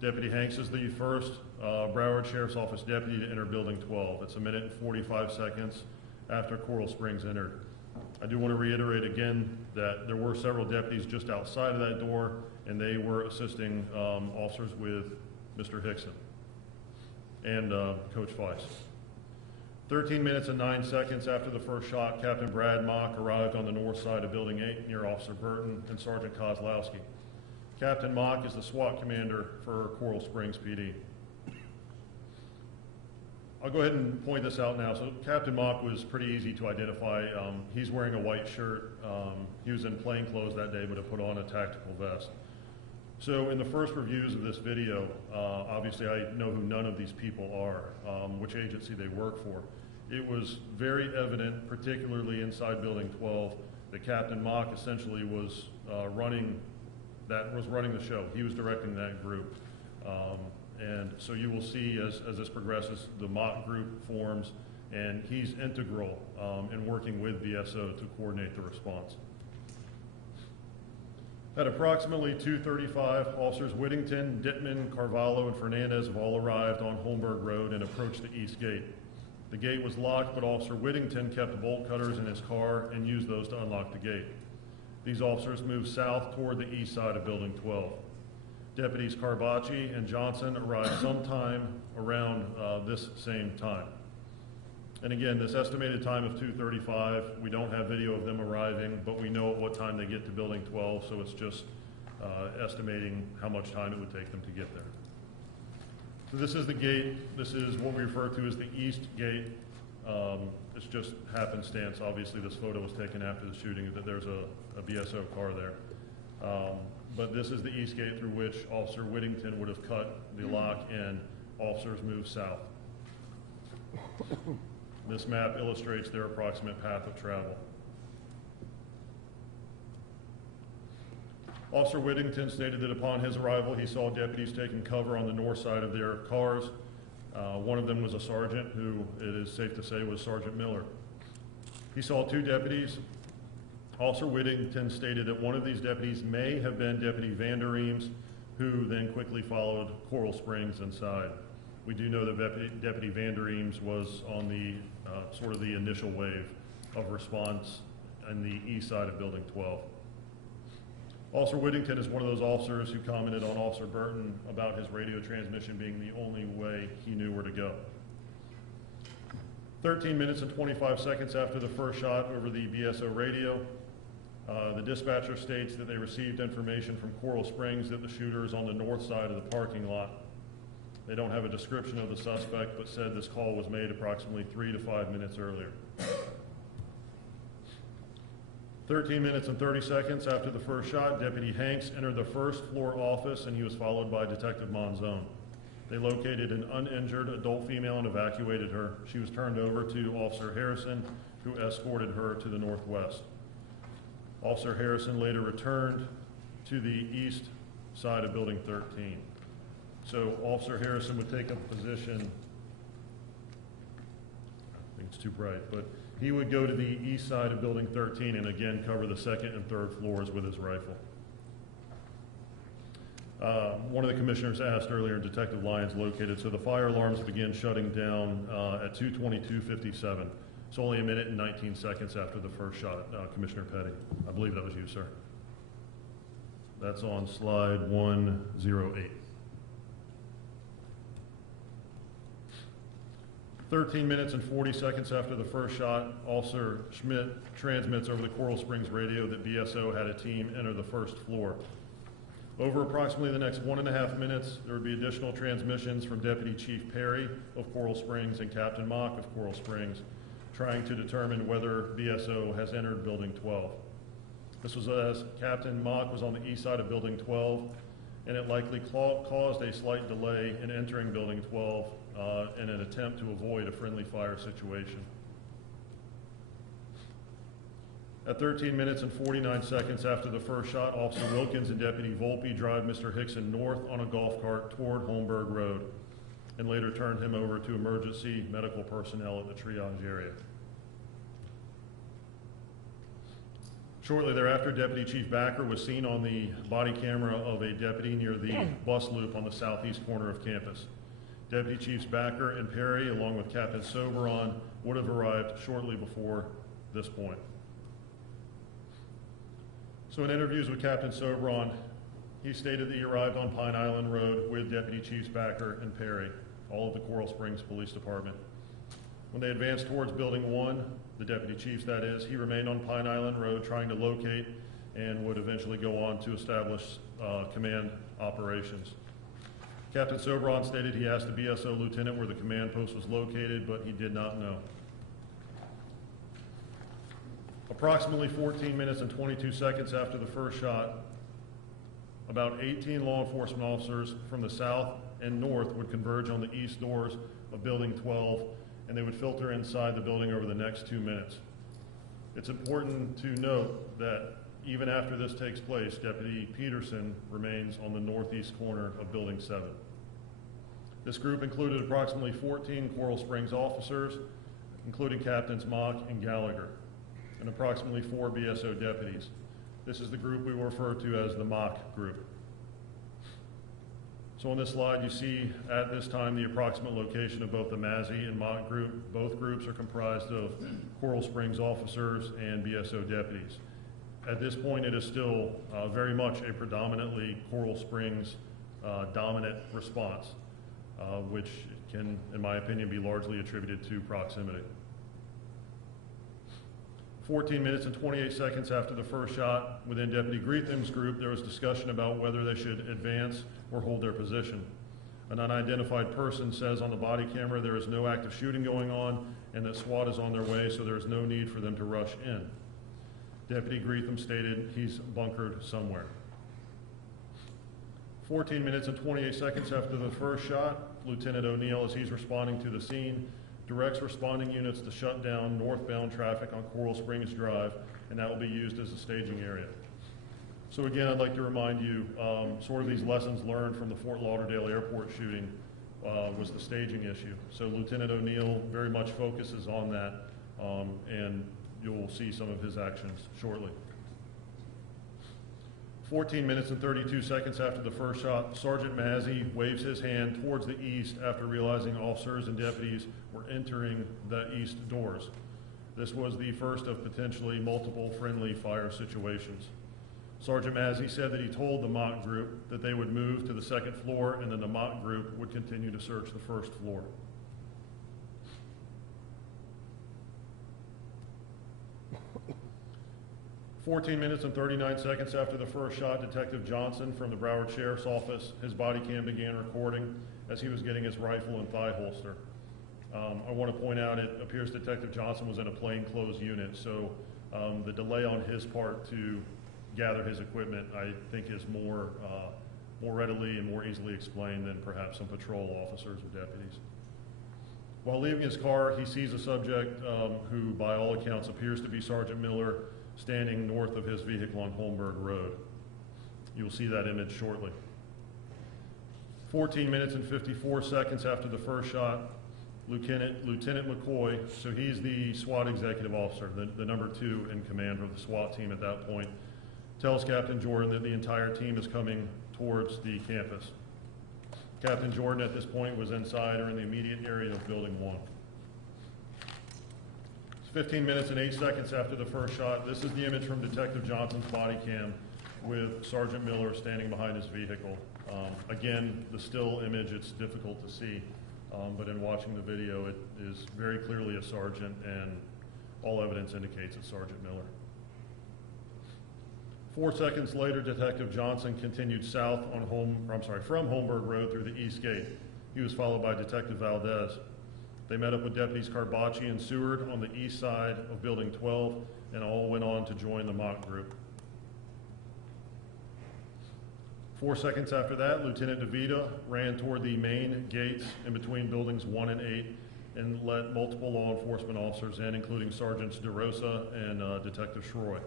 Deputy Hanks is the first Broward Sheriff's Office deputy to enter Building 12. It's 1 minute and 45 seconds after Coral Springs entered. I do want to reiterate again that there were several deputies just outside of that door, and they were assisting officers with Mr. Hickson and Coach Feiss. 13 minutes and 9 seconds after the first shot, Captain Brad Mock arrived on the north side of Building 8 near Officer Burton and Sergeant Kozlowski. Captain Mock is the SWAT commander for Coral Springs PD. I'll go ahead and point this out now. So Captain Mock was pretty easy to identify. He's wearing a white shirt. He was in plain clothes that day, but had put on a tactical vest. So in the first reviews of this video, obviously I know who none of these people are, which agency they work for. It was very evident, particularly inside Building 12, that Captain Mock essentially was running the show. He was directing that group. And so you will see as this progresses, the Mock group forms, and he's integral in working with BSO to coordinate the response. At approximately 2:35, Officers Whittington, Dittman, Carvalho, and Fernandez have all arrived on Holmberg Road and approached the east gate. The gate was locked, but Officer Whittington kept the bolt cutters in his car and used those to unlock the gate. These officers moved south toward the east side of Building 12. Deputies Carbachi and Johnson arrived sometime around this same time. And again, this estimated time of 2:35, we don't have video of them arriving, but we know at what time they get to Building 12, so it's just estimating how much time it would take them to get there. So this is the gate. This is what we refer to as the east gate. It's just happenstance. Obviously, this photo was taken after the shooting, that there's a BSO car there. But this is the east gate through which Officer Whittington would have cut the lock and officers moved south. This map illustrates their approximate path of travel. Officer Whittington stated that upon his arrival, he saw deputies taking cover on the north side of their cars. One of them was a sergeant who, it is safe to say, was Sergeant Miller. He saw two deputies. Officer Whittington stated that one of these deputies may have been Deputy Vander Eames, who then quickly followed Coral Springs inside. We do know that Deputy Vander Eames was on the sort of the initial wave of response on the east side of Building 12. Officer Whittington is one of those officers who commented on Officer Burton about his radio transmission being the only way he knew where to go. 13 minutes and 25 seconds after the first shot over the BSO radio, the dispatcher states that they received information from Coral Springs that the shooter is on the north side of the parking lot. They don't have a description of the suspect, but said this call was made approximately 3 to 5 minutes earlier. 13 minutes and 30 seconds after the first shot, Deputy Hanks entered the first floor office and he was followed by Detective Monzone. They located an uninjured adult female and evacuated her. She was turned over to Officer Harrison, who escorted her to the northwest. Officer Harrison later returned to the east side of Building 13. So Officer Harrison would take a position it's too bright, but he would go to the east side of building 13 and again cover the second and third floors with his rifle. One of the commissioners asked earlier, Detective Lyons located, so the fire alarms began shutting down at 2:22:57. It's only a minute and 19 seconds after the first shot. Commissioner Petty, I believe that was you, sir. That's on slide 108. 13 minutes and 40 seconds after the first shot, Officer Schmidt transmits over the Coral Springs radio that BSO had a team enter the first floor. Over approximately the next 1.5 minutes, there would be additional transmissions from Deputy Chief Perry of Coral Springs and Captain Mock of Coral Springs, trying to determine whether BSO has entered Building 12. This was as Captain Mock was on the east side of Building 12, and it likely caused a slight delay in entering Building 12 in an attempt to avoid a friendly fire situation. At 13 minutes and 49 seconds after the first shot, Officer Wilkins and Deputy Volpe drive Mr. Hickson north on a golf cart toward Holmberg Road and later turned him over to emergency medical personnel at the triage area. Shortly thereafter, Deputy Chief Backer was seen on the body camera of a deputy near the bus loop on the southeast corner of campus. Deputy Chiefs Backer and Perry, along with Captain Soberon, would have arrived shortly before this point. So in interviews with Captain Soberon, he stated that he arrived on Pine Island Road with Deputy Chiefs Backer and Perry, all of the Coral Springs Police Department. When they advanced towards Building 1, the deputy chiefs that is, he remained on Pine Island Road trying to locate and would eventually go on to establish command operations. Captain Soberon stated he asked the BSO lieutenant where the command post was located, but he did not know. Approximately 14 minutes and 22 seconds after the first shot, about 18 law enforcement officers from the south and north would converge on the east doors of Building 12, and they would filter inside the building over the next 2 minutes. It's important to note that even after this takes place, Deputy Peterson remains on the northeast corner of Building 7. This group included approximately 14 Coral Springs officers, including Captains Mock and Gallagher, and approximately 4 BSO deputies. This is the group we will refer to as the Mock group. So on this slide, you see at this time the approximate location of both the Mazzy and Mock group. Both groups are comprised of Coral Springs officers and BSO deputies. At this point, it is still very much a predominantly Coral Springs dominant response, which can, in my opinion, be largely attributed to proximity. 14 minutes and 28 seconds after the first shot, within Deputy Greetham's group, there was discussion about whether they should advance or hold their position. An unidentified person says on the body camera there is no active shooting going on and that SWAT is on their way, so there is no need for them to rush in. Deputy Greetham stated he's bunkered somewhere. 14 minutes and 28 seconds after the first shot, Lieutenant O'Neill, as he's responding to the scene, directs responding units to shut down northbound traffic on Coral Springs Drive, and that will be used as a staging area. So again, I'd like to remind you, sort of these lessons learned from the Fort Lauderdale airport shooting was the staging issue. So Lieutenant O'Neill very much focuses on that, and you'll see some of his actions shortly. 14 minutes and 32 seconds after the first shot, Sergeant Mazzy waves his hand towards the east after realizing officers and deputies were entering the east doors. This was the first of potentially multiple friendly fire situations. Sergeant Mazzy said that he told the Mock group that they would move to the second floor and then the Mock group would continue to search the first floor. 14 minutes and 39 seconds after the first shot, Detective Johnson from the Broward Sheriff's Office, his body cam began recording as he was getting his rifle and thigh holster. I want to point out it appears Detective Johnson was in a plainclothes unit, so the delay on his part to gather his equipment, I think, is more readily and more easily explained than perhaps some patrol officers or deputies. While leaving his car, he sees a subject who, by all accounts, appears to be Sergeant Miller, standing north of his vehicle on Holmberg Road. You'll see that image shortly. 14 minutes and 54 seconds after the first shot, Lieutenant McCoy, so he's the SWAT executive officer, the number 2 in command of the SWAT team at that point, tells Captain Jordan that the entire team is coming towards the campus. Captain Jordan at this point was inside or in the immediate area of Building 1. It's 15 minutes and 8 seconds after the first shot. This is the image from Detective Johnson's body cam with Sergeant Miller standing behind his vehicle. Again, the still image, it's difficult to see, but in watching the video, it is very clearly a sergeant, and all evidence indicates it's Sergeant Miller. 4 seconds later, Detective Johnson continued south on from Holmberg Road through the east gate. He was followed by Detective Valdez. They met up with Deputies Carbachi and Seward on the east side of Building 12, and all went on to join the mock group. 4 seconds after that, Lieutenant DeVita ran toward the main gates in between Buildings 1 and 8 and let multiple law enforcement officers in, including Sergeants DeRosa and Detective Schroy.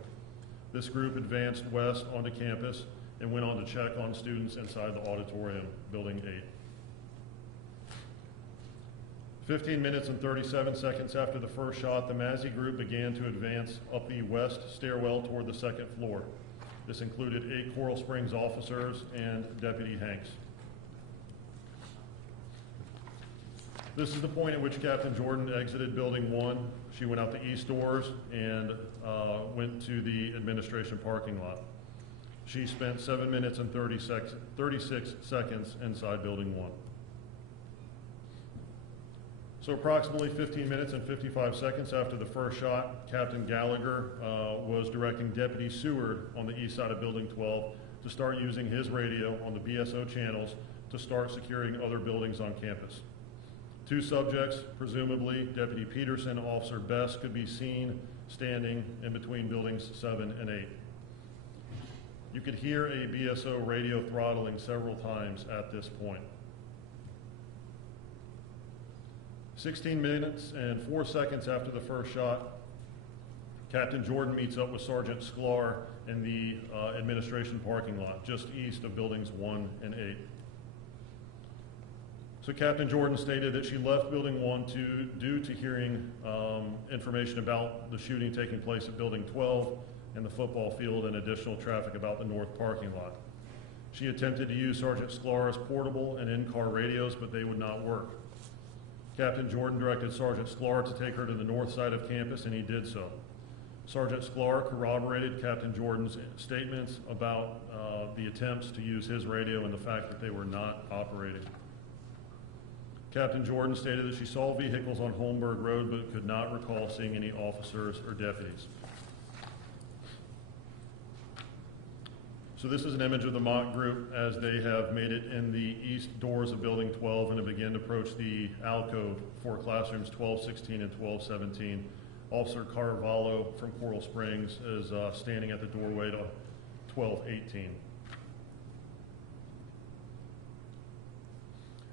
This group advanced west onto campus and went on to check on students inside the auditorium, Building 8. 15 minutes and 37 seconds after the first shot, the Mazzy group began to advance up the west stairwell toward the second floor. This included 8 Coral Springs officers and Deputy Hanks. This is the point at which Captain Jordan exited Building 1. She went out the east doors and went to the administration parking lot. She spent 7 minutes and 36 seconds inside Building 1. So approximately 15 minutes and 55 seconds after the first shot, Captain Gallagher was directing Deputy Seward on the east side of Building 12 to start using his radio on the BSO channels to start securing other buildings on campus. 2 subjects, presumably Deputy Peterson and Officer Best, could be seen standing in between Buildings 7 and 8. You could hear a BSO radio throttling several times at this point. 16 minutes and 4 seconds after the first shot, Captain Jordan meets up with Sergeant Sklar in the administration parking lot just east of Buildings 1 and 8. So Captain Jordan stated that she left Building 1 due to hearing information about the shooting taking place at Building 12 and the football field and additional traffic about the north parking lot. She attempted to use Sergeant Sklar's portable and in-car radios, but they would not work. Captain Jordan directed Sergeant Sklar to take her to the north side of campus, and he did so. Sergeant Sklar corroborated Captain Jordan's statements about the attempts to use his radio and the fact that they were not operating. Captain Jordan stated that she saw vehicles on Holmberg Road but could not recall seeing any officers or deputies. So this is an image of the mock group as they have made it in the east doors of Building 12 and have begun to approach the alcove for classrooms 1216 and 1217. Officer Carvalho from Coral Springs is standing at the doorway to 1218.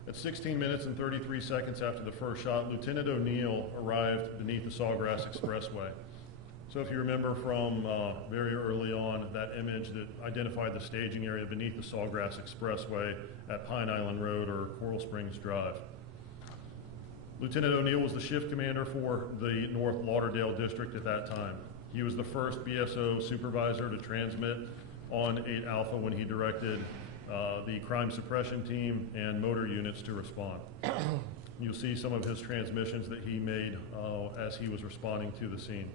At 16 minutes and 33 seconds after the first shot, Lieutenant O'Neill arrived beneath the Sawgrass Expressway. So if you remember from very early on, that image that identified the staging area beneath the Sawgrass Expressway at Pine Island Road or Coral Springs Drive. Lieutenant O'Neill was the shift commander for the North Lauderdale District at that time. He was the first BSO supervisor to transmit on 8 Alpha when he directed the crime suppression team and motor units to respond. You'll see some of his transmissions that he made as he was responding to the scene.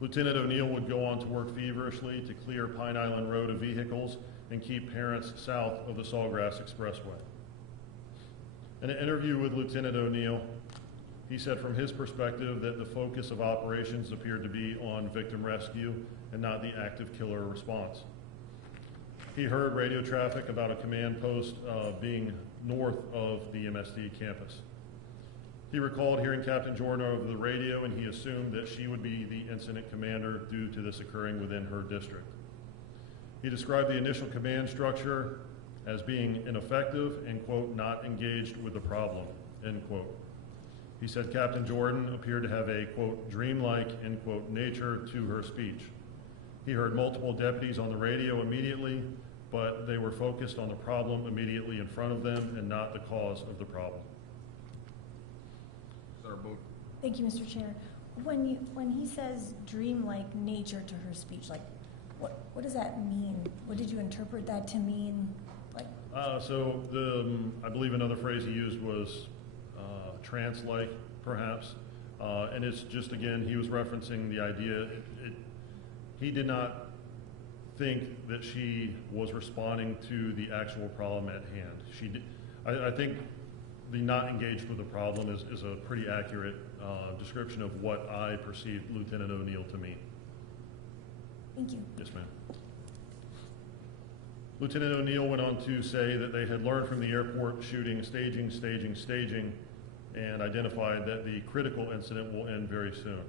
Lieutenant O'Neill would go on to work feverishly to clear Pine Island Road of vehicles and keep parents south of the Sawgrass Expressway. In an interview with Lieutenant O'Neill, he said from his perspective that the focus of operations appeared to be on victim rescue and not the active killer response. He heard radio traffic about a command post being north of the MSD campus. He recalled hearing Captain Jordan over the radio, and he assumed that she would be the incident commander due to this occurring within her district. He described the initial command structure as being ineffective and, quote, not engaged with the problem, end quote. He said Captain Jordan appeared to have a, quote, dreamlike, end quote, nature to her speech. He heard multiple deputies on the radio immediately, but they were focused on the problem immediately in front of them and not the cause of the problem. Our boat. Thank you, Mr. Chair. When he says dreamlike nature to her speech, like, what does that mean? What did you interpret that to mean? Like, So I believe another phrase he used was trance-like, perhaps. And it's just, again, he was referencing the idea. He did not think that she was responding to the actual problem at hand. I think the not engaged with the problem is a pretty accurate description of what I perceived Lieutenant O'Neill to mean. thank you. Yes, ma'am. Lieutenant O'Neill went on to say that they had learned from the airport shooting, staging, and identified that the critical incident will end very soon.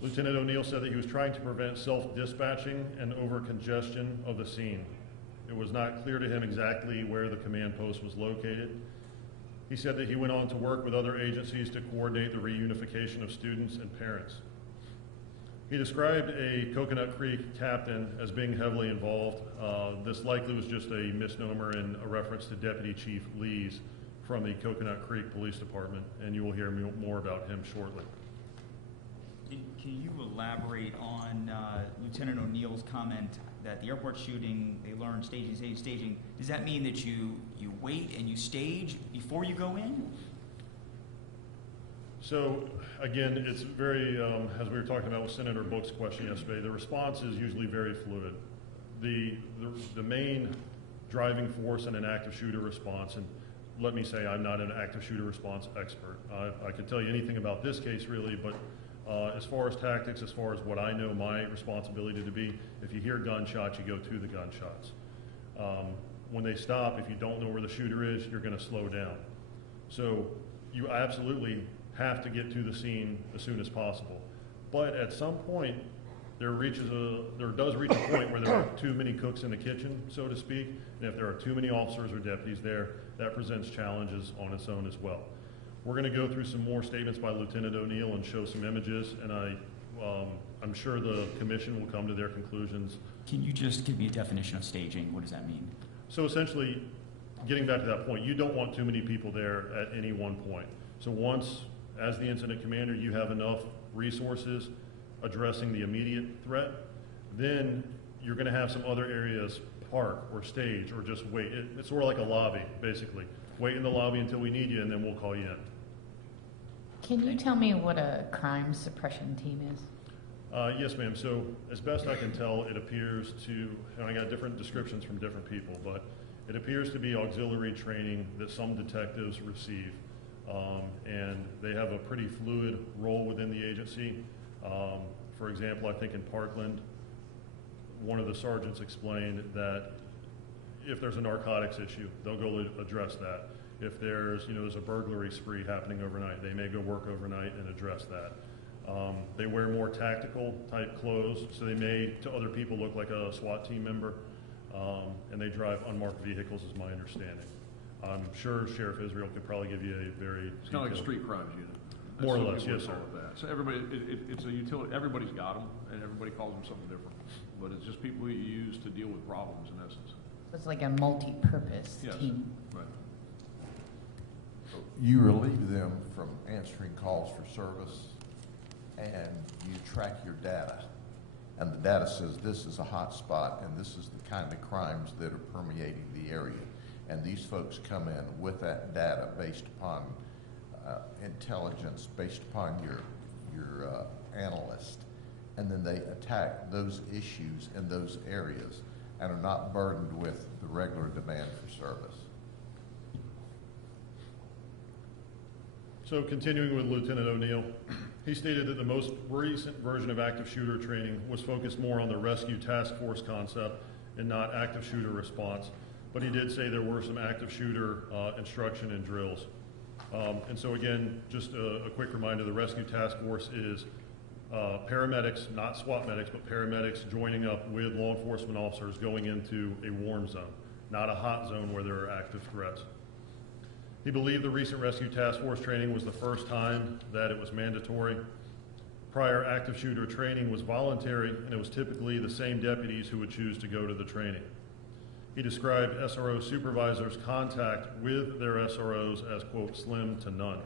Lieutenant O'Neill said that he was trying to prevent self-dispatching and over-congestion of the scene. It was not clear to him exactly where the command post was located. He said that he went on to work with other agencies to coordinate the reunification of students and parents. He described a Coconut Creek captain as being heavily involved. This likely was just a misnomer and a reference to Deputy Chief Lees from the Coconut Creek Police Department, and you will hear more about him shortly. Can you elaborate on Lieutenant O'Neill's comment that the airport shooting, they learned staging? Does that mean that you wait and you stage before you go in? So again, it's very, as we were talking about with Senator Book's question yesterday, the response is usually very fluid. The main driving force in an active shooter response, and let me say I'm not an active shooter response expert. I could tell you anything about this case really, but as far as tactics, as far as what I know my responsibility to be, if you hear gunshots, you go to the gunshots. When they stop, if you don't know where the shooter is, you're going to slow down. So you absolutely have to get to the scene as soon as possible. But at some point, there does reach a point where there are too many cooks in the kitchen, so to speak, and if there are too many officers or deputies there, that presents challenges on its own as well. We're going to go through some more statements by Lieutenant O'Neill and show some images, and I'm sure the commission will come to their conclusions. Can you just give me a definition of staging? What does that mean? So essentially, getting back to that point, you don't want too many people there at any one point. So once, as the incident commander, you have enough resources addressing the immediate threat, then you're going to have some other areas park or stage or just wait. It's sort of like a lobby, basically. Wait in the lobby until we need you, and then we'll call you in. Can you tell me what a crime suppression team is? Yes, ma'am. So as best I can tell, it appears to, and I got different descriptions from different people, but it appears to be auxiliary training that some detectives receive. And they have a pretty fluid role within the agency. For example, I think in Parkland, one of the sergeants explained that if there's a narcotics issue, they'll go address that. If there's a burglary spree happening overnight, they may go work overnight and address that. They wear more tactical type clothes, so they may, to other people, look like a SWAT team member, and they drive unmarked vehicles, is my understanding. I'm sure Sheriff Israel could probably give you a very It's kind of like a street crimes unit. That's more or what less, we yes, call sir. it that. So everybody, it's a utility. Everybody's got them, and everybody calls them something different. But it's just people you use to deal with problems in essence. It's like a multi-purpose Yes. team. Right. You relieve them from answering calls for service, and you track your data. And the data says this is a hot spot, and this is the kind of crimes that are permeating the area. And these folks come in with that data based upon intelligence, based upon your analyst, and then they attack those issues in those areas and are not burdened with the regular demand for service. So continuing with Lieutenant O'Neill, he stated that the most recent version of active shooter training was focused more on the rescue task force concept and not active shooter response. But he did say there were some active shooter instruction and drills. And so again, just a quick reminder, the rescue task force is paramedics, not SWAT medics, but paramedics joining up with law enforcement officers going into a warm zone, not a hot zone where there are active threats. He believed the recent rescue task force training was the first time that it was mandatory. Prior active shooter training was voluntary, and it was typically the same deputies who would choose to go to the training. He described SRO supervisors' contact with their SROs as, quote, slim to none.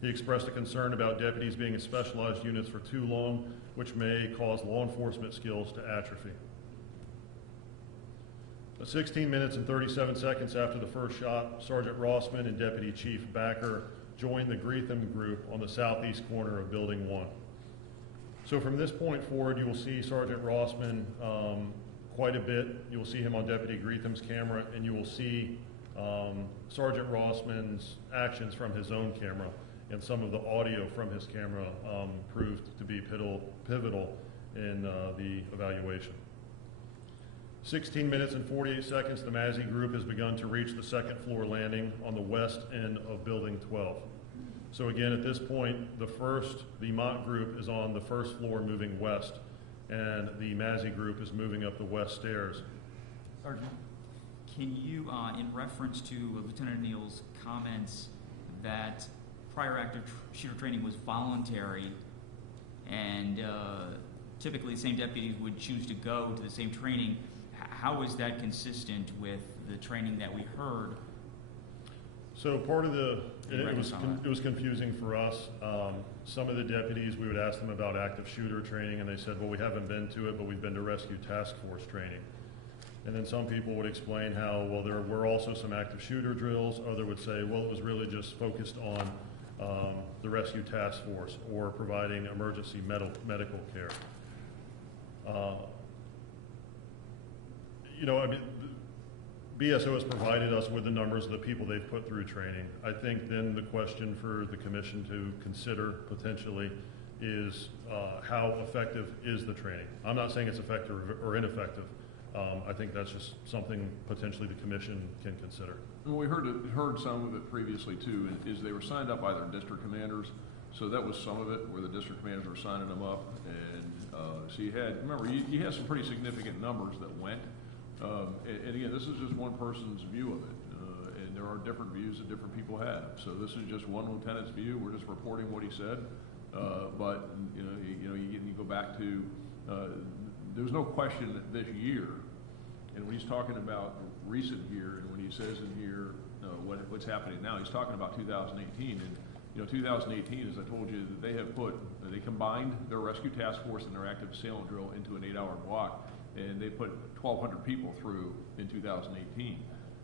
He expressed a concern about deputies being in specialized units for too long, which may cause law enforcement skills to atrophy. 16 minutes and 37 seconds after the first shot, Sergeant Rossman and Deputy Chief Backer joined the Greetham group on the southeast corner of Building 1. So from this point forward, you will see Sergeant Rossman quite a bit. You will see him on Deputy Greetham's camera, and you will see Sergeant Rossman's actions from his own camera, and some of the audio from his camera proved to be pivotal in the evaluation. 16 minutes and 48 seconds, the Mazzy group has begun to reach the second floor landing on the west end of Building 12. So again, at this point, the Mott group is on the first floor moving west, and the Mazzy group is moving up the west stairs. Sergeant, can you, in reference to Lieutenant Neal's comments that prior active shooter training was voluntary, and typically the same deputies would choose to go to the same training, how is that consistent with the training that we heard? So part of it was confusing for us. Some of the deputies, we would ask them about active shooter training, and they said, well, we haven't been to it, but we've been to rescue task force training. And then some people would explain how, well, there were also some active shooter drills. Other would say, well, it was really just focused on the rescue task force or providing emergency medical care. I mean, BSO has provided us with the numbers of the people they've put through training. I think then the question for the commission to consider potentially is how effective is the training? I'm not saying it's effective or ineffective. I think that's just something potentially the commission can consider. Well, we heard some of it previously too, is they were signed up by their district commanders. So that was some of it, where the district commanders were signing them up. And so you had some pretty significant numbers that went. And again, this is just one person's view of it, and there are different views that different people have. So this is just one lieutenant's view. We're just reporting what he said. But you go back to there's no question that this year, and when he's talking about recent year, and when he says in here what's happening now, he's talking about 2018. And 2018, as I told you, that they combined their rescue task force and their active assailant drill into an 8-hour block. And they put 1,200 people through in 2018.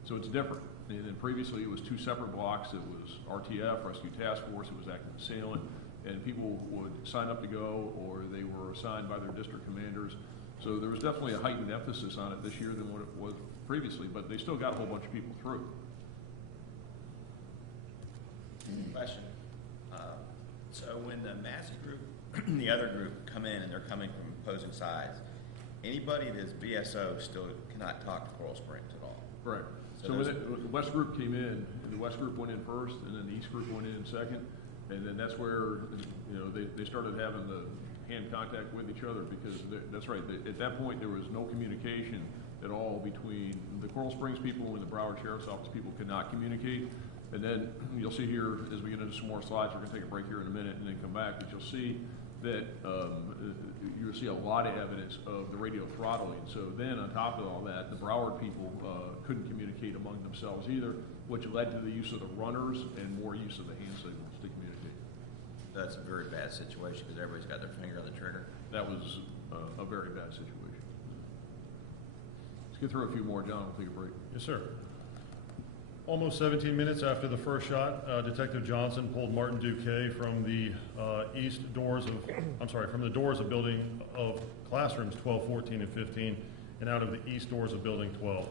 So it's different. And then previously it was two separate blocks. It was RTF, Rescue Task Force, it was Active Assailant, and people would sign up to go, or they were assigned by their district commanders. So there was definitely a heightened emphasis on it this year than what it was previously, but they still got a whole bunch of people through. Question. So when the Massey group and the other group come in and they're coming from opposing sides, anybody that's BSO still cannot talk to Coral Springs at all. Right. So when the West group came in, and the West group went in first, and then the East group went in second, and then that's where they started having the hand contact with each other, because that's right. At that point, there was no communication at all between the Coral Springs people and the Broward Sheriff's Office people could not communicate. And then you'll see here as we get into some more slides, we're going to take a break here in a minute and then come back, but you'll see that you'll see a lot of evidence of the radio throttling. So then on top of all that, the Broward people couldn't communicate among themselves either, which led to the use of the runners and more use of the hand signals to communicate. That's a very bad situation because everybody's got their finger on the trigger. That was a very bad situation. Let's get through a few more, John. We'll take a break. Yes, sir. Almost 17 minutes after the first shot, Detective Johnson pulled Martin Duque from the from the doors of building of classrooms 12, 14, and 15, and out of the east doors of building 12.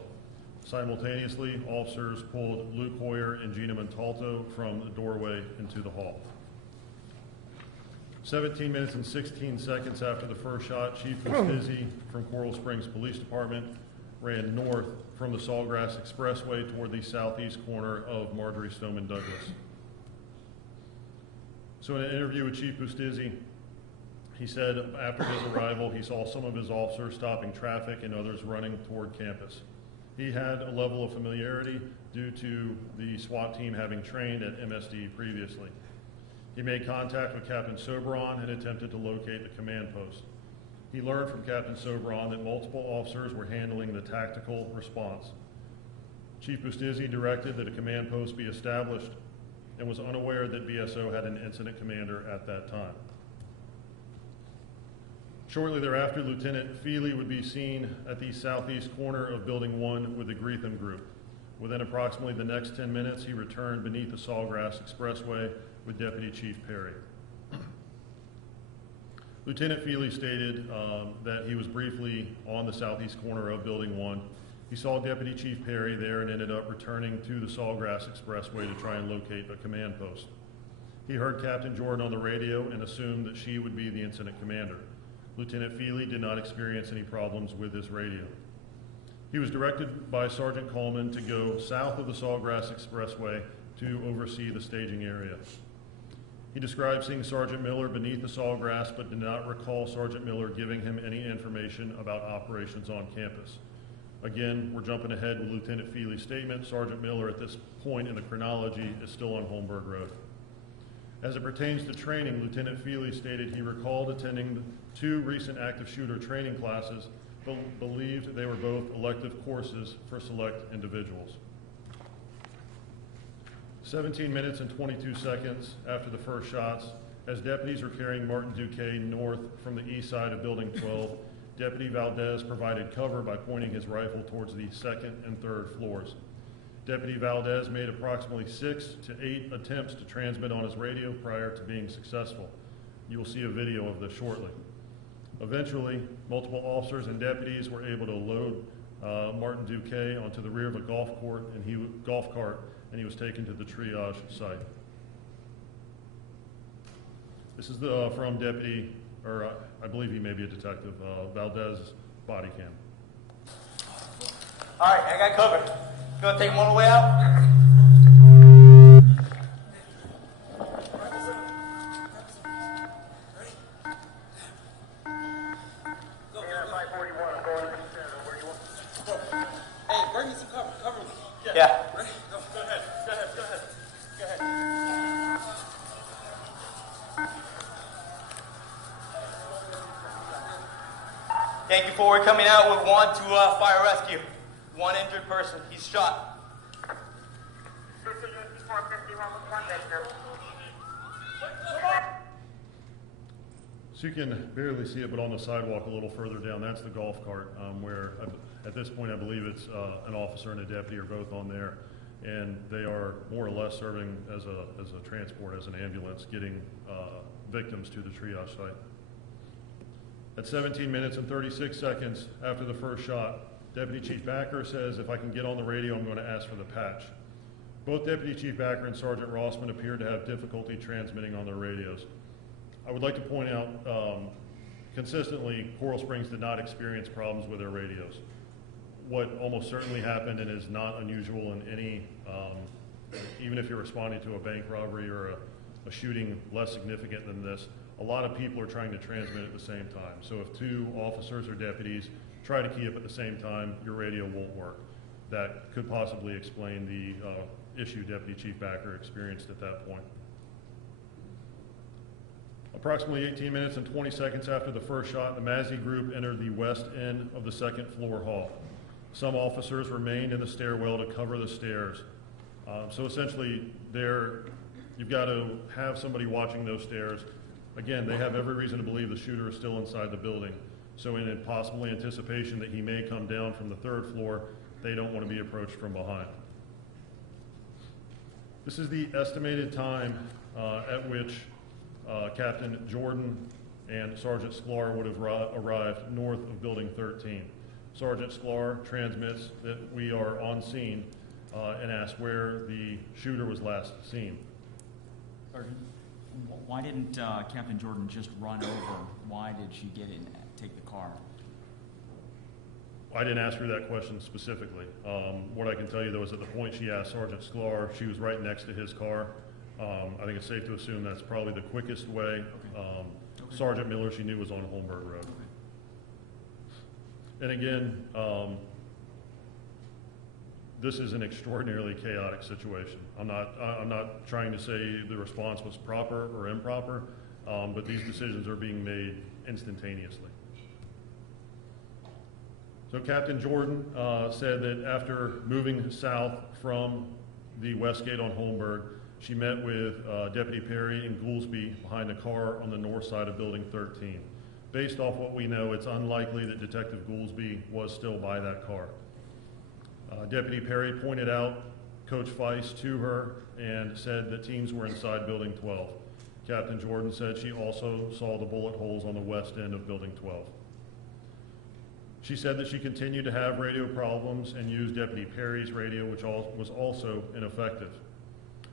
Simultaneously, officers pulled Luke Hoyer and Gina Montalto from the doorway into the hall. 17 minutes and 16 seconds after the first shot, Chief Bustizzi from Coral Springs Police Department ran north from the Sawgrass Expressway toward the southeast corner of Marjorie Stoneman Douglas. So in an interview with Chief Bustizzi, he said after his arrival, he saw some of his officers stopping traffic and others running toward campus. He had a level of familiarity due to the SWAT team having trained at MSD previously. He made contact with Captain Soberon and attempted to locate the command post. He learned from Captain Soberon that multiple officers were handling the tactical response. Chief Bustizzi directed that a command post be established and was unaware that BSO had an incident commander at that time. Shortly thereafter, Lieutenant Feely would be seen at the southeast corner of Building 1 with the Greetham Group. Within approximately the next 10 minutes, he returned beneath the Sawgrass Expressway with Deputy Chief Perry. Lieutenant Feely stated that he was briefly on the southeast corner of Building 1. He saw Deputy Chief Perry there and ended up returning to the Sawgrass Expressway to try and locate a command post. He heard Captain Jordan on the radio and assumed that she would be the incident commander. Lieutenant Feely did not experience any problems with his radio. He was directed by Sergeant Coleman to go south of the Sawgrass Expressway to oversee the staging area. He described seeing Sergeant Miller beneath the Sawgrass, but did not recall Sergeant Miller giving him any information about operations on campus. Again, we're jumping ahead with Lieutenant Feely's statement. Sergeant Miller at this point in the chronology is still on Holmberg Road. As it pertains to training, Lieutenant Feely stated he recalled attending 2 recent active shooter training classes, but believed they were both elective courses for select individuals. 17 minutes and 22 seconds after the first shots, as deputies were carrying Martin Duque north from the east side of Building 12, Deputy Valdez provided cover by pointing his rifle towards the 2nd and 3rd floors. Deputy Valdez made approximately 6 to 8 attempts to transmit on his radio prior to being successful. You will see a video of this shortly. Eventually, multiple officers and deputies were able to load Martin Duque onto the rear of a golf cart, and he was taken to the triage site. This is from Deputy, or I believe he may be a detective, Valdez's body cam. All right, I got covered. You want to take him all the way out? Hey, bring me some cover. Cover me. Yeah. Ready? Go ahead. Go ahead. Go ahead. Go ahead. Thank you for coming out with 1 to fire rescue. 1 injured person. He's shot. So you can barely see it, but on the sidewalk a little further down, that's the golf cart where at this point I believe it's an officer and a deputy are both on there, and they are more or less serving as a transport, as an ambulance, getting victims to the triage site. At 17 minutes and 36 seconds after the first shot, Deputy Chief Backer says, if I can get on the radio, I'm going to ask for the patch. Both Deputy Chief Backer and Sergeant Rossman appeared to have difficulty transmitting on their radios. I would like to point out, consistently, Coral Springs did not experience problems with their radios. What almost certainly happened, and is not unusual in any, even if you're responding to a bank robbery or a shooting less significant than this, a lot of people are trying to transmit at the same time. So if 2 officers or deputies try to key up at the same time, your radio won't work. That could possibly explain the issue Deputy Chief Backer experienced at that point. Approximately 18 minutes and 20 seconds after the first shot, the Mazzy group entered the west end of the 2nd floor hall. Some officers remained in the stairwell to cover the stairs. So essentially, you've got to have somebody watching those stairs. Again, they have every reason to believe the shooter is still inside the building. So in possibly anticipation that he may come down from the 3rd floor, they don't want to be approached from behind. This is the estimated time at which Captain Jordan and Sergeant Sklar would have arrived north of Building 13. Sergeant Sklar transmits that we are on scene and asks where the shooter was last seen. Sergeant, why didn't Captain Jordan just run over? Why did she get in and take the car? I didn't ask her that question specifically. What I can tell you, though, is at the point she asked Sergeant Sklar, she was right next to his car. I think it's safe to assume that's probably the quickest way. Okay. Sergeant Miller, she knew, was on Holmberg Road. Okay. And again, this is an extraordinarily chaotic situation. I'm not trying to say the response was proper or improper, but these decisions are being made instantaneously. So Captain Jordan said that after moving south from the west gate on Holmberg, She met with Deputy Perry and Goolsby behind a car on the north side of Building 13. Based off what we know, it's unlikely that Detective Goolsby was still by that car. Deputy Perry pointed out Coach Feist to her and said that teams were inside Building 12. Captain Jordan said she also saw the bullet holes on the west end of Building 12. She said that she continued to have radio problems and used Deputy Perry's radio, which was also ineffective.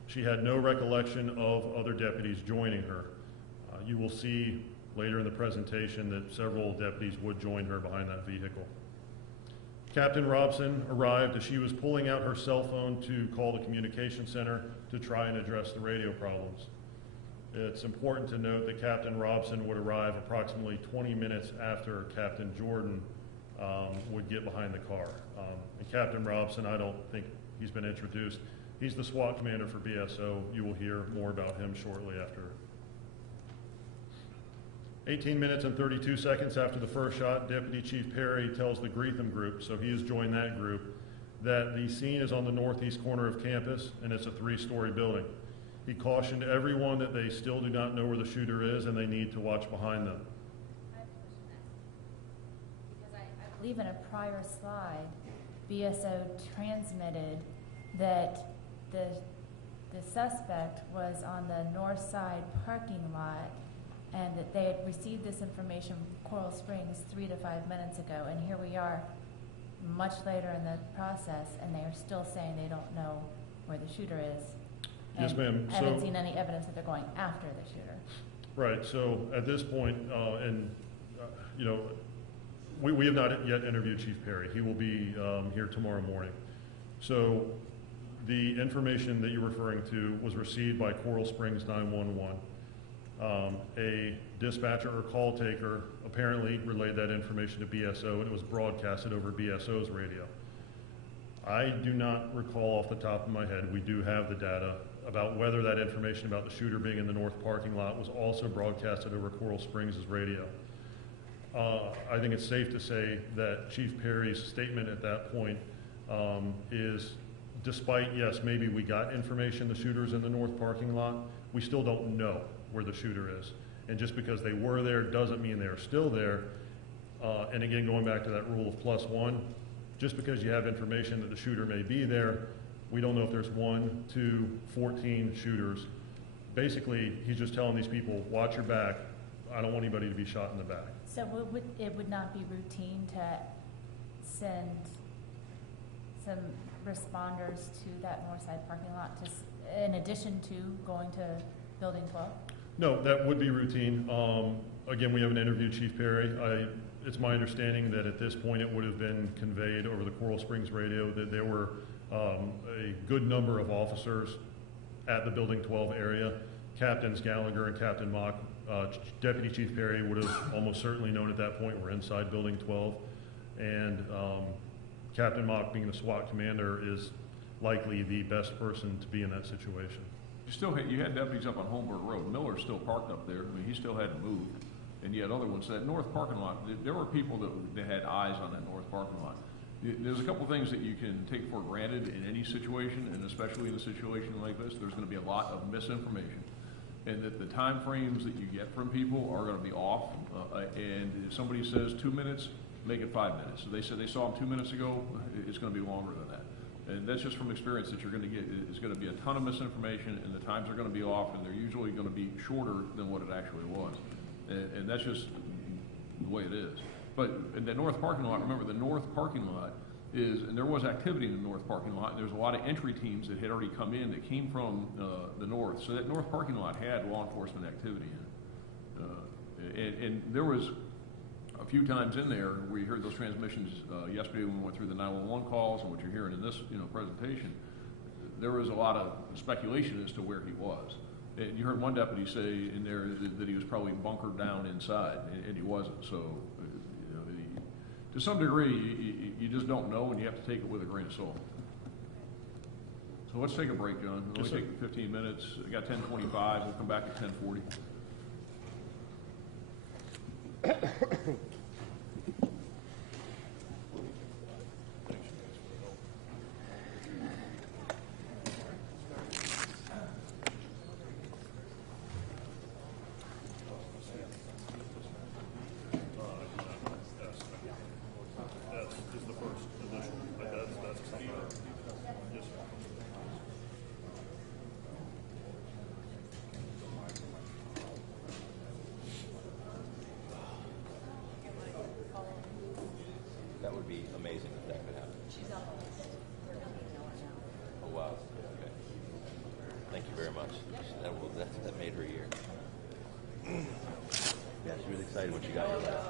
She had no recollection of other deputies joining her. You will see later in the presentation that several deputies would join her behind that vehicle. Captain Robson arrived as she was pulling out her cell phone to call the communication center to try and address the radio problems. It's important to note that Captain Robson would arrive approximately 20 minutes after Captain Jordan would get behind the car. And Captain Robson, I don't think he's been introduced. He's the SWAT commander for BSO. You will hear more about him shortly after. 18 minutes and 32 seconds after the first shot, Deputy Chief Perry tells the Greetham group, so he has joined that group, that the scene is on the northeast corner of campus and it's a 3-story building. He cautioned everyone that they still do not know where the shooter is and they need to watch behind them. Because I believe in a prior slide, BSO transmitted that the suspect was on the north side parking lot and that they had received this information from Coral Springs 3 to 5 minutes ago, and here we are much later in the process and they are still saying they don't know where the shooter is. Yes, ma'am. I haven't seen any evidence that they're going after the shooter. Right, so at this point, you know, we have not yet interviewed Chief Perry. He will be here tomorrow morning. So the information that you're referring to was received by Coral Springs 911. A dispatcher or call taker apparently relayed that information to BSO and it was broadcasted over BSO's radio. I do not recall off the top of my head, we do have the data about whether that information about the shooter being in the north parking lot was also broadcasted over Coral Springs' radio. I think it's safe to say that Chief Perry's statement at that point is, despite, yes, maybe we got information the shooter's in the north parking lot, we still don't know where the shooter is. And just because they were there doesn't mean they're still there. And again, going back to that rule of +1, just because you have information that the shooter may be there, we don't know if there's 1, 2, 14 shooters. Basically, he's just telling these people, watch your back. I don't want anybody to be shot in the back. So it would not be routine to send some responders to that north side parking lot in addition to going to Building 12? No, that would be routine. Again, we haven't interviewed Chief Perry. It's my understanding that at this point it would have been conveyed over the Coral Springs radio that there were a good number of officers at the Building 12 area. Captains Gallagher and Captain Mock, Deputy Chief Perry would have almost certainly known at that point we're inside Building 12. And Captain Mock, being the SWAT commander, is likely the best person to be in that situation. You had deputies up on Holmberg Road. Miller's still parked up there. I mean, he still hadn't moved. And you had other ones. That north parking lot, there were people that had eyes on that north parking lot. There's a couple things that you can take for granted in any situation, and especially in a situation like this. There's going to be a lot of misinformation, and that the time frames that you get from people are going to be off. And if somebody says 2 minutes, make it 5 minutes. So they said they saw him 2 minutes ago, it's going to be longer than that. And that's just from experience that you're going to get. It's going to be a ton of misinformation, and the times are going to be off, and they're usually going to be shorter than what it actually was. And that's just the way it is. But in the north parking lot, remember, the north parking lot is, and there was activity in the north parking lot, and there's a lot of entry teams that had already come in that came from the north. So that north parking lot had law enforcement activity in it. And there was a few times in there where you heard those transmissions yesterday when we went through the 911 calls and what you're hearing in this presentation. There was a lot of speculation as to where he was. And you heard one deputy say in there that he was probably bunkered down inside, and he wasn't. So, to some degree, you just don't know, and you have to take it with a grain of salt. So let's take a break, John. We'll only take 15 minutes. We got 10:25. We'll come back at 10:40. excited what you got here.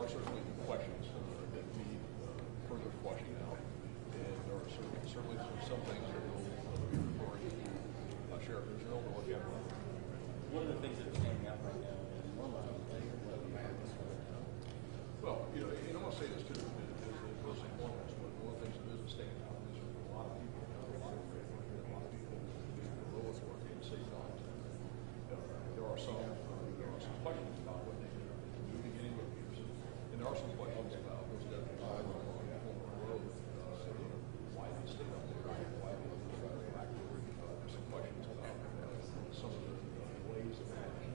are certainly questions that need further fleshing out, and there are certainly some things that will be referring to Sheriff Israel to look at. One of the things that's standing out right now is well, you know, and I want to say this too, is first and foremost, one of the things that is standing out is a lot of people, a lot of people the lowest work in city times. There are some questions about what they did in the beginning with Peterson, and there are some questions about those deputies on the road, why they stayed up there, why they were active. There's some questions about some of the ways of managing.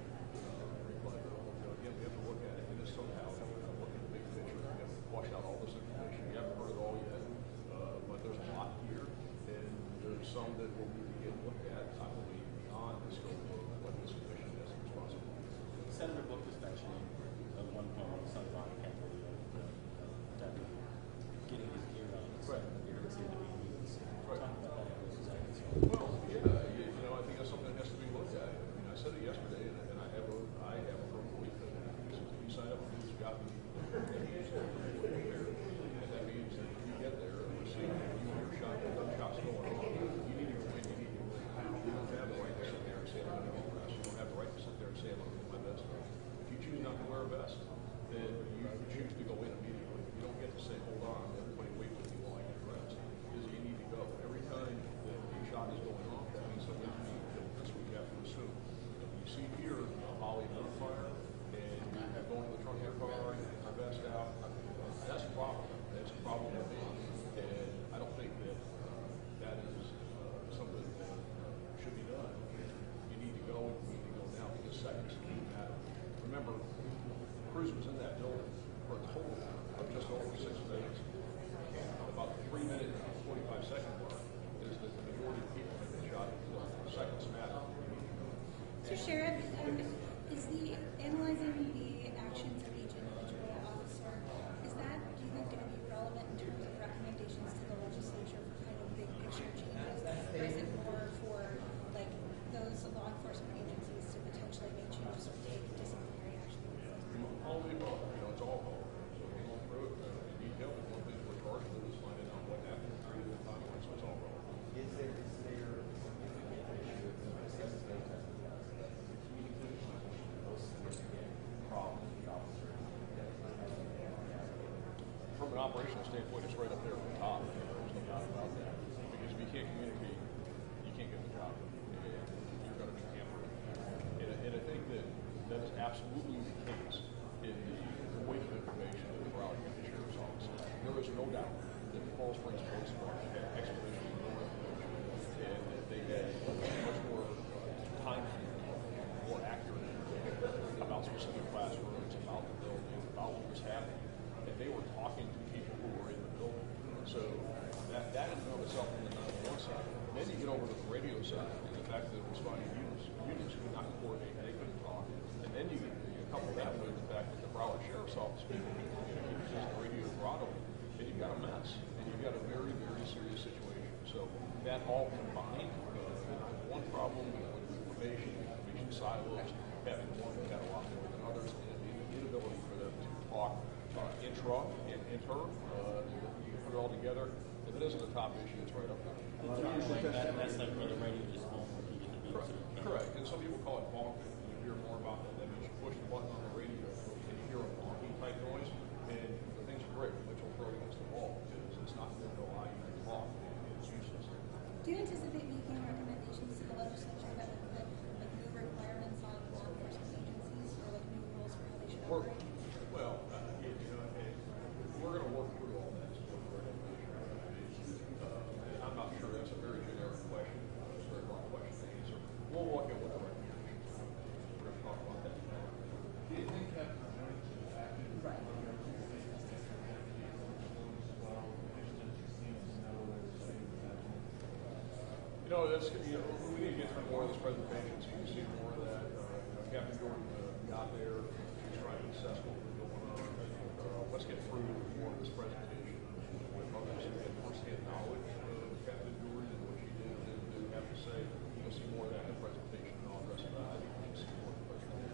But again, we have to look at it in this totality. Look at the big picture. We haven't flushed out all this information. We haven't heard it all yet, but there's a lot here, and there's some that will need to get looked at, I believe, beyond the scope of what this commission has responsible. Senator Book was mentioning one point on the Sun Rock campaign that getting his gear on. Right. There didn't seem to be needs. Right. Talk about that in a second. Well, yeah, you know, I think that's something that has to be looked at. I mean, I said it yesterday, and I have a firm belief that if you sign up for this job, and that means that if you get there and you see you and your gunshots going on, you need to go in, you need to go in. You don't have the right to sit there and say, I'm going to get press. You don't have the right to sit there and say, I'm going to do my best. If you choose not to wear a vest, then you choose to go in immediately. You don't get to say, hold on, everybody wait with me while I get dressed. Because you need to go. Every time that a shot is going off, that means something's being killed. That's what you have to assume. You see here a volley of gunfire, and you have going to the trunk of your car, you have your vest out. That's a problem. That's a problem with me. And I don't think that that is something that should be done. You need to go, and you need to go now because seconds matter. Remember, Cruz was in that building for a total of just over 6 minutes. About the 3-minute and 45-second mark is that the majority of people have been shot. Seconds matter. So, Sheriff, is the analyzing the actions of each individual officer, is that, do you think, going to be relevant in terms of recommendations to the legislature for kind of big picture changes? Or is it more for, like, those law enforcement agencies to potentially make changes or take disciplinary action? All of the above. You know, it's all involved. So we're going through it in detail. And one thing we're charged with is finding out what happened in 3 different timelines. So it's all involved. Is there issue with problems with the officer? From an operational standpoint, it's right up there at the top. There's no doubt about that. Because if you can't communicate, you can't get the job. And you're going to be hampered. And I think that is absolutely the case in the weight of information that we're out with the Sheriff's Office. There is no doubt that the Coral Springs Police Department had exponentially more information and that they had much more time, more accurate information about specific classrooms, about the building, about what was happening. And they were talking to people who were in the building. So that in and of itself on the 911 side. Then you get over to the radio side and the fact that responding units could not coordinate, they couldn't talk. And then you couple that with the fact that the Broward Sheriff's Office people can communicate just the radio throttle, and you've got a mess. And you've got a very, very serious situation. So that all combined, one problem with information silos, having one that had a lot more than others, and the inability for them to talk intra and inter, you put it all together. If it isn't a top issue, it's right up there. That's like where the radio just home where you get the beats. Correct. And some people call it bonking. You hear more about that. That means you push the button on the radio and you hear a bonking type noise, and the things are great, but you'll throw it against the wall because it's not going to allow you to talk. It's useless. Do you anticipate making recommendations to the legislature that would put like new requirements on law enforcement agencies or like new rules for how they should operate? Well, we're going to work through all that. I'm not sure that's a very generic question. It's a very long question to answer. We'll look at what the recommendations are. We're going to talk about that. Do you think that Right. You know, that's, we need to get through more of this presentation so you can see more of that. Captain Jordan got there. He's trying to assess what was going on. Let's get through more of this presentation with others who had firsthand knowledge of Captain Jordan and what she did and didn't have to say. You'll see more of that in the presentation and all the rest of that. I think you'll see more of the presentation.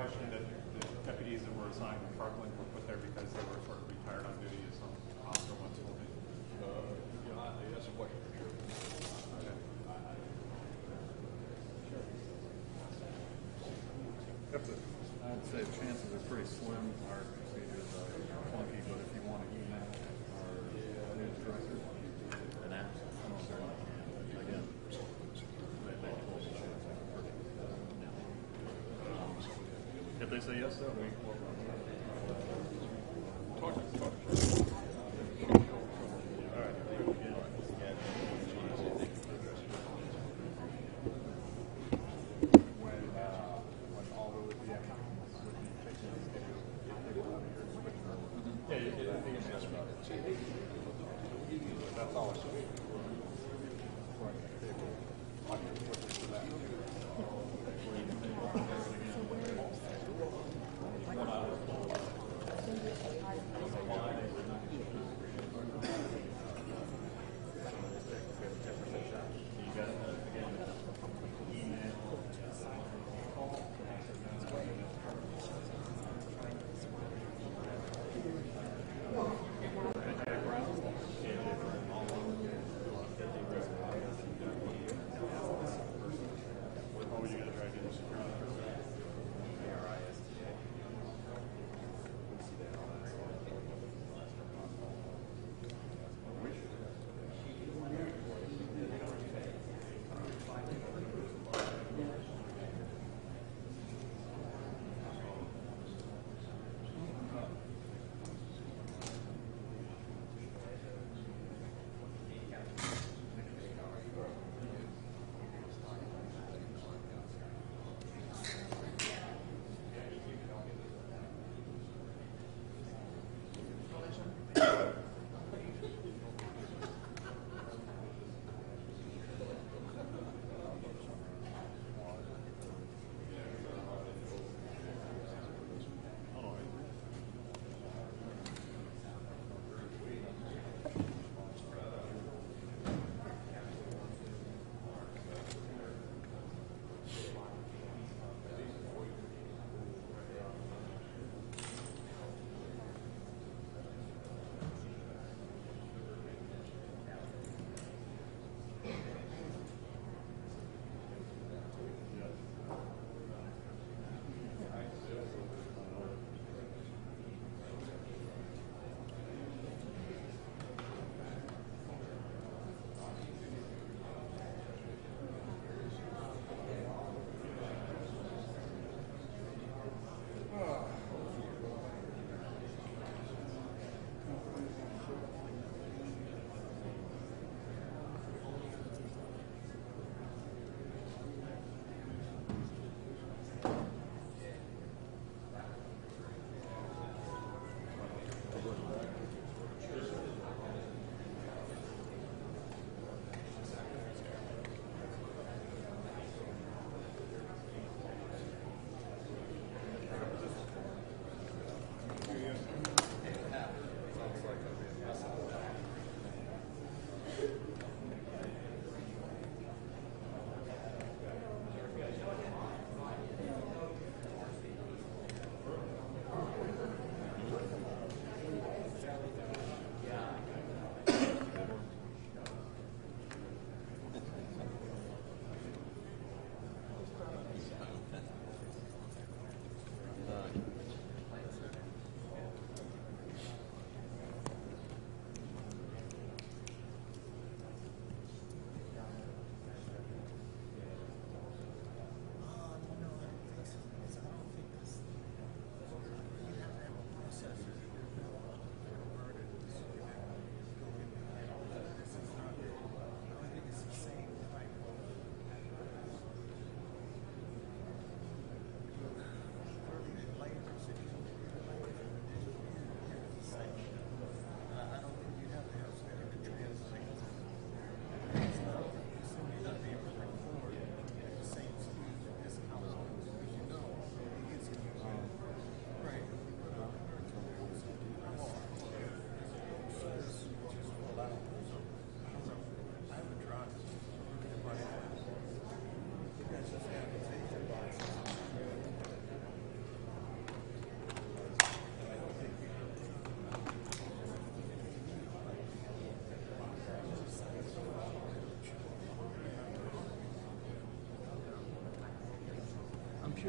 impression that the deputies that were assigned to Parkland were put there because they were sort of retired on duty, as some officer once told me. That's a question for sure. Okay. I'd say the chances are pretty slim. Our procedures are clunky, but if you want to email our news director, an app, again, they close the show. If they say yes, though, we talk.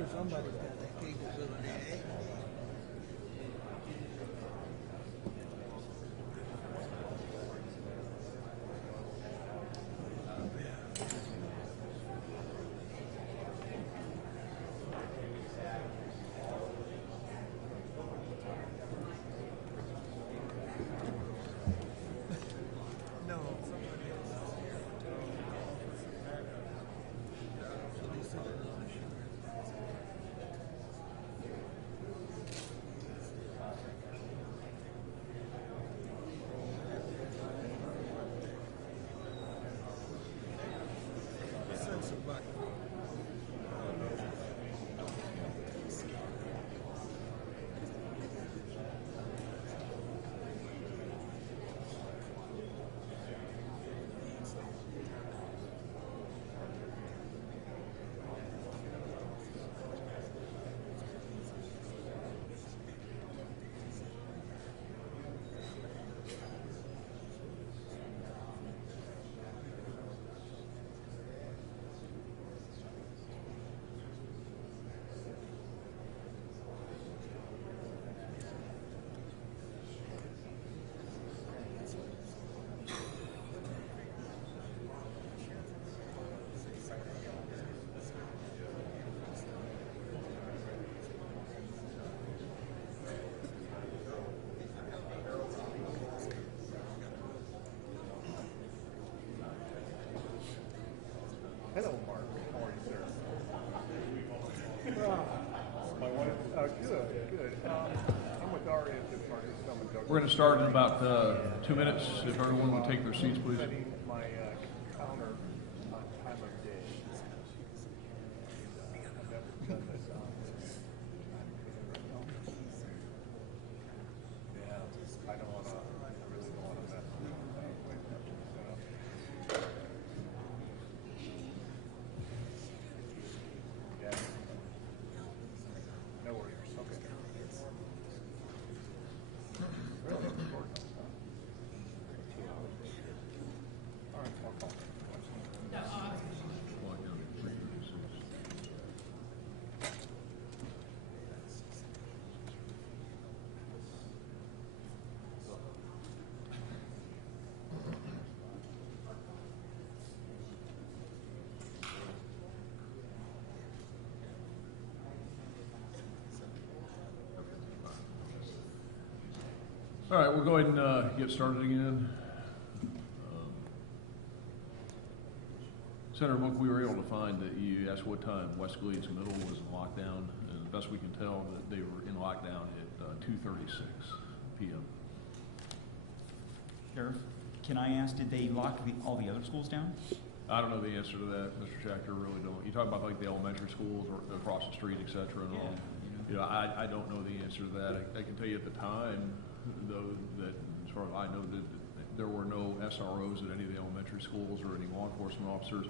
sure somebody's got that capability, eh? No, somebody else is here. So they said it was a shooter. Send somebody. Hello, Mark. How are you, sir? My wife. Good. I'm with Ari at this market. We're going to start in about 2 minutes. If everyone would take their seats, please. Setting my counter on time of day. I've never done this on. Yeah, I don't want to. I really don't want to mess with that. Yeah. No worries. Okay. Really? All right, I'll call. All right, we'll go ahead and get started again. Senator Monk, we were able to find that you asked what time West Glades Middle was in lockdown, and the best we can tell that they were in lockdown at 2:36 p.m. Sheriff, can I ask, did they lock all the other schools down? I don't know the answer to that, Mr. Schachter, really don't. You talk about like the elementary schools or across the street, et cetera, and all. You know, I don't know the answer to that. I can tell you at the time, though, that as far as I know, that there were no SROs at any of the elementary schools or any law enforcement officers.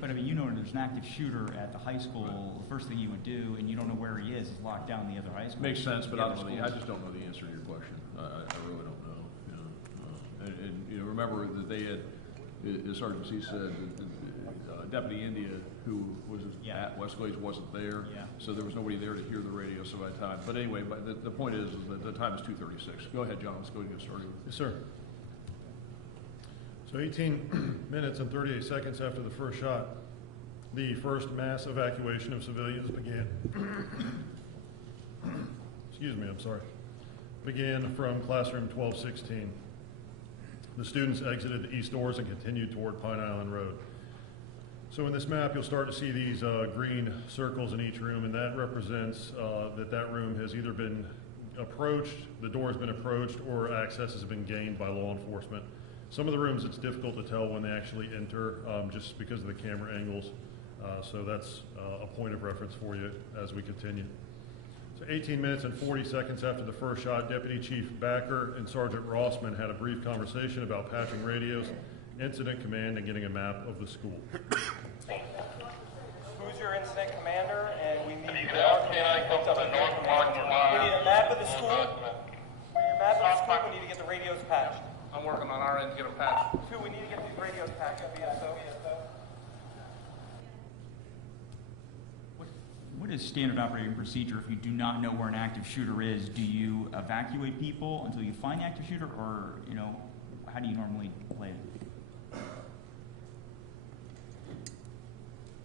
But I mean, you know, there's an active shooter at the high school. Right. The first thing you would do, and you don't know where he is lock down the other high school. Makes sense, but I just don't know the answer to your question. I really don't know. You know, and you know, remember that they had, as Sergeant C said, Deputy India, who was at West Glades, wasn't there, so there was nobody there to hear the radio. So by the time, but anyway, but the point is that the time is 2:36. Go ahead, John. Let's go and get started. Yes, sir. So 18 minutes and 38 seconds after the first shot, the first mass evacuation of civilians began. Excuse me, I'm sorry. Began from classroom 1216. The students exited the east doors and continued toward Pine Island Road. So in this map, you'll start to see these green circles in each room, and that represents that room has either been approached, the door has been approached, or access has been gained by law enforcement. Some of the rooms, it's difficult to tell when they actually enter just because of the camera angles. So that's a point of reference for you as we continue. So 18 minutes and 40 seconds after the first shot, Deputy Chief Backer and Sergeant Rossman had a brief conversation about patching radios, incident command, and getting a map of the school. Who's your incident commander? And we need a map of the school. We need a map of the school. We need to get the radios patched. I'm working on our end to get them patched. Two, we need to get these radios patched. BSO. What What is standard operating procedure if you do not know where an active shooter is? Do you evacuate people until you find the active shooter, or how do you normally play it?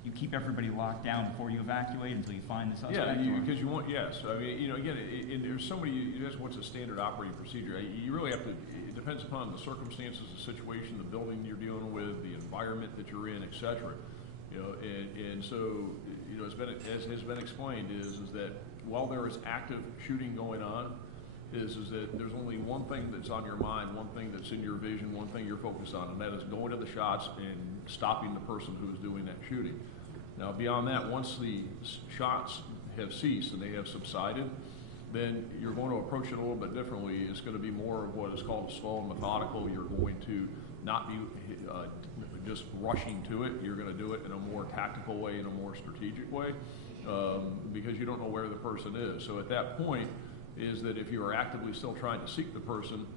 You keep everybody locked down before you evacuate until you find the suspect? Yeah, because you want, yes. I mean, again, there's somebody, you ask what's a standard operating procedure. You really have to, it depends upon the circumstances, the situation, the building you're dealing with, the environment that you're in, et cetera. And so, as has been explained, is that while there is active shooting going on, is that there's only one thing that's on your mind, one thing that's in your vision, one thing you're focused on, and that is going to the shots and stopping the person who is doing that shooting. Now, beyond that, once the shots have ceased and they have subsided, then you're going to approach it a little bit differently. It's going to be more of what is called slow and methodical. You're going to not be just rushing to it. You're going to do it in a more tactical way, in a more strategic way, because you don't know where the person is. So at that point is that if you are actively still trying to seek the person,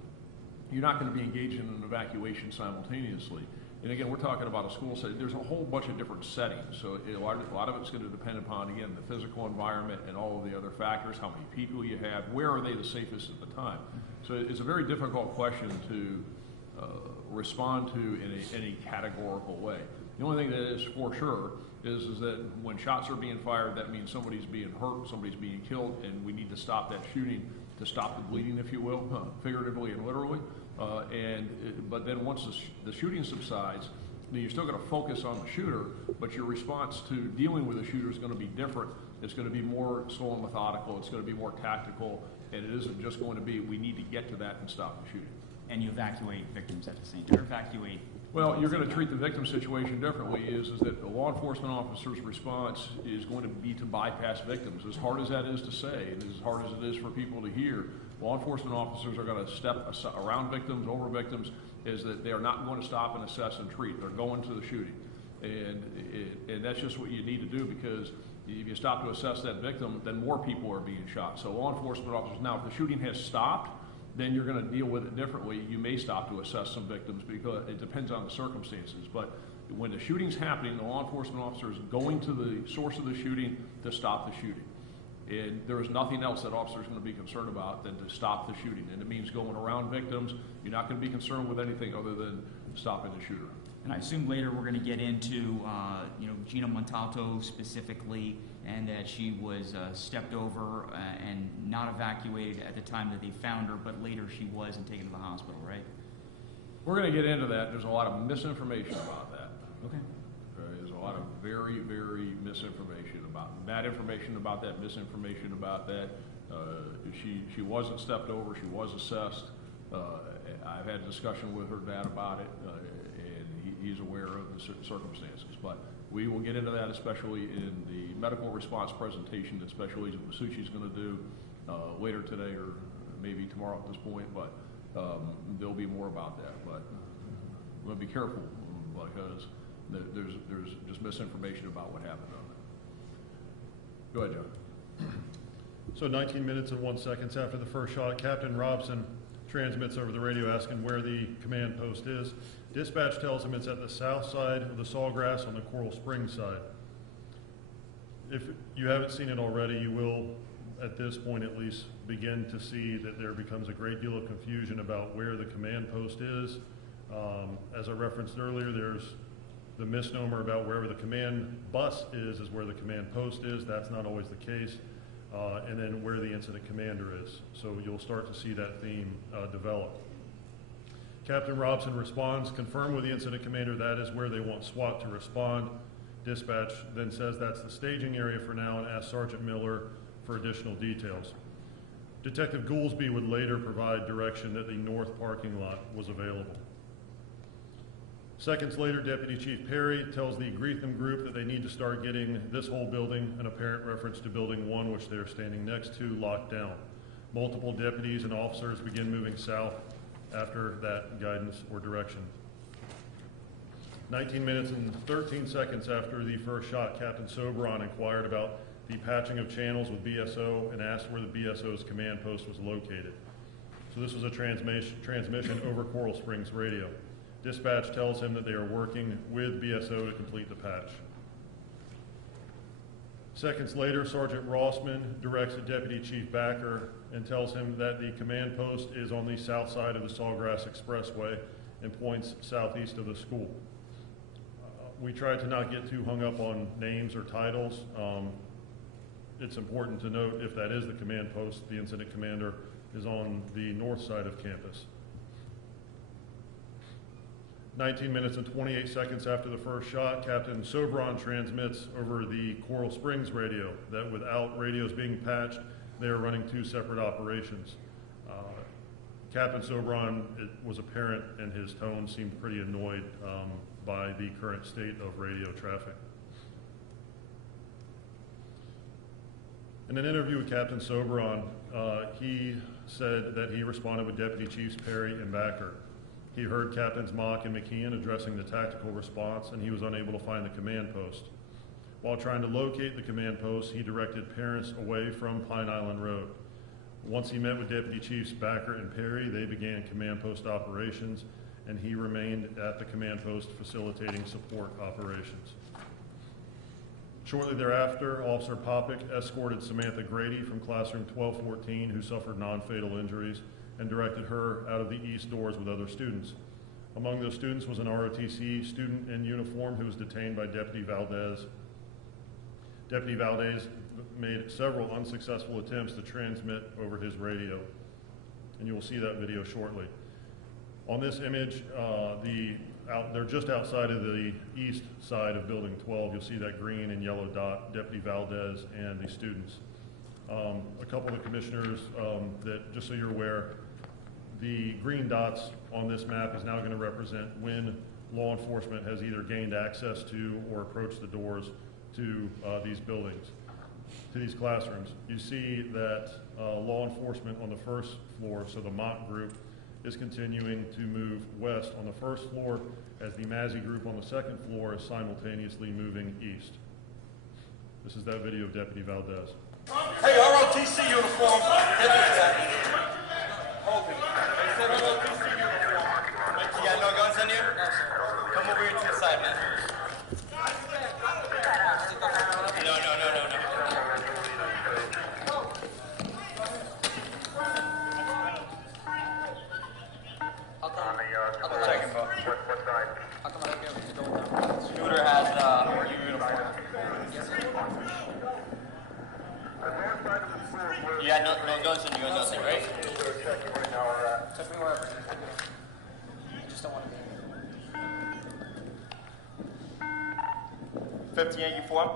you're not going to be engaged in an evacuation simultaneously. And again, we're talking about a school setting. There's a whole bunch of different settings. So a lot of it's going to depend upon, again, the physical environment and all of the other factors, how many people you have, where are they the safest at the time. So it's a very difficult question to respond to in any categorical way. The only thing that is for sure is that when shots are being fired, that means somebody's being hurt, somebody's being killed, and we need to stop that shooting to stop the bleeding, if you will, figuratively and literally. But then once the shooting subsides, then you're still going to focus on the shooter, but your response to dealing with the shooter is going to be different. It's going to be more slow and methodical. It's going to be more tactical, and it isn't just going to be, we need to get to that and stop the shooting. And you evacuate victims at the same time. Evacuate. Well, you're going to treat the victim situation differently. Is that the law enforcement officer's response is going to be to bypass victims. As hard as that is to say, and as hard as it is for people to hear, law enforcement officers are going to step around victims, over victims, is that they are not going to stop and assess and treat. They're going to the shooting. And that's just what you need to do, because if you stop to assess that victim, then more people are being shot. So law enforcement officers, now if the shooting has stopped, then you're going to deal with it differently. You may stop to assess some victims because it depends on the circumstances. But when the shooting's happening, the law enforcement officer is going to the source of the shooting to stop the shooting. And there is nothing else that officers are going to be concerned about than to stop the shooting. And it means going around victims. You're not going to be concerned with anything other than stopping the shooter. And I assume later we're going to get into, Gina Montalto specifically, and that she was stepped over and not evacuated at the time that they found her, but later she was and taken to the hospital, right? We're going to get into that. There's a lot of misinformation about that. Okay. There's a lot of very, very misinformation about bad information about that, misinformation about that. She wasn't stepped over. She was assessed. I've had a discussion with her dad about it, and he's aware of the circumstances. But we will get into that, especially in the medical response presentation that Special Agent Masucci is going to do later today or maybe tomorrow at this point. But there'll be more about that. But we're going to be careful because there's just misinformation about what happened on that. Go ahead, John. So 19 minutes and 1 second after the first shot, Captain Robson transmits over the radio asking where the command post is. Dispatch tells him it's at the south side of the Sawgrass on the Coral Springs side. If you haven't seen it already, you will, at this point at least, begin to see that there becomes a great deal of confusion about where the command post is. As I referenced earlier, there's the misnomer about wherever the command bus is where the command post is. That's not always the case. And then where the incident commander is. So you'll start to see that theme develop. Captain Robson responds, confirm with the incident commander that is where they want SWAT to respond. Dispatch then says that's the staging area for now and asks Sergeant Miller for additional details. Detective Goolsby would later provide direction that the north parking lot was available. Seconds later, Deputy Chief Perry tells the Greetham group that they need to start getting this whole building, an apparent reference to Building 1, which they're standing next to, locked down. Multiple deputies and officers begin moving south after that guidance or direction. 19 minutes and 13 seconds after the first shot, Captain Soberon inquired about the patching of channels with BSO and asked where the BSO's command post was located. So this was a transmission over Coral Springs radio. Dispatch tells him that they are working with BSO to complete the patch. Seconds later, Sergeant Rossman directs the Deputy Chief Backer and tells him that the command post is on the south side of the Sawgrass Expressway and points southeast of the school. We tried to not get too hung up on names or titles. It's important to note if that is the command post, the incident commander is on the north side of campus. 19 minutes and 28 seconds after the first shot, Captain Sobron transmits over the Coral Springs radio that without radios being patched, they are running two separate operations. Captain Sobron, it was apparent, and his tone seemed pretty annoyed by the current state of radio traffic. In an interview with Captain Sobron, he said that he responded with Deputy Chiefs Perry and Backer. He heard Captains Mock and McKeon addressing the tactical response, and he was unable to find the command post. While trying to locate the command post, he directed parents away from Pine Island Road. Once he met with Deputy Chiefs Backer and Perry, they began command post operations, and he remained at the command post facilitating support operations. Shortly thereafter, Officer Popick escorted Samantha Grady from classroom 1214, who suffered non-fatal injuries, and directed her out of the east doors with other students. Among those students was an ROTC student in uniform who was detained by Deputy Valdez. Deputy Valdez made several unsuccessful attempts to transmit over his radio, and you will see that video shortly. On this image, they're just outside of the east side of Building 12. You'll see that green and yellow dot, Deputy Valdez and the students. A couple of the commissioners, that just so you're aware, the green dots on this map is now going to represent when law enforcement has either gained access to or approached the doors to these buildings, to these classrooms. You see that law enforcement on the first floor, so the Mott group, is continuing to move west on the first floor as the Mazzy group on the second floor is simultaneously moving east. This is that video of Deputy Valdez. Hey, ROTC uniform. Hold it. They said ROTC uniform. You got no guns in here? Come over here to the side, man. No. I'll check him out. What side? How come I don't get the door? Scooter has a uniform. You got no guns in you or nothing, right? Check me wherever. I just don't want to be in 58 uniform.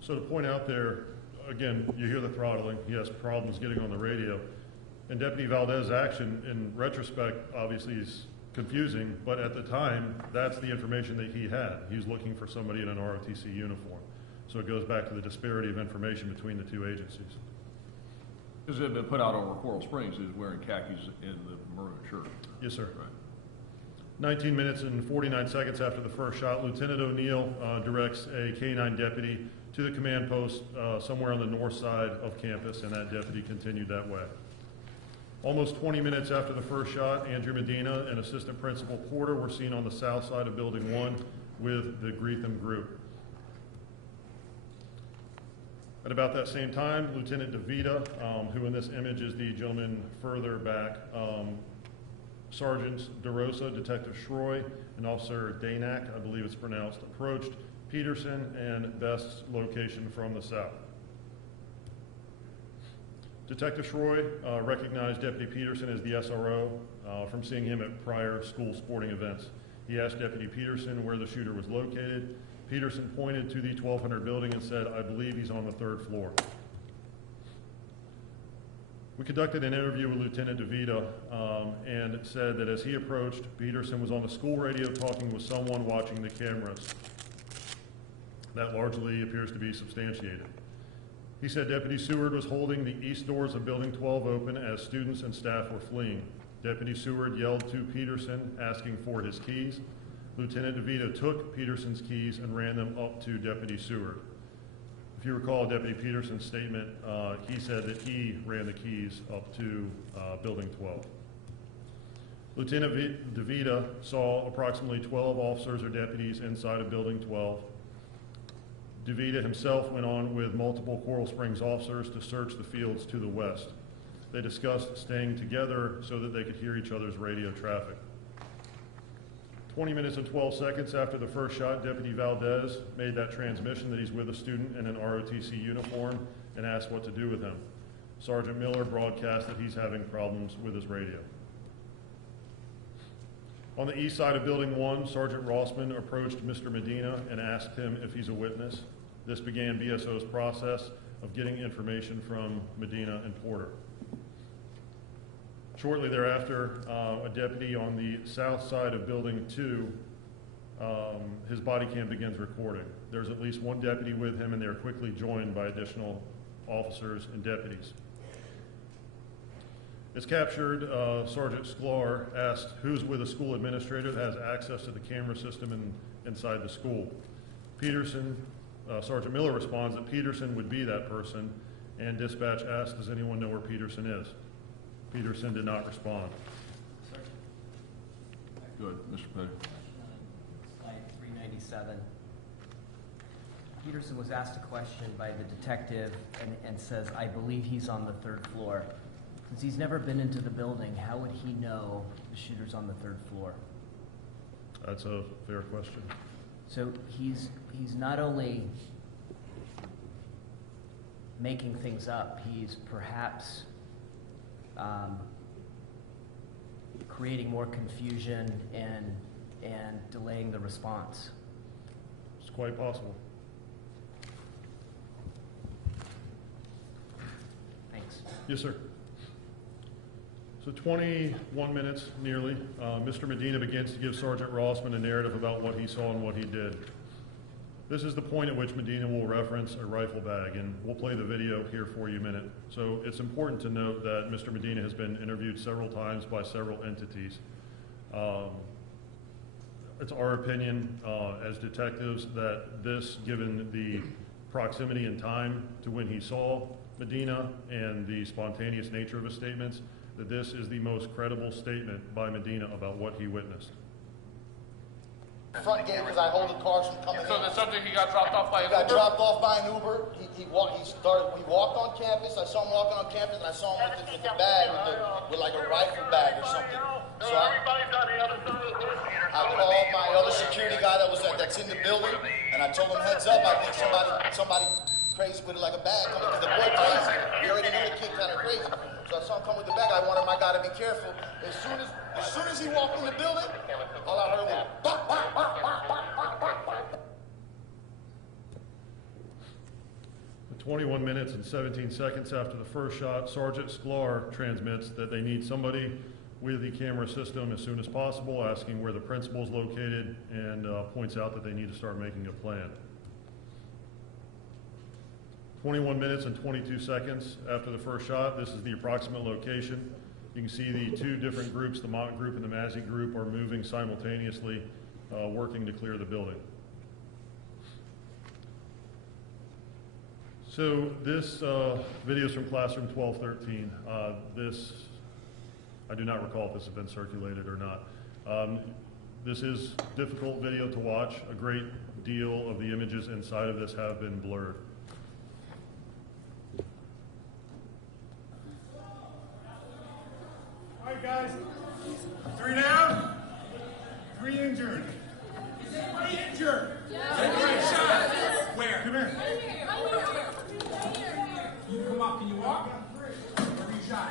So to point out there, again, you hear the throttling. He has problems getting on the radio. And Deputy Valdez's action, in retrospect, obviously is confusing, but at the time, that's the information that he had. He's looking for somebody in an ROTC uniform. So it goes back to the disparity of information between the two agencies. Because it had been put out over Coral Springs, he was wearing khakis and the maroon shirt. Yes, sir. Right. 19 minutes and 49 seconds after the first shot, Lieutenant O'Neill directs a K-9 deputy to the command post somewhere on the north side of campus, and that deputy continued that way. Almost 20 minutes after the first shot, Andrew Medina and Assistant Principal Porter were seen on the south side of Building 1 with the Greetham group. At about that same time, Lieutenant DeVita, who in this image is the gentleman further back, Sergeants DeRosa, Detective Schroy, and Officer Danak, I believe it's pronounced, approached Peterson and Best's location from the south. Detective Schroy recognized Deputy Peterson as the SRO from seeing him at prior school sporting events. He asked Deputy Peterson where the shooter was located. Peterson pointed to the 1200 building and said, "I believe he's on the 3rd floor." We conducted an interview with Lieutenant DeVita and said that as he approached, Peterson was on the school radio talking with someone watching the cameras. That largely appears to be substantiated. He said Deputy Seward was holding the east doors of Building 12 open as students and staff were fleeing. Deputy Seward yelled to Peterson, asking for his keys. Lieutenant DeVita took Peterson's keys and ran them up to Deputy Seward. If you recall Deputy Peterson's statement, he said that he ran the keys up to Building 12. Lieutenant DeVita saw approximately 12 officers or deputies inside of Building 12. DeVita himself went on with multiple Coral Springs officers to search the fields to the west. They discussed staying together so that they could hear each other's radio traffic. 20 minutes and 12 seconds after the first shot, Deputy Valdez made that transmission that he's with a student in an ROTC uniform and asked what to do with him. Sergeant Miller broadcast that he's having problems with his radio. On the east side of Building 1, Sergeant Rossman approached Mr. Medina and asked him if he's a witness. This began BSO's process of getting information from Medina and Porter. Shortly thereafter, a deputy on the south side of Building 2, his body cam begins recording. There's at least one deputy with him, and they are quickly joined by additional officers and deputies. As captured, Sergeant Sklar asked who's with a school administrator that has access to the camera system inside the school. Sergeant Miller responds that Peterson would be that person, and dispatch asked, does anyone know where Peterson is? Peterson did not respond. Good, Mr. Petty. Slide 397. Peterson was asked a question by the detective and says, I believe he's on the 3rd floor. Since he's never been into the building, how would he know the shooter's on the 3rd floor? That's a fair question. So he's not only making things up, he's perhaps creating more confusion and delaying the response. It's quite possible. Thanks. Yes, sir. So 21 minutes nearly, Mr. Medina begins to give Sergeant Rossman a narrative about what he saw and what he did. This is the point at which Medina will reference a rifle bag, and we'll play the video here for you in a minute. So it's important to note that Mr. Medina has been interviewed several times by several entities. It's our opinion as detectives that this, given the proximity and time to when he saw Medina and the spontaneous nature of his statements, that this is the most credible statement by Medina about what he witnessed. Front gate because I hold the cars from coming in. So the subject, he got dropped off by an He got Uber? dropped off by an Uber. He walked on campus. I saw him walking on campus, and I saw him with the bag, with like a rifle bag or something. So everybody's on the other side of the court, Peter. I called my other security guy that's in the building, and I told him, heads up, I think somebody crazy with like a bag coming, because the boy crazy. We already knew the kid kind of crazy. So I saw him come with the bag. I wanted my guy to be careful. As soon as he walked in the building, all I heard was bop, bop, bop, bop, bop, bop, bop. 21 minutes and 17 seconds after the first shot, Sergeant Sklar transmits that they need somebody with the camera system as soon as possible, asking where the principal is located, and points out that they need to start making a plan. 21 minutes and 22 seconds after the first shot, this is the approximate location. You can see the two different groups, the Mott group and the Mazzy group, are moving simultaneously, working to clear the building. So this video is from classroom 1213. I do not recall if this has been circulated or not. This is difficult video to watch. A great deal of the images inside of this have been blurred. All right, guys. 3 down, 3 injured. Is anybody injured? Yeah. Anybody shot? Where? Come here. You can come up. Can you walk? Where are you shot?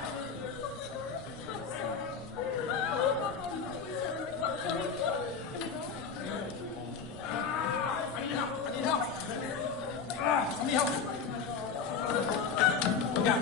I need help. I need help. I need help. Yeah.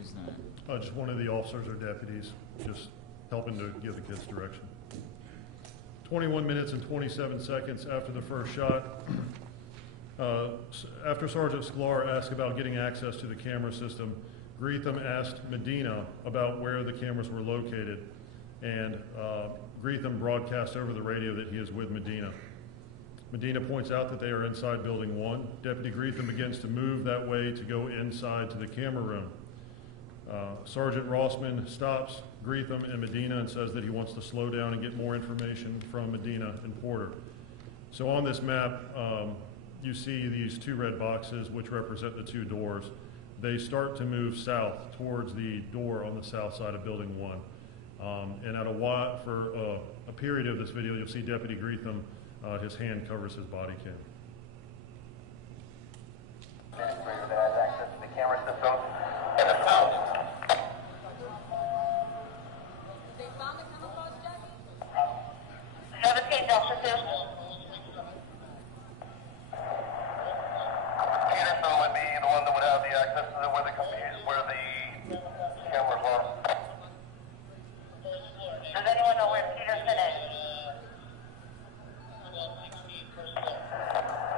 is that? Just one of the officers or deputies, just helping to give the kids direction. 21 minutes and 27 seconds after the first shot, after Sergeant Sklar asked about getting access to the camera system, Greetham asked Medina about where the cameras were located, and Greetham broadcast over the radio that he is with Medina. Medina points out that they are inside Building 1. Deputy Greetham begins to move that way to go inside to the camera room. Sergeant Rossman stops Greetham and Medina and says that he wants to slow down and get more information from Medina and Porter. So on this map, you see these two red boxes which represent the two doors. They start to move south towards the door on the south side of Building 1. And for a period of this video, you'll see Deputy Greetham, his hand covers his body cam. That has access to the camera system and the sound. They found the camouflage jacket? 17 Delta 2. Peterson would be the one that would have the access to where the cameras are. Does anyone know where Peterson is?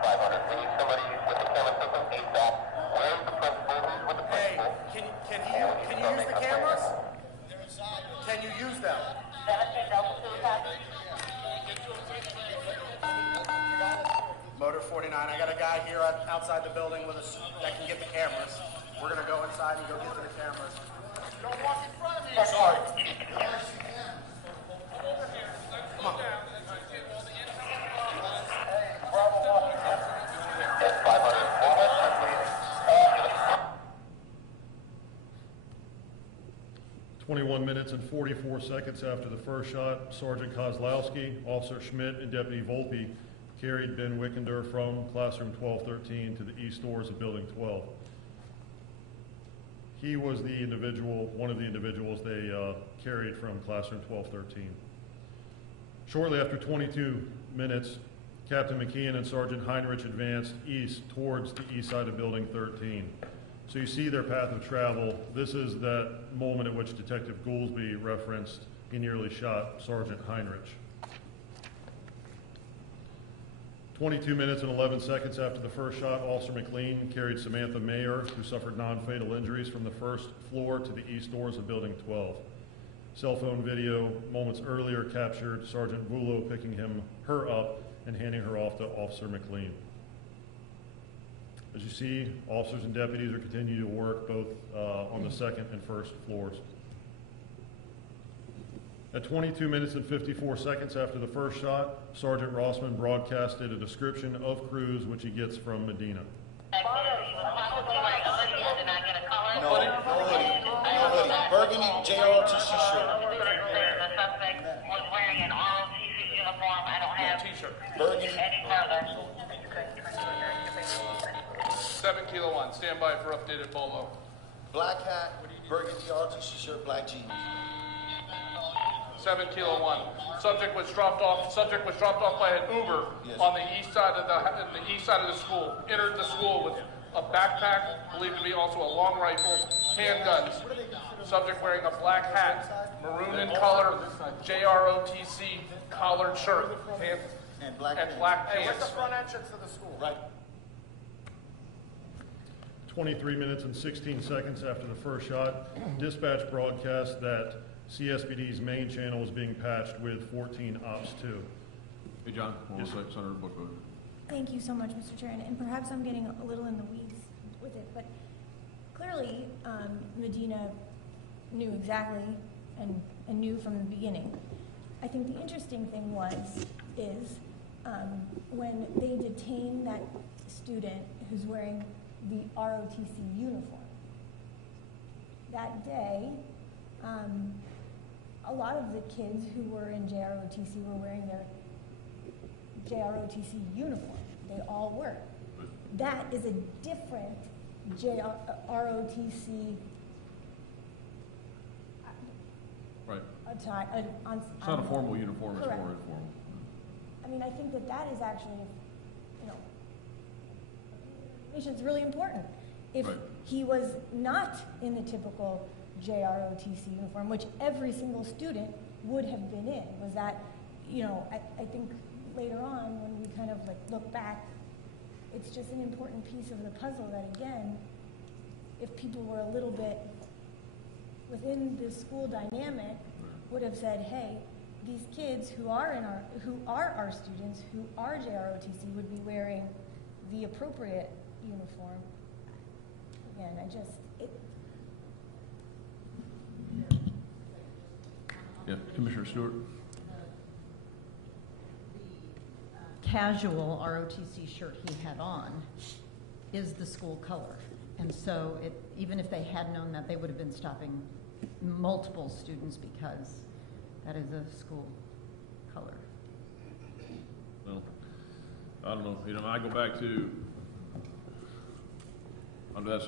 500. We need somebody with the camera system ASAP. Where's the principal? Who's with the principal? Hey, can you use the cameras? Can you use them? 17 Delta 2. Motor 49. I got a guy here outside the building with us that can get the cameras. We're gonna go inside and go get to the cameras. Don't walk in front of me. Sorry. Come on. 21 minutes and 44 seconds after the first shot, Sergeant Kozlowski, Officer Schmidt, and Deputy Volpe carried Ben Wickender from classroom 1213 to the east doors of Building 12. He was one of the individuals they carried from classroom 1213. Shortly after 22 minutes, Captain McKeon and Sergeant Heinrich advanced east towards the east side of Building 13. So you see their path of travel. This is that moment at which Detective Goolsby referenced he nearly shot Sergeant Heinrich. 22 minutes and 11 seconds after the first shot, Officer McLean carried Samantha Mayer, who suffered non-fatal injuries, from the first floor to the east doors of Building 12. Cell phone video moments earlier captured Sergeant Vulo picking her up and handing her off to Officer McLean. As you see, officers and deputies are continuing to work both on the second and first floors. At 22 minutes and 54 seconds after the first shot, Sergeant Rossman broadcasted a description of Cruz, which he gets from Medina. No hoodie. Burgundy JROTC shirt. The suspect was wearing an ROTC uniform. I don't have T-shirt. Burgundy. any further. 7 Kilo 1, stand by for updated bolo. Black hat, burgundy ROTC shirt, black jeans. 7 Kilo 1. Subject was dropped off by an Uber on the east side of the school. Entered the school with a backpack, believed to be also a long rifle, handguns. Subject wearing a black hat, maroon in color, JROTC collared shirt, and black pants. Hey, what's the front entrance of the school? Right. 23 minutes and 16 seconds after the first shot, dispatch broadcast that CSPD's main channel is being patched with 14 Ops 2. Hey, John, Senator Bookwood. Thank you so much, Mr. Chair, and perhaps I'm getting a little in the weeds with it, but clearly Medina knew exactly and knew from the beginning. I think the interesting thing is when they detain that student who's wearing the ROTC uniform. That day, a lot of the kids who were in JROTC were wearing their JROTC uniform. They all were. That is a different ROTC Right. attire. It's not a formal uniform, it's more Correct. informal. I mean, I think that is actually, it's really important. If Right. he was not in the typical JROTC uniform, which every single student would have been in. Was that, you know, I think later on when we kind of like look back, it's just an important piece of the puzzle that, again, if people were a little bit within the school dynamic, would have said, hey, these kids who are our students, who are JROTC, would be wearing the appropriate uniform. Again, Yeah, Commissioner Stewart. Casual ROTC shirt he had on is the school color. And so even if they had known that, they would have been stopping multiple students because that is a school color. Well, I don't know. You know, I go back to,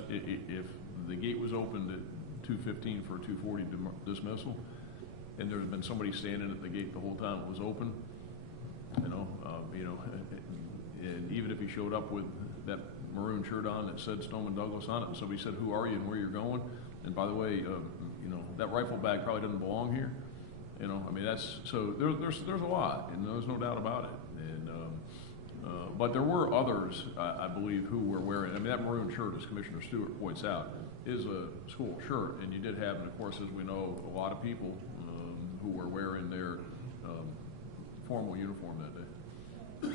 if the gate was opened at 2:15 for a 2:40 dismissal, and there's been somebody standing at the gate the whole time it was open, and even if he showed up with that maroon shirt on that said Stoneman Douglas on it, and somebody said, "Who are you and where you're going?" And by the way, that rifle bag probably doesn't belong here. I mean, that's so there's a lot, and there's no doubt about it. And but there were others, I believe, who were wearing. I mean, that maroon shirt, as Commissioner Stewart points out, is a school shirt, and you did have, and of course, as we know, a lot of people who were wearing their formal uniform that day.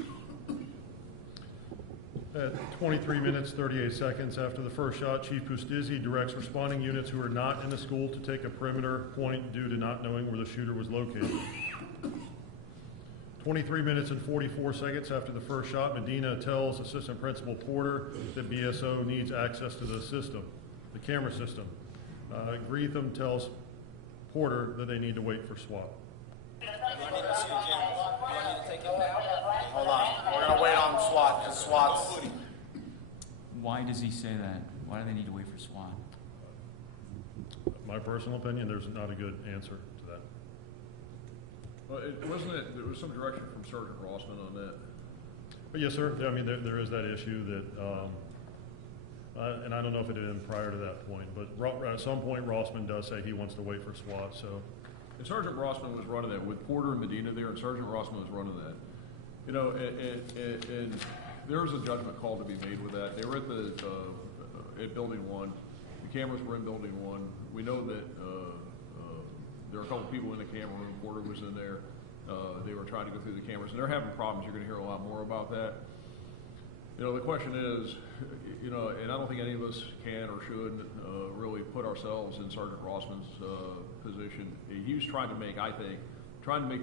At 23 minutes, 38 seconds after the first shot, Chief Pustizzi directs responding units who are not in the school to take a perimeter point due to not knowing where the shooter was located. 23 minutes and 44 seconds after the first shot, Medina tells Assistant Principal Porter that BSO needs access to the system, the camera system. Greetham tells Porter that they need to wait for SWAT. Hold on. We're going to wait on SWAT because SWAT's... Why does he say that? Why do they need to wait for SWAT? My personal opinion, there's not a good answer to that. Well, there was some direction from Sergeant Rossman on that. But yes, sir. I mean, there is that issue that, and I don't know if it had been prior to that point, but at some point Rossman does say he wants to wait for SWAT. So, and Sergeant Rossman was running that with Porter and Medina there, and Sergeant Rossman was running that. And there was a judgment call to be made with that. They were at Building 1. The cameras were in Building 1. We know that there were a couple people in the camera room. Porter was in there. They were trying to go through the cameras, and they're having problems. You're going to hear a lot more about that. The question is, and I don't think any of us can or should really put ourselves in Sergeant Rossman's position. He was trying to make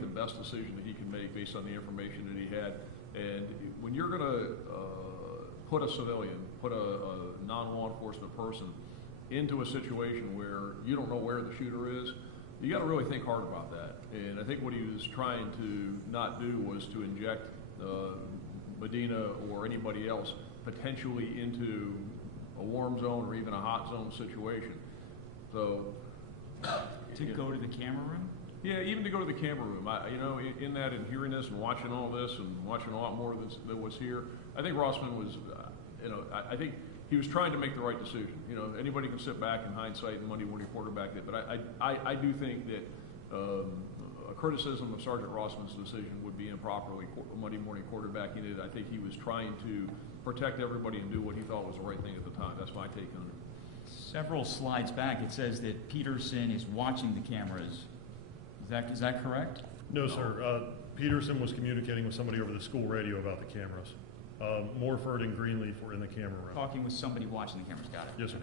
the best decision that he can make based on the information that he had. And when you're going to put a civilian, put a non-law enforcement person into a situation where you don't know where the shooter is, you got to really think hard about that. And I think what he was trying to not do was to inject Medina or anybody else potentially into a warm zone or even a hot zone situation. So to go to the camera room? Yeah, even to go to the camera room. In that and hearing this and watching all this and watching a lot more than was here, I think Rossman was, I think he was trying to make the right decision. Anybody can sit back in hindsight and Monday morning quarterback it, but I do think that a criticism of Sergeant Rossman's decision would be improperly Monday morning quarterbacking it. I think he was trying to protect everybody and do what he thought was the right thing at the time. That's my take on it. Several slides back, it says that Peterson is watching the cameras. Is that correct? No, sir. Peterson was communicating with somebody over the school radio about the cameras. Morford and Greenleaf were in the camera room. Talking with somebody watching the cameras. Got it. Yes, sir.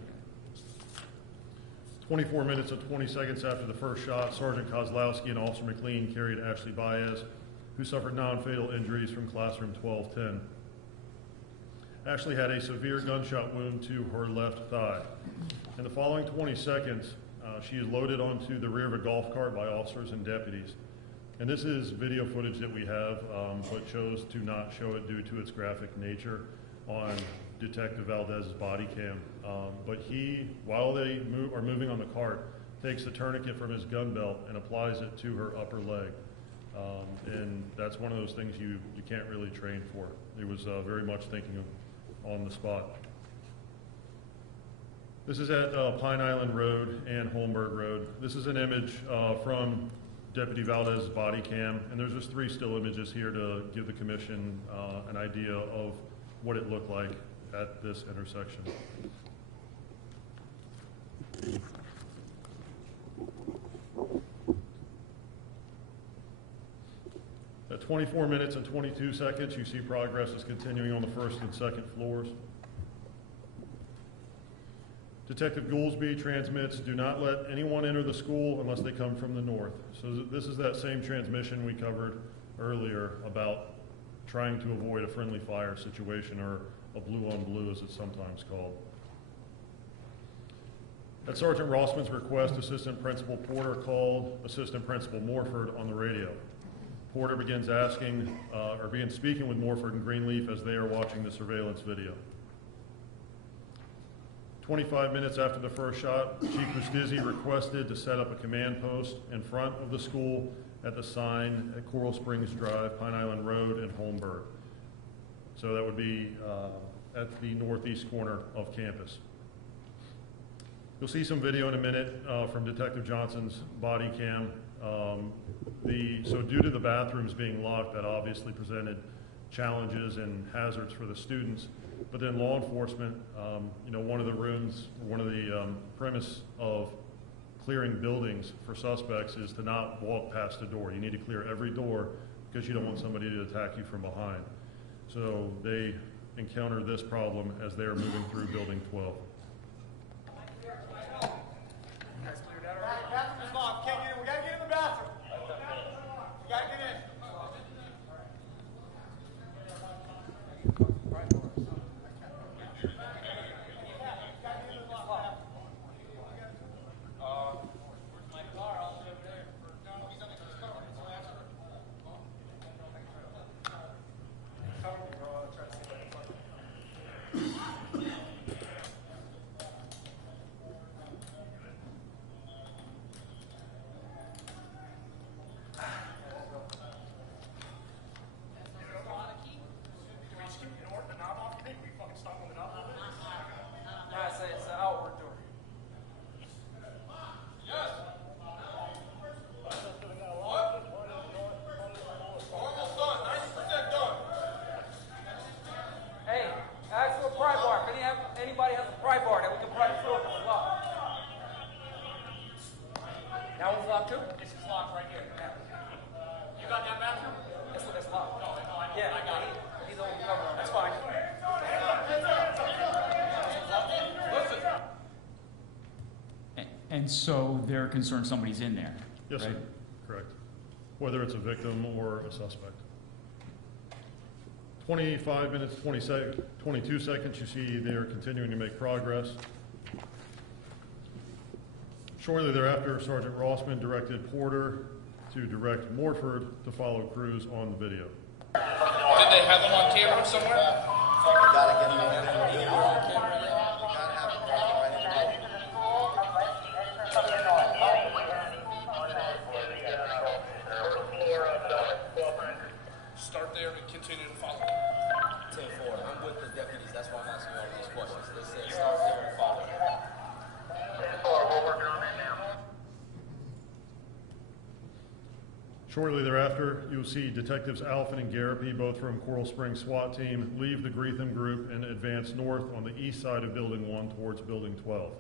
24 minutes and 20 seconds after the first shot, Sergeant Kozlowski and Officer McLean carried Ashley Baez, who suffered non-fatal injuries from classroom 1210. Ashley had a severe gunshot wound to her left thigh. In the following 20 seconds, she is loaded onto the rear of a golf cart by officers and deputies. And this is video footage that we have, but chose to not show it due to its graphic nature on Detective Valdez's body cam. But he, while they are moving on the cart, takes the tourniquet from his gun belt and applies it to her upper leg. And that's one of those things you can't really train for. It was very much thinking on the spot. This is at Pine Island Road and Holmberg Road. This is an image from Deputy Valdez's body cam, and there's just 3 still images here to give the commission an idea of what it looked like at this intersection. At 24 minutes and 22 seconds, you see progress is continuing on the first and second floors. Detective Goolsby transmits, do not let anyone enter the school unless they come from the north. So this is that same transmission we covered earlier about trying to avoid a friendly fire situation, or a blue on blue as it's sometimes called. At Sergeant Rossman's request, Assistant Principal Porter called Assistant Principal Morford on the radio. Porter begins speaking with Morford and Greenleaf as they are watching the surveillance video. 25 minutes after the first shot, Chief Bustizzi requested to set up a command post in front of the school at the sign at Coral Springs Drive, Pine Island Road, and Holmberg. So that would be at the northeast corner of campus. You'll see some video in a minute from Detective Johnson's body cam. So due to the bathrooms being locked, that obviously presented challenges and hazards for the students. But then law enforcement, one of the premise of clearing buildings for suspects is to not walk past a door. You need to clear every door because you don't want somebody to attack you from behind. So they encounter this problem as they are moving through Building 12. Bathroom is locked. Can't get in. We gotta get in the bathroom. We gotta get in. And so they're concerned somebody's in there? Yes, right? sir. Correct. Whether it's a victim or a suspect. 25 minutes, 22 seconds, you see they're continuing to make progress. Shortly thereafter, Sergeant Rossman directed Porter to direct Morford to follow Cruz on the video. Did they have them on camera somewhere? Gotta get them on camera. Start there and continue to follow. 10-4. I'm with the deputies. That's why I'm asking all these questions. They said start there and follow. 10-4. We're working on that now. Shortly thereafter, you'll see Detectives Alphen and Garapi, both from Coral Springs SWAT team, leave the Greetham group and advance north on the east side of Building 1 towards Building 12.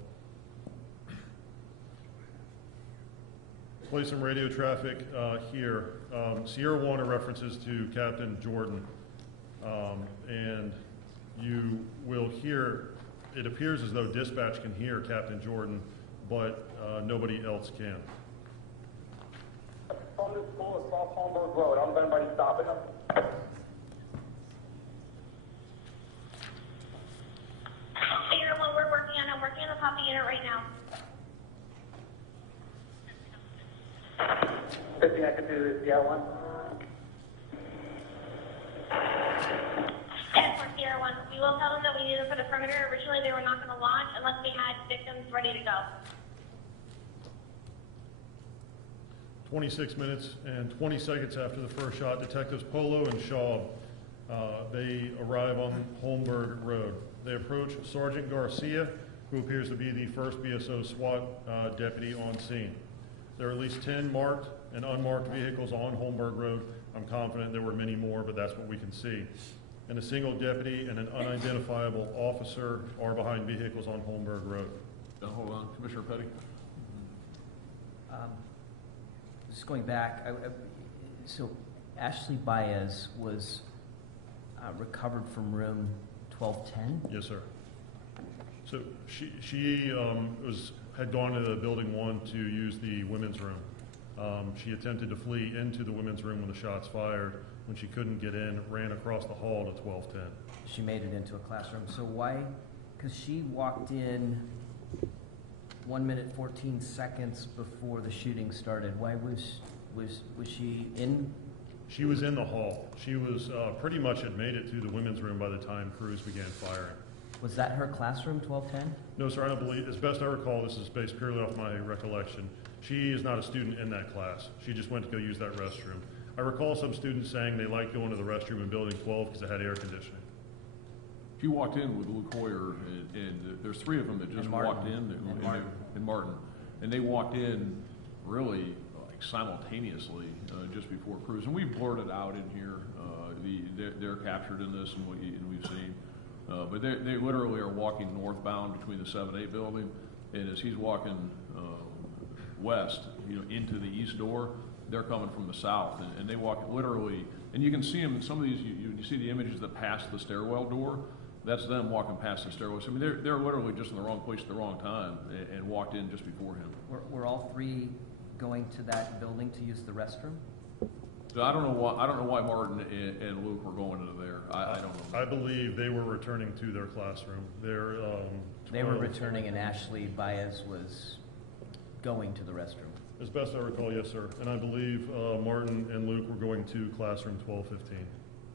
Play some radio traffic here. Sierra 1 are references to Captain Jordan, and you will hear, it appears as though dispatch can hear Captain Jordan, but nobody else can. From the school across Holmberg Road. I don't know if anybody's stopping them. Sierra 1, we're working on it. I'm working on the copy unit right now. 50, I can do this. Sierra 1. 10 for Sierra 1. We will tell them that we need them for the perimeter. Originally, they were not going to launch unless we had victims ready to go. 26 minutes and 20 seconds after the first shot, Detectives Polo and Shaw, they arrive on Holmberg Road. They approach Sergeant Garcia, who appears to be the first BSO SWAT deputy on scene. There are at least 10 marked and unmarked vehicles on Holmberg Road. I'm confident there were many more, but that's what we can see. And a single deputy and an unidentifiable officer are behind vehicles on Holmberg Road. Now, hold on, Commissioner Petty. Just going back, so Ashley Baez was recovered from room 1210? Yes, sir. So she had gone to the building 1 to use the women's room. She attempted to flee into the women's room when the shots fired. When she couldn't get in, ran across the hall to 1210. She made it into a classroom. So why? Because she walked in 1 minute 14 seconds before the shooting started. Why was she in? She was in the hall. She was pretty much had made it to the women's room by the time crews began firing. Was that her classroom, 1210? No, sir, I don't believe, as best I recall, this is based purely off my recollection. She is not a student in that class. She just went to go use that restroom. I recall some students saying they liked going to the restroom in building 12 because it had air conditioning. She walked in with Luke Hoyer, and there's 3 of them that just walked in, and Martin. And they walked in really like simultaneously just before crews. And we blurted out in here, they're captured in this and we've seen. But they literally are walking northbound between the 7A building, and as he's walking west, into the east door, they're coming from the south, and they walk literally, and you can see them in some of these, you see the images that pass the stairwell door, that's them walking past the stairwell. So, I mean, they're literally just in the wrong place at the wrong time and walked in just before him. Were all 3 going to that building to use the restroom? So I don't know why Martin and Luke were going into there. I don't know. I believe they were returning to their classroom. They were returning, and Ashley Baez was going to the restroom. As best I recall, yes, sir. And I believe Martin and Luke were going to classroom 1215.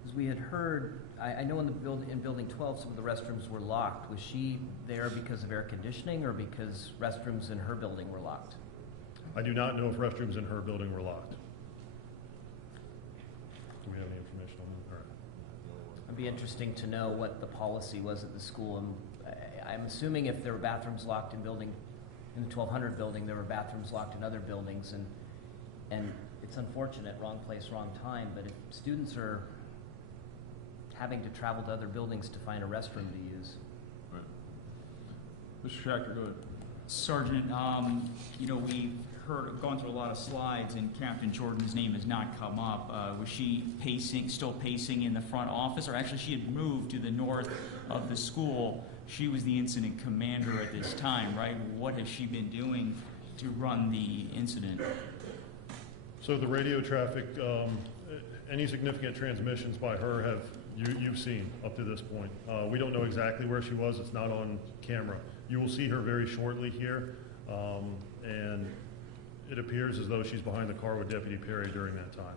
Because we had heard, I know in building 12, some of the restrooms were locked. Was she there because of air conditioning or because restrooms in her building were locked? I do not know if restrooms in her building were locked. Do we have any information on that? All right. It'd be interesting to know what the policy was at the school. I'm assuming if there were bathrooms locked in the 1200 building, there were bathrooms locked in other buildings, and it's unfortunate, wrong place, wrong time, but if students are having to travel to other buildings to find a restroom to use. Right. Mr. Schachter, go ahead. Sergeant, we've gone through a lot of slides, and Captain Jordan's name has not come up. Was she still pacing in the front office, or actually she had moved to the north of the school? She was the incident commander at this time, right? What has she been doing to run the incident? So the radio traffic, any significant transmissions by her you've seen up to this point. We don't know exactly where she was. It's not on camera. You will see her very shortly here, and it appears as though she's behind the car with Deputy Perry during that time.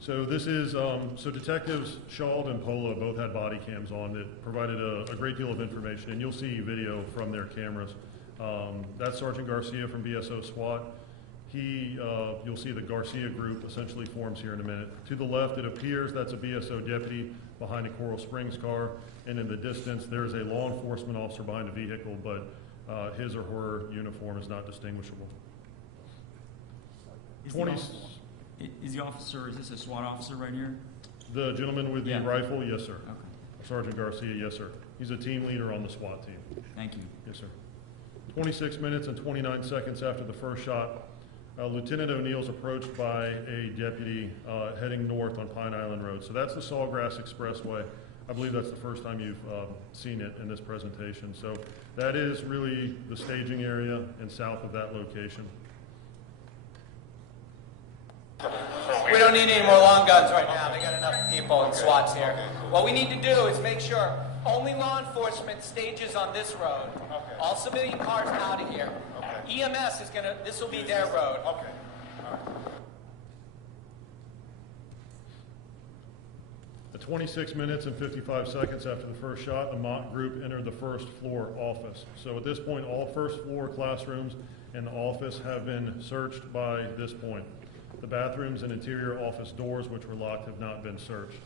So this is, so Detectives Schald and Pola both had body cams on that provided a great deal of information, and you'll see video from their cameras. That's Sergeant Garcia from BSO SWAT. You'll see the Garcia group essentially forms here in a minute. To the left, it appears that's a BSO deputy behind a Coral Springs car, and in the distance, there's a law enforcement officer behind a vehicle, but his or her uniform is not distinguishable. Is this a SWAT officer right here? The gentleman with the rifle, yes, sir. Okay. Sergeant Garcia, yes, sir. He's a team leader on the SWAT team. Thank you. Yes, sir. 26 minutes and 29 seconds after the first shot, Lieutenant O'Neill's approached by a deputy heading north on Pine Island Road. So that's the Sawgrass Expressway. I believe that's the first time you've seen it in this presentation. So that is really the staging area and south of that location. We don't need any more long guns right now. They got enough people and SWATs here. What we need to do is make sure only law enforcement stages on this road. Okay. All civilian cars out of here. Okay. EMS is this will be their road. Okay. All right. At 26 minutes and 55 seconds after the first shot, a mock group entered the first floor office. So at this point, all first floor classrooms and the office have been searched by this point. The bathrooms and interior office doors, which were locked, have not been searched.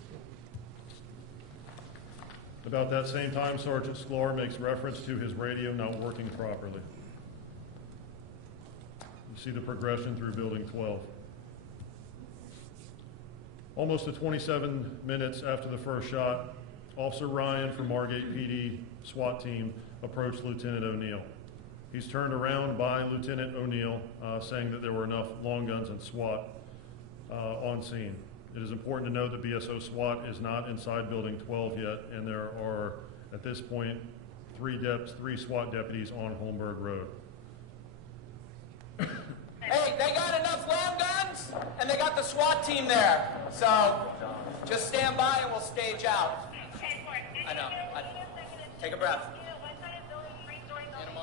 About that same time, Sergeant Sklar makes reference to his radio not working properly. You see the progression through Building 12. Almost at 27 minutes after the first shot, Officer Ryan from Margate PD SWAT team approached Lieutenant O'Neill. He's turned around by Lieutenant O'Neill, saying that there were enough long guns and SWAT on scene. It is important to note that BSO SWAT is not inside Building 12 yet, and there are, at this point, three SWAT deputies on Holmberg Road. Hey, they got enough long guns, and they got the SWAT team there. So just stand by and we'll stage out. I know. Take a breath.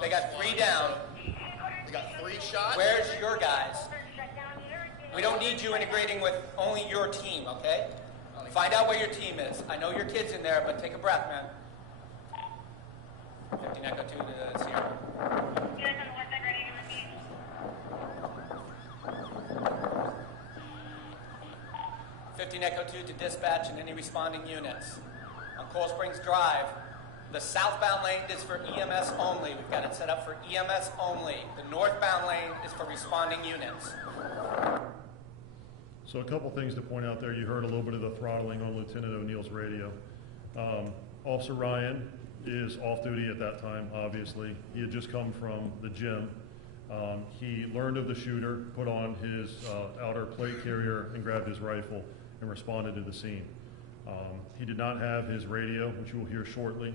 They got 3 down. They got 3 shots? Where's your guys? We don't need you integrating with only your team, okay? Find out where your team is. I know your kid's in there, but take a breath, man. 15 Echo 2 to Sierra. 15 Echo 2 to dispatch and any responding units. On Coral Springs Drive, the southbound lane is for EMS only. We've got it set up for EMS only. The northbound lane is for responding units. So a couple things to point out there. You heard a little bit of the throttling on Lieutenant O'Neill's radio. Officer Ryan is off duty at that time, obviously. He had just come from the gym. He learned of the shooter, put on his outer plate carrier, and grabbed his rifle and responded to the scene. He did not have his radio, which you will hear shortly.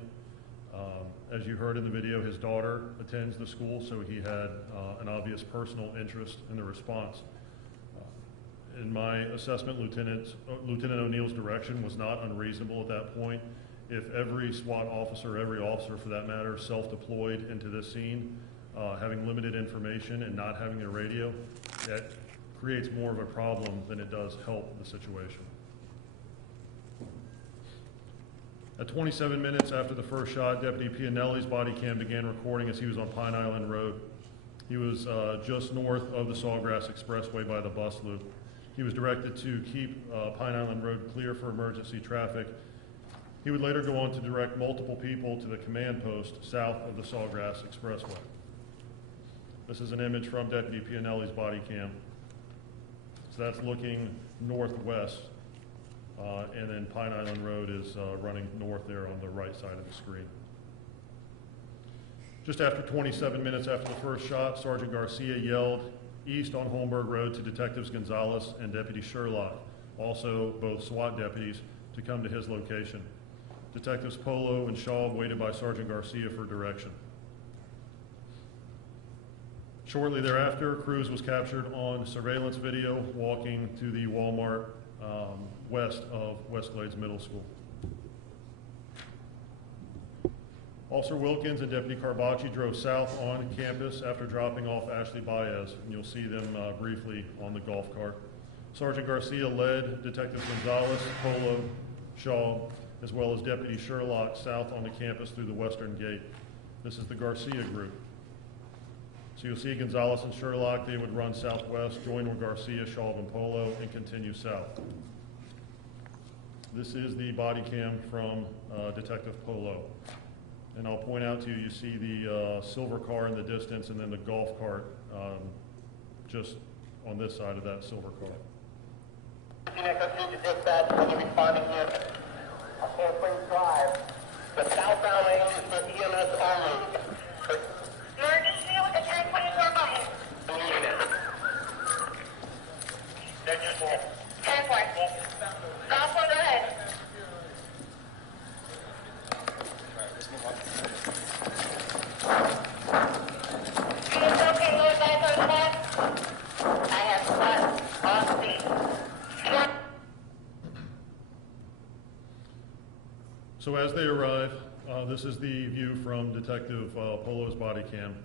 As you heard in the video, his daughter attends the school, so he had an obvious personal interest in the response. In my assessment, Lieutenant O'Neill's direction was not unreasonable at that point. If every SWAT officer, every officer for that matter, self-deployed into this scene, having limited information and not having a radio, that creates more of a problem than it does help the situation. At 27 minutes after the first shot, Deputy Pianelli's body cam began recording as he was on Pine Island Road. He was just north of the Sawgrass Expressway by the bus loop. He was directed to keep Pine Island Road clear for emergency traffic. He would later go on to direct multiple people to the command post south of the Sawgrass Expressway. This is an image from Deputy Pianelli's body cam. So that's looking northwest, and then Pine Island Road is running north there on the right side of the screen. Just after 27 minutes after the first shot, Sergeant Garcia yelled east on Holmberg Road to Detectives Gonzalez and Deputy Sherlock, also both SWAT deputies, to come to his location. Detectives Polo and Shaw waited by Sergeant Garcia for direction. Shortly thereafter, Cruz was captured on surveillance video walking to the Walmart west of Westglades Middle School. Officer Wilkins and Deputy Carbacci drove south on campus after dropping off Ashley Baez, and you'll see them briefly on the golf cart. Sergeant Garcia led Detectives Gonzalez, Polo, Shaw, as well as Deputy Sherlock south on the campus through the western gate. This is the Garcia group. So you'll see Gonzalez and Sherlock, they would run southwest, join with Garcia, Shaw, and Polo, and continue south. This is the body cam from Detective Polo. And I'll point out to you, you see the silver car in the distance and then the golf cart just on this side of that silver car. Dispatch for the responding unit. On Coral Springs Drive, the southbound lane is for EMS only. Emergency with the 1024 button. They're just 10-4. Golf one, go ahead. It's okay, Lord, back on track. I have SWAT on scene. So as they arrive, this is the view from Detective Polo's body cam.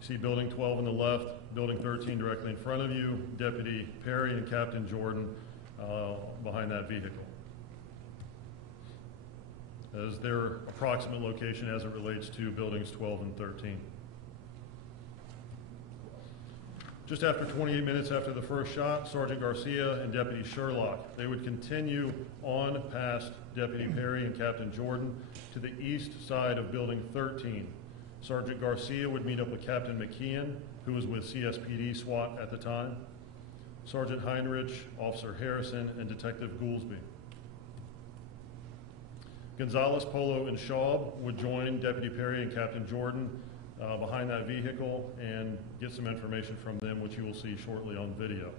You see Building 12 on the left, Building 13 directly in front of you, Deputy Perry and Captain Jordan behind that vehicle. As their approximate location as it relates to Buildings 12 and 13. Just after 28 minutes after the first shot, Sergeant Garcia and Deputy Sherlock, they would continue on past Deputy Perry and Captain Jordan to the east side of Building 13. Sergeant Garcia would meet up with Captain McKeon, who was with CSPD SWAT at the time, Sergeant Heinrich, Officer Harrison, and Detective Goolsby. Gonzalez, Polo, and Schaub would join Deputy Perry and Captain Jordan behind that vehicle and get some information from them, which you will see shortly on video.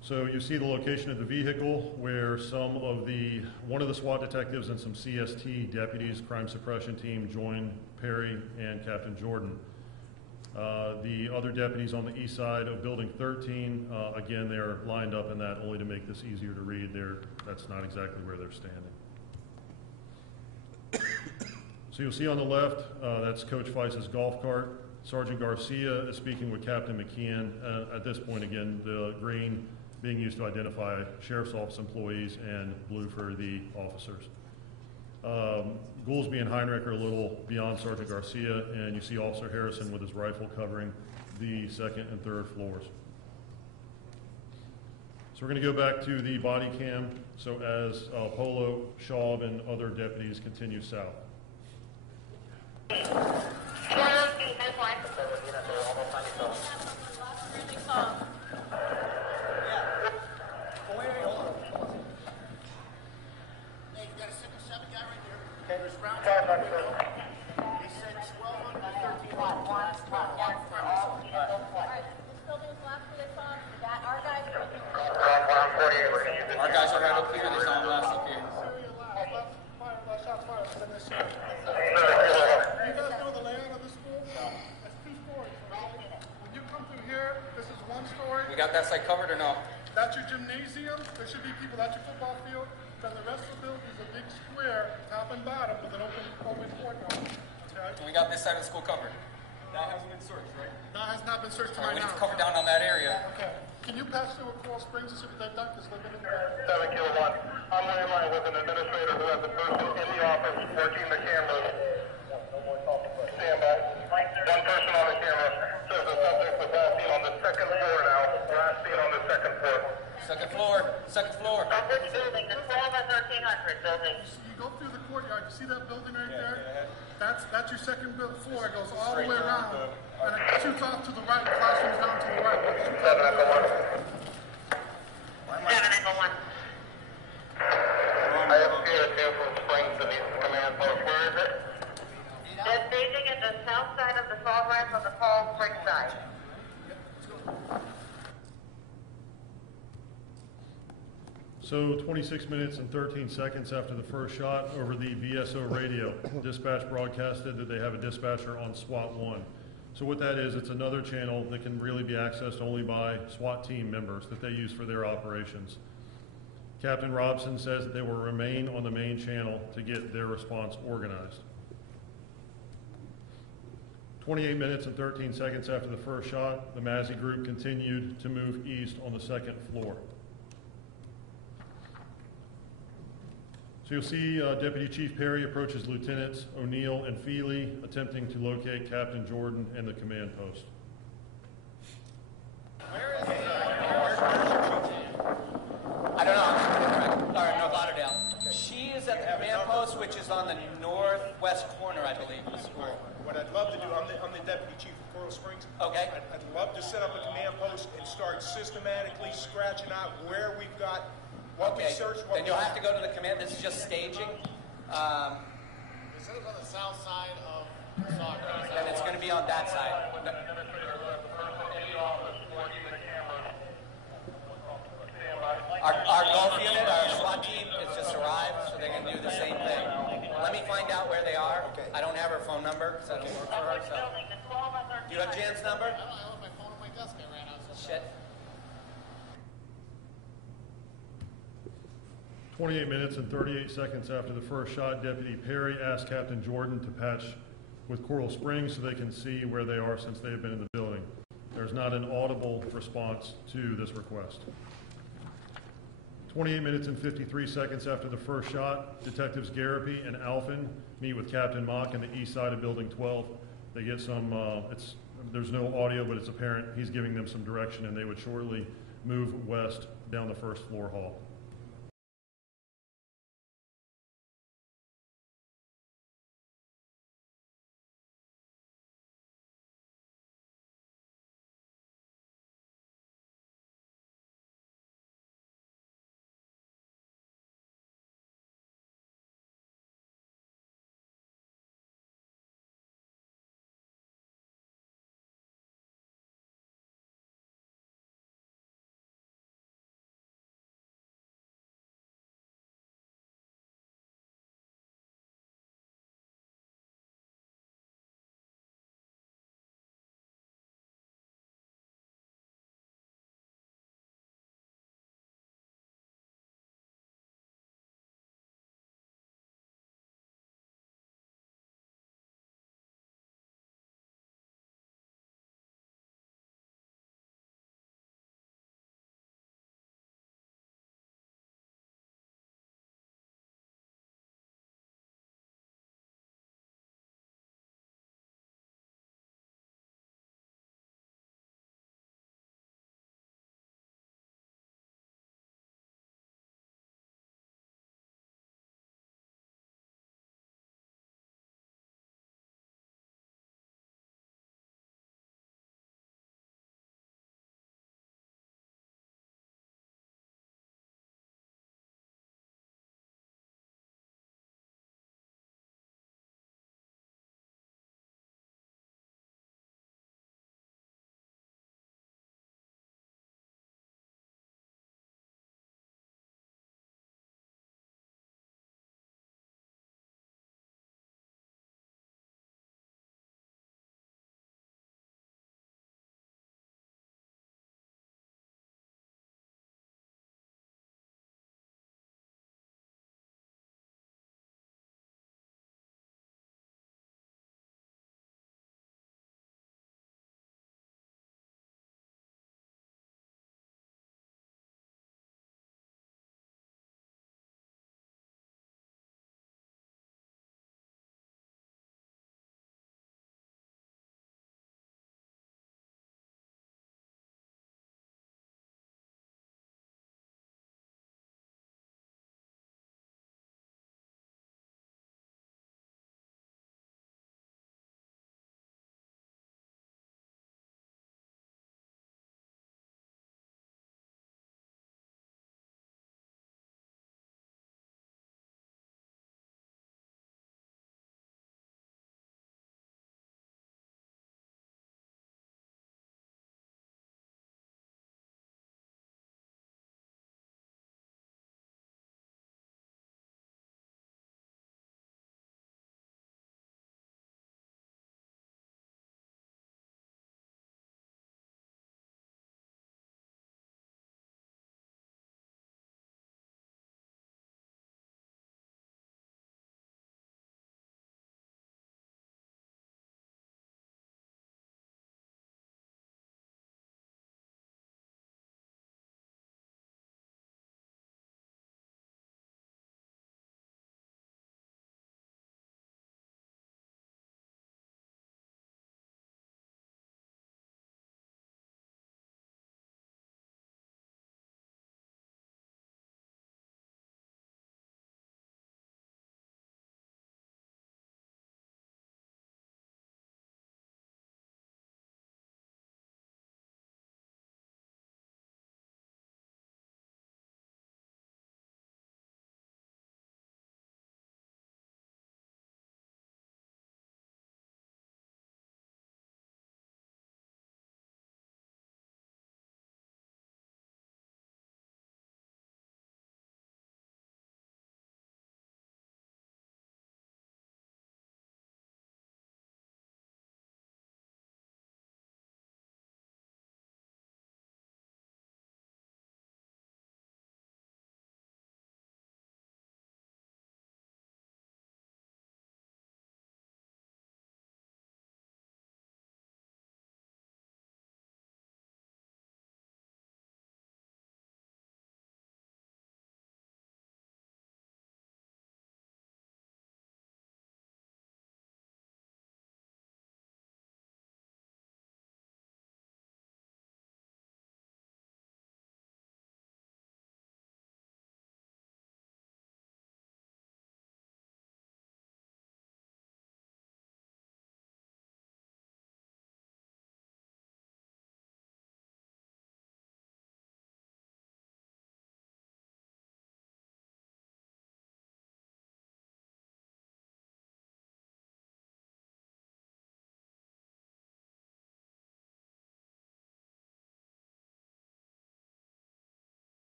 So you see the location of the vehicle where one of the SWAT detectives and some CST deputies, crime suppression team, join Perry and Captain Jordan. The other deputies on the east side of Building 13, again, they're lined up in that only to make this easier to read. That's not exactly where they're standing. So you'll see on the left, that's Coach Feiss's golf cart. Sergeant Garcia is speaking with Captain McKeon. At this point, again, the green being used to identify Sheriff's Office employees and blue for the officers. Goolsby and Heinrich are a little beyond Sergeant Garcia, and you see Officer Harrison with his rifle covering the second and third floors. So we're going to go back to the body cam. So as Polo, Schaub, and other deputies continue south. Our guys are right up here. There's no last up here. You guys know the layout of the school? It's 2 stories. When you come through here, this is 1 story. We got that side covered or no? That's your gymnasium. There should be people. That's your football field. Then the rest of the building is a big square, top and bottom, with an open courtyard. Okay? And we got this side of the school covered. That hasn't been searched, right? That has not been searched to All my right, we need to knowledge. cover down on that area. Okay. Can you pass through Coral Springs to see what they've done? Because they've been in there. 7 Kilo 1. I'm on line with an administrator who has a person in the office working the cameras. Stand by. 1 person on the camera says the subject was last seen on the 2nd floor now. Last seen on the 2nd floor. Second floor. Second floor. Of which building? The 12 or 1300 building? You go through the courtyard. You see that building right there? That's your second floor. It goes all the way around. And it shoots off to the right. Classrooms down to the right. 7 Echo 1. 7 Echo 1. I have PO2 from Springs to the command post. Where is it? They're staging at the south side of the salt ramp on the Coral Springs side. So 26 minutes and 13 seconds after the first shot, over the VSO radio, dispatch broadcasted that they have a dispatcher on SWAT 1. So what that is, it's another channel that can really be accessed only by SWAT team members that they use for their operations. Captain Robson says that they will remain on the main channel to get their response organized. 28 minutes and 13 seconds after the first shot, the Mazzy group continued to move east on the 2nd floor. So you'll see Deputy Chief Perry approaches Lieutenants O'Neill and Feely, attempting to locate Captain Jordan and the command post. I don't know. All right, North Lauderdale. She is at the command post, which is on the northwest corner, I believe, of the school. What I'd love to do, I'm the deputy chief of Coral Springs. Okay. I'd love to set up a command post and start systematically scratching out where we've got what we searched. Then you'll have to go to the command. This is just staging. This is on the south side of soccer. Then it's going to be on that side. Our golf unit, our SWAT team, has just arrived, so they're going to do the same thing. Let me find out where they are. I don't have her phone number, because I don't work for her. So. Do you have Jan's number? I left my phone on my desk. I ran out. Shit. 28 minutes and 38 seconds after the first shot, Deputy Perry asked Captain Jordan to patch with Coral Springs so they can see where they are since they have been in the building. There's not an audible response to this request. 28 minutes and 53 seconds after the first shot, Detectives Garapi and Alphin meet with Captain Mock in the east side of Building 12. They get some, it's there's no audio, but it's apparent he's giving them some direction, and they would shortly move west down the first floor hall.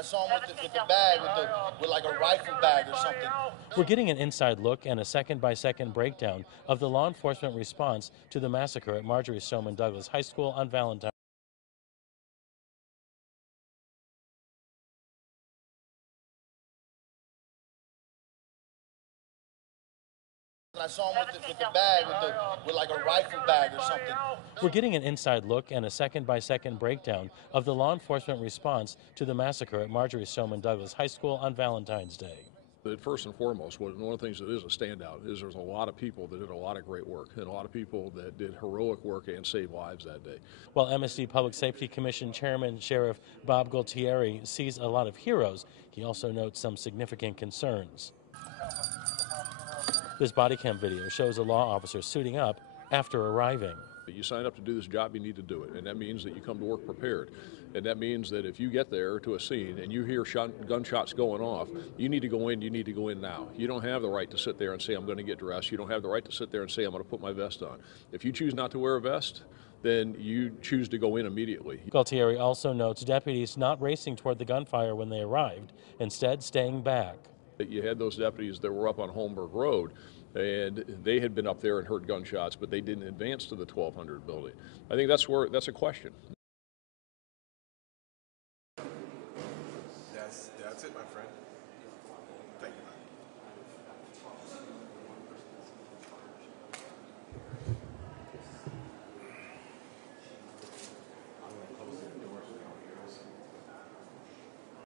I saw him with the bag, with like a rifle bag or something. We're getting an inside look and a second-by-second breakdown of the law enforcement response to the massacre at Marjorie Stoneman Douglas High School on Valentine's. I saw him with the bag, with like a rifle bag or something. We're getting an inside look and a second-by-second breakdown of the law enforcement response to the massacre at Marjorie Stoneman Douglas High School on Valentine's Day. First and foremost, one of the things that is a standout is there's a lot of people that did a lot of great work and a lot of people that did heroic work and saved lives that day. While MSD Public Safety Commission Chairman Sheriff Bob Gualtieri sees a lot of heroes, he also notes some significant concerns. This body cam video shows a law officer suiting up after arriving. You sign up to do this job, you need to do it, and that means that you come to work prepared. And that means that if you get there to a scene and you hear gunshots going off, you need to go in now. You don't have the right to sit there and say, I'm going to get dressed. You don't have the right to sit there and say, I'm going to put my vest on. If you choose not to wear a vest, then you choose to go in immediately. Gualtieri also notes deputies not racing toward the gunfire when they arrived, instead staying back. You had those deputies that were up on Holmberg Road, and they had been up there and heard gunshots, but they didn't advance to the 1200 building. I think that's a question.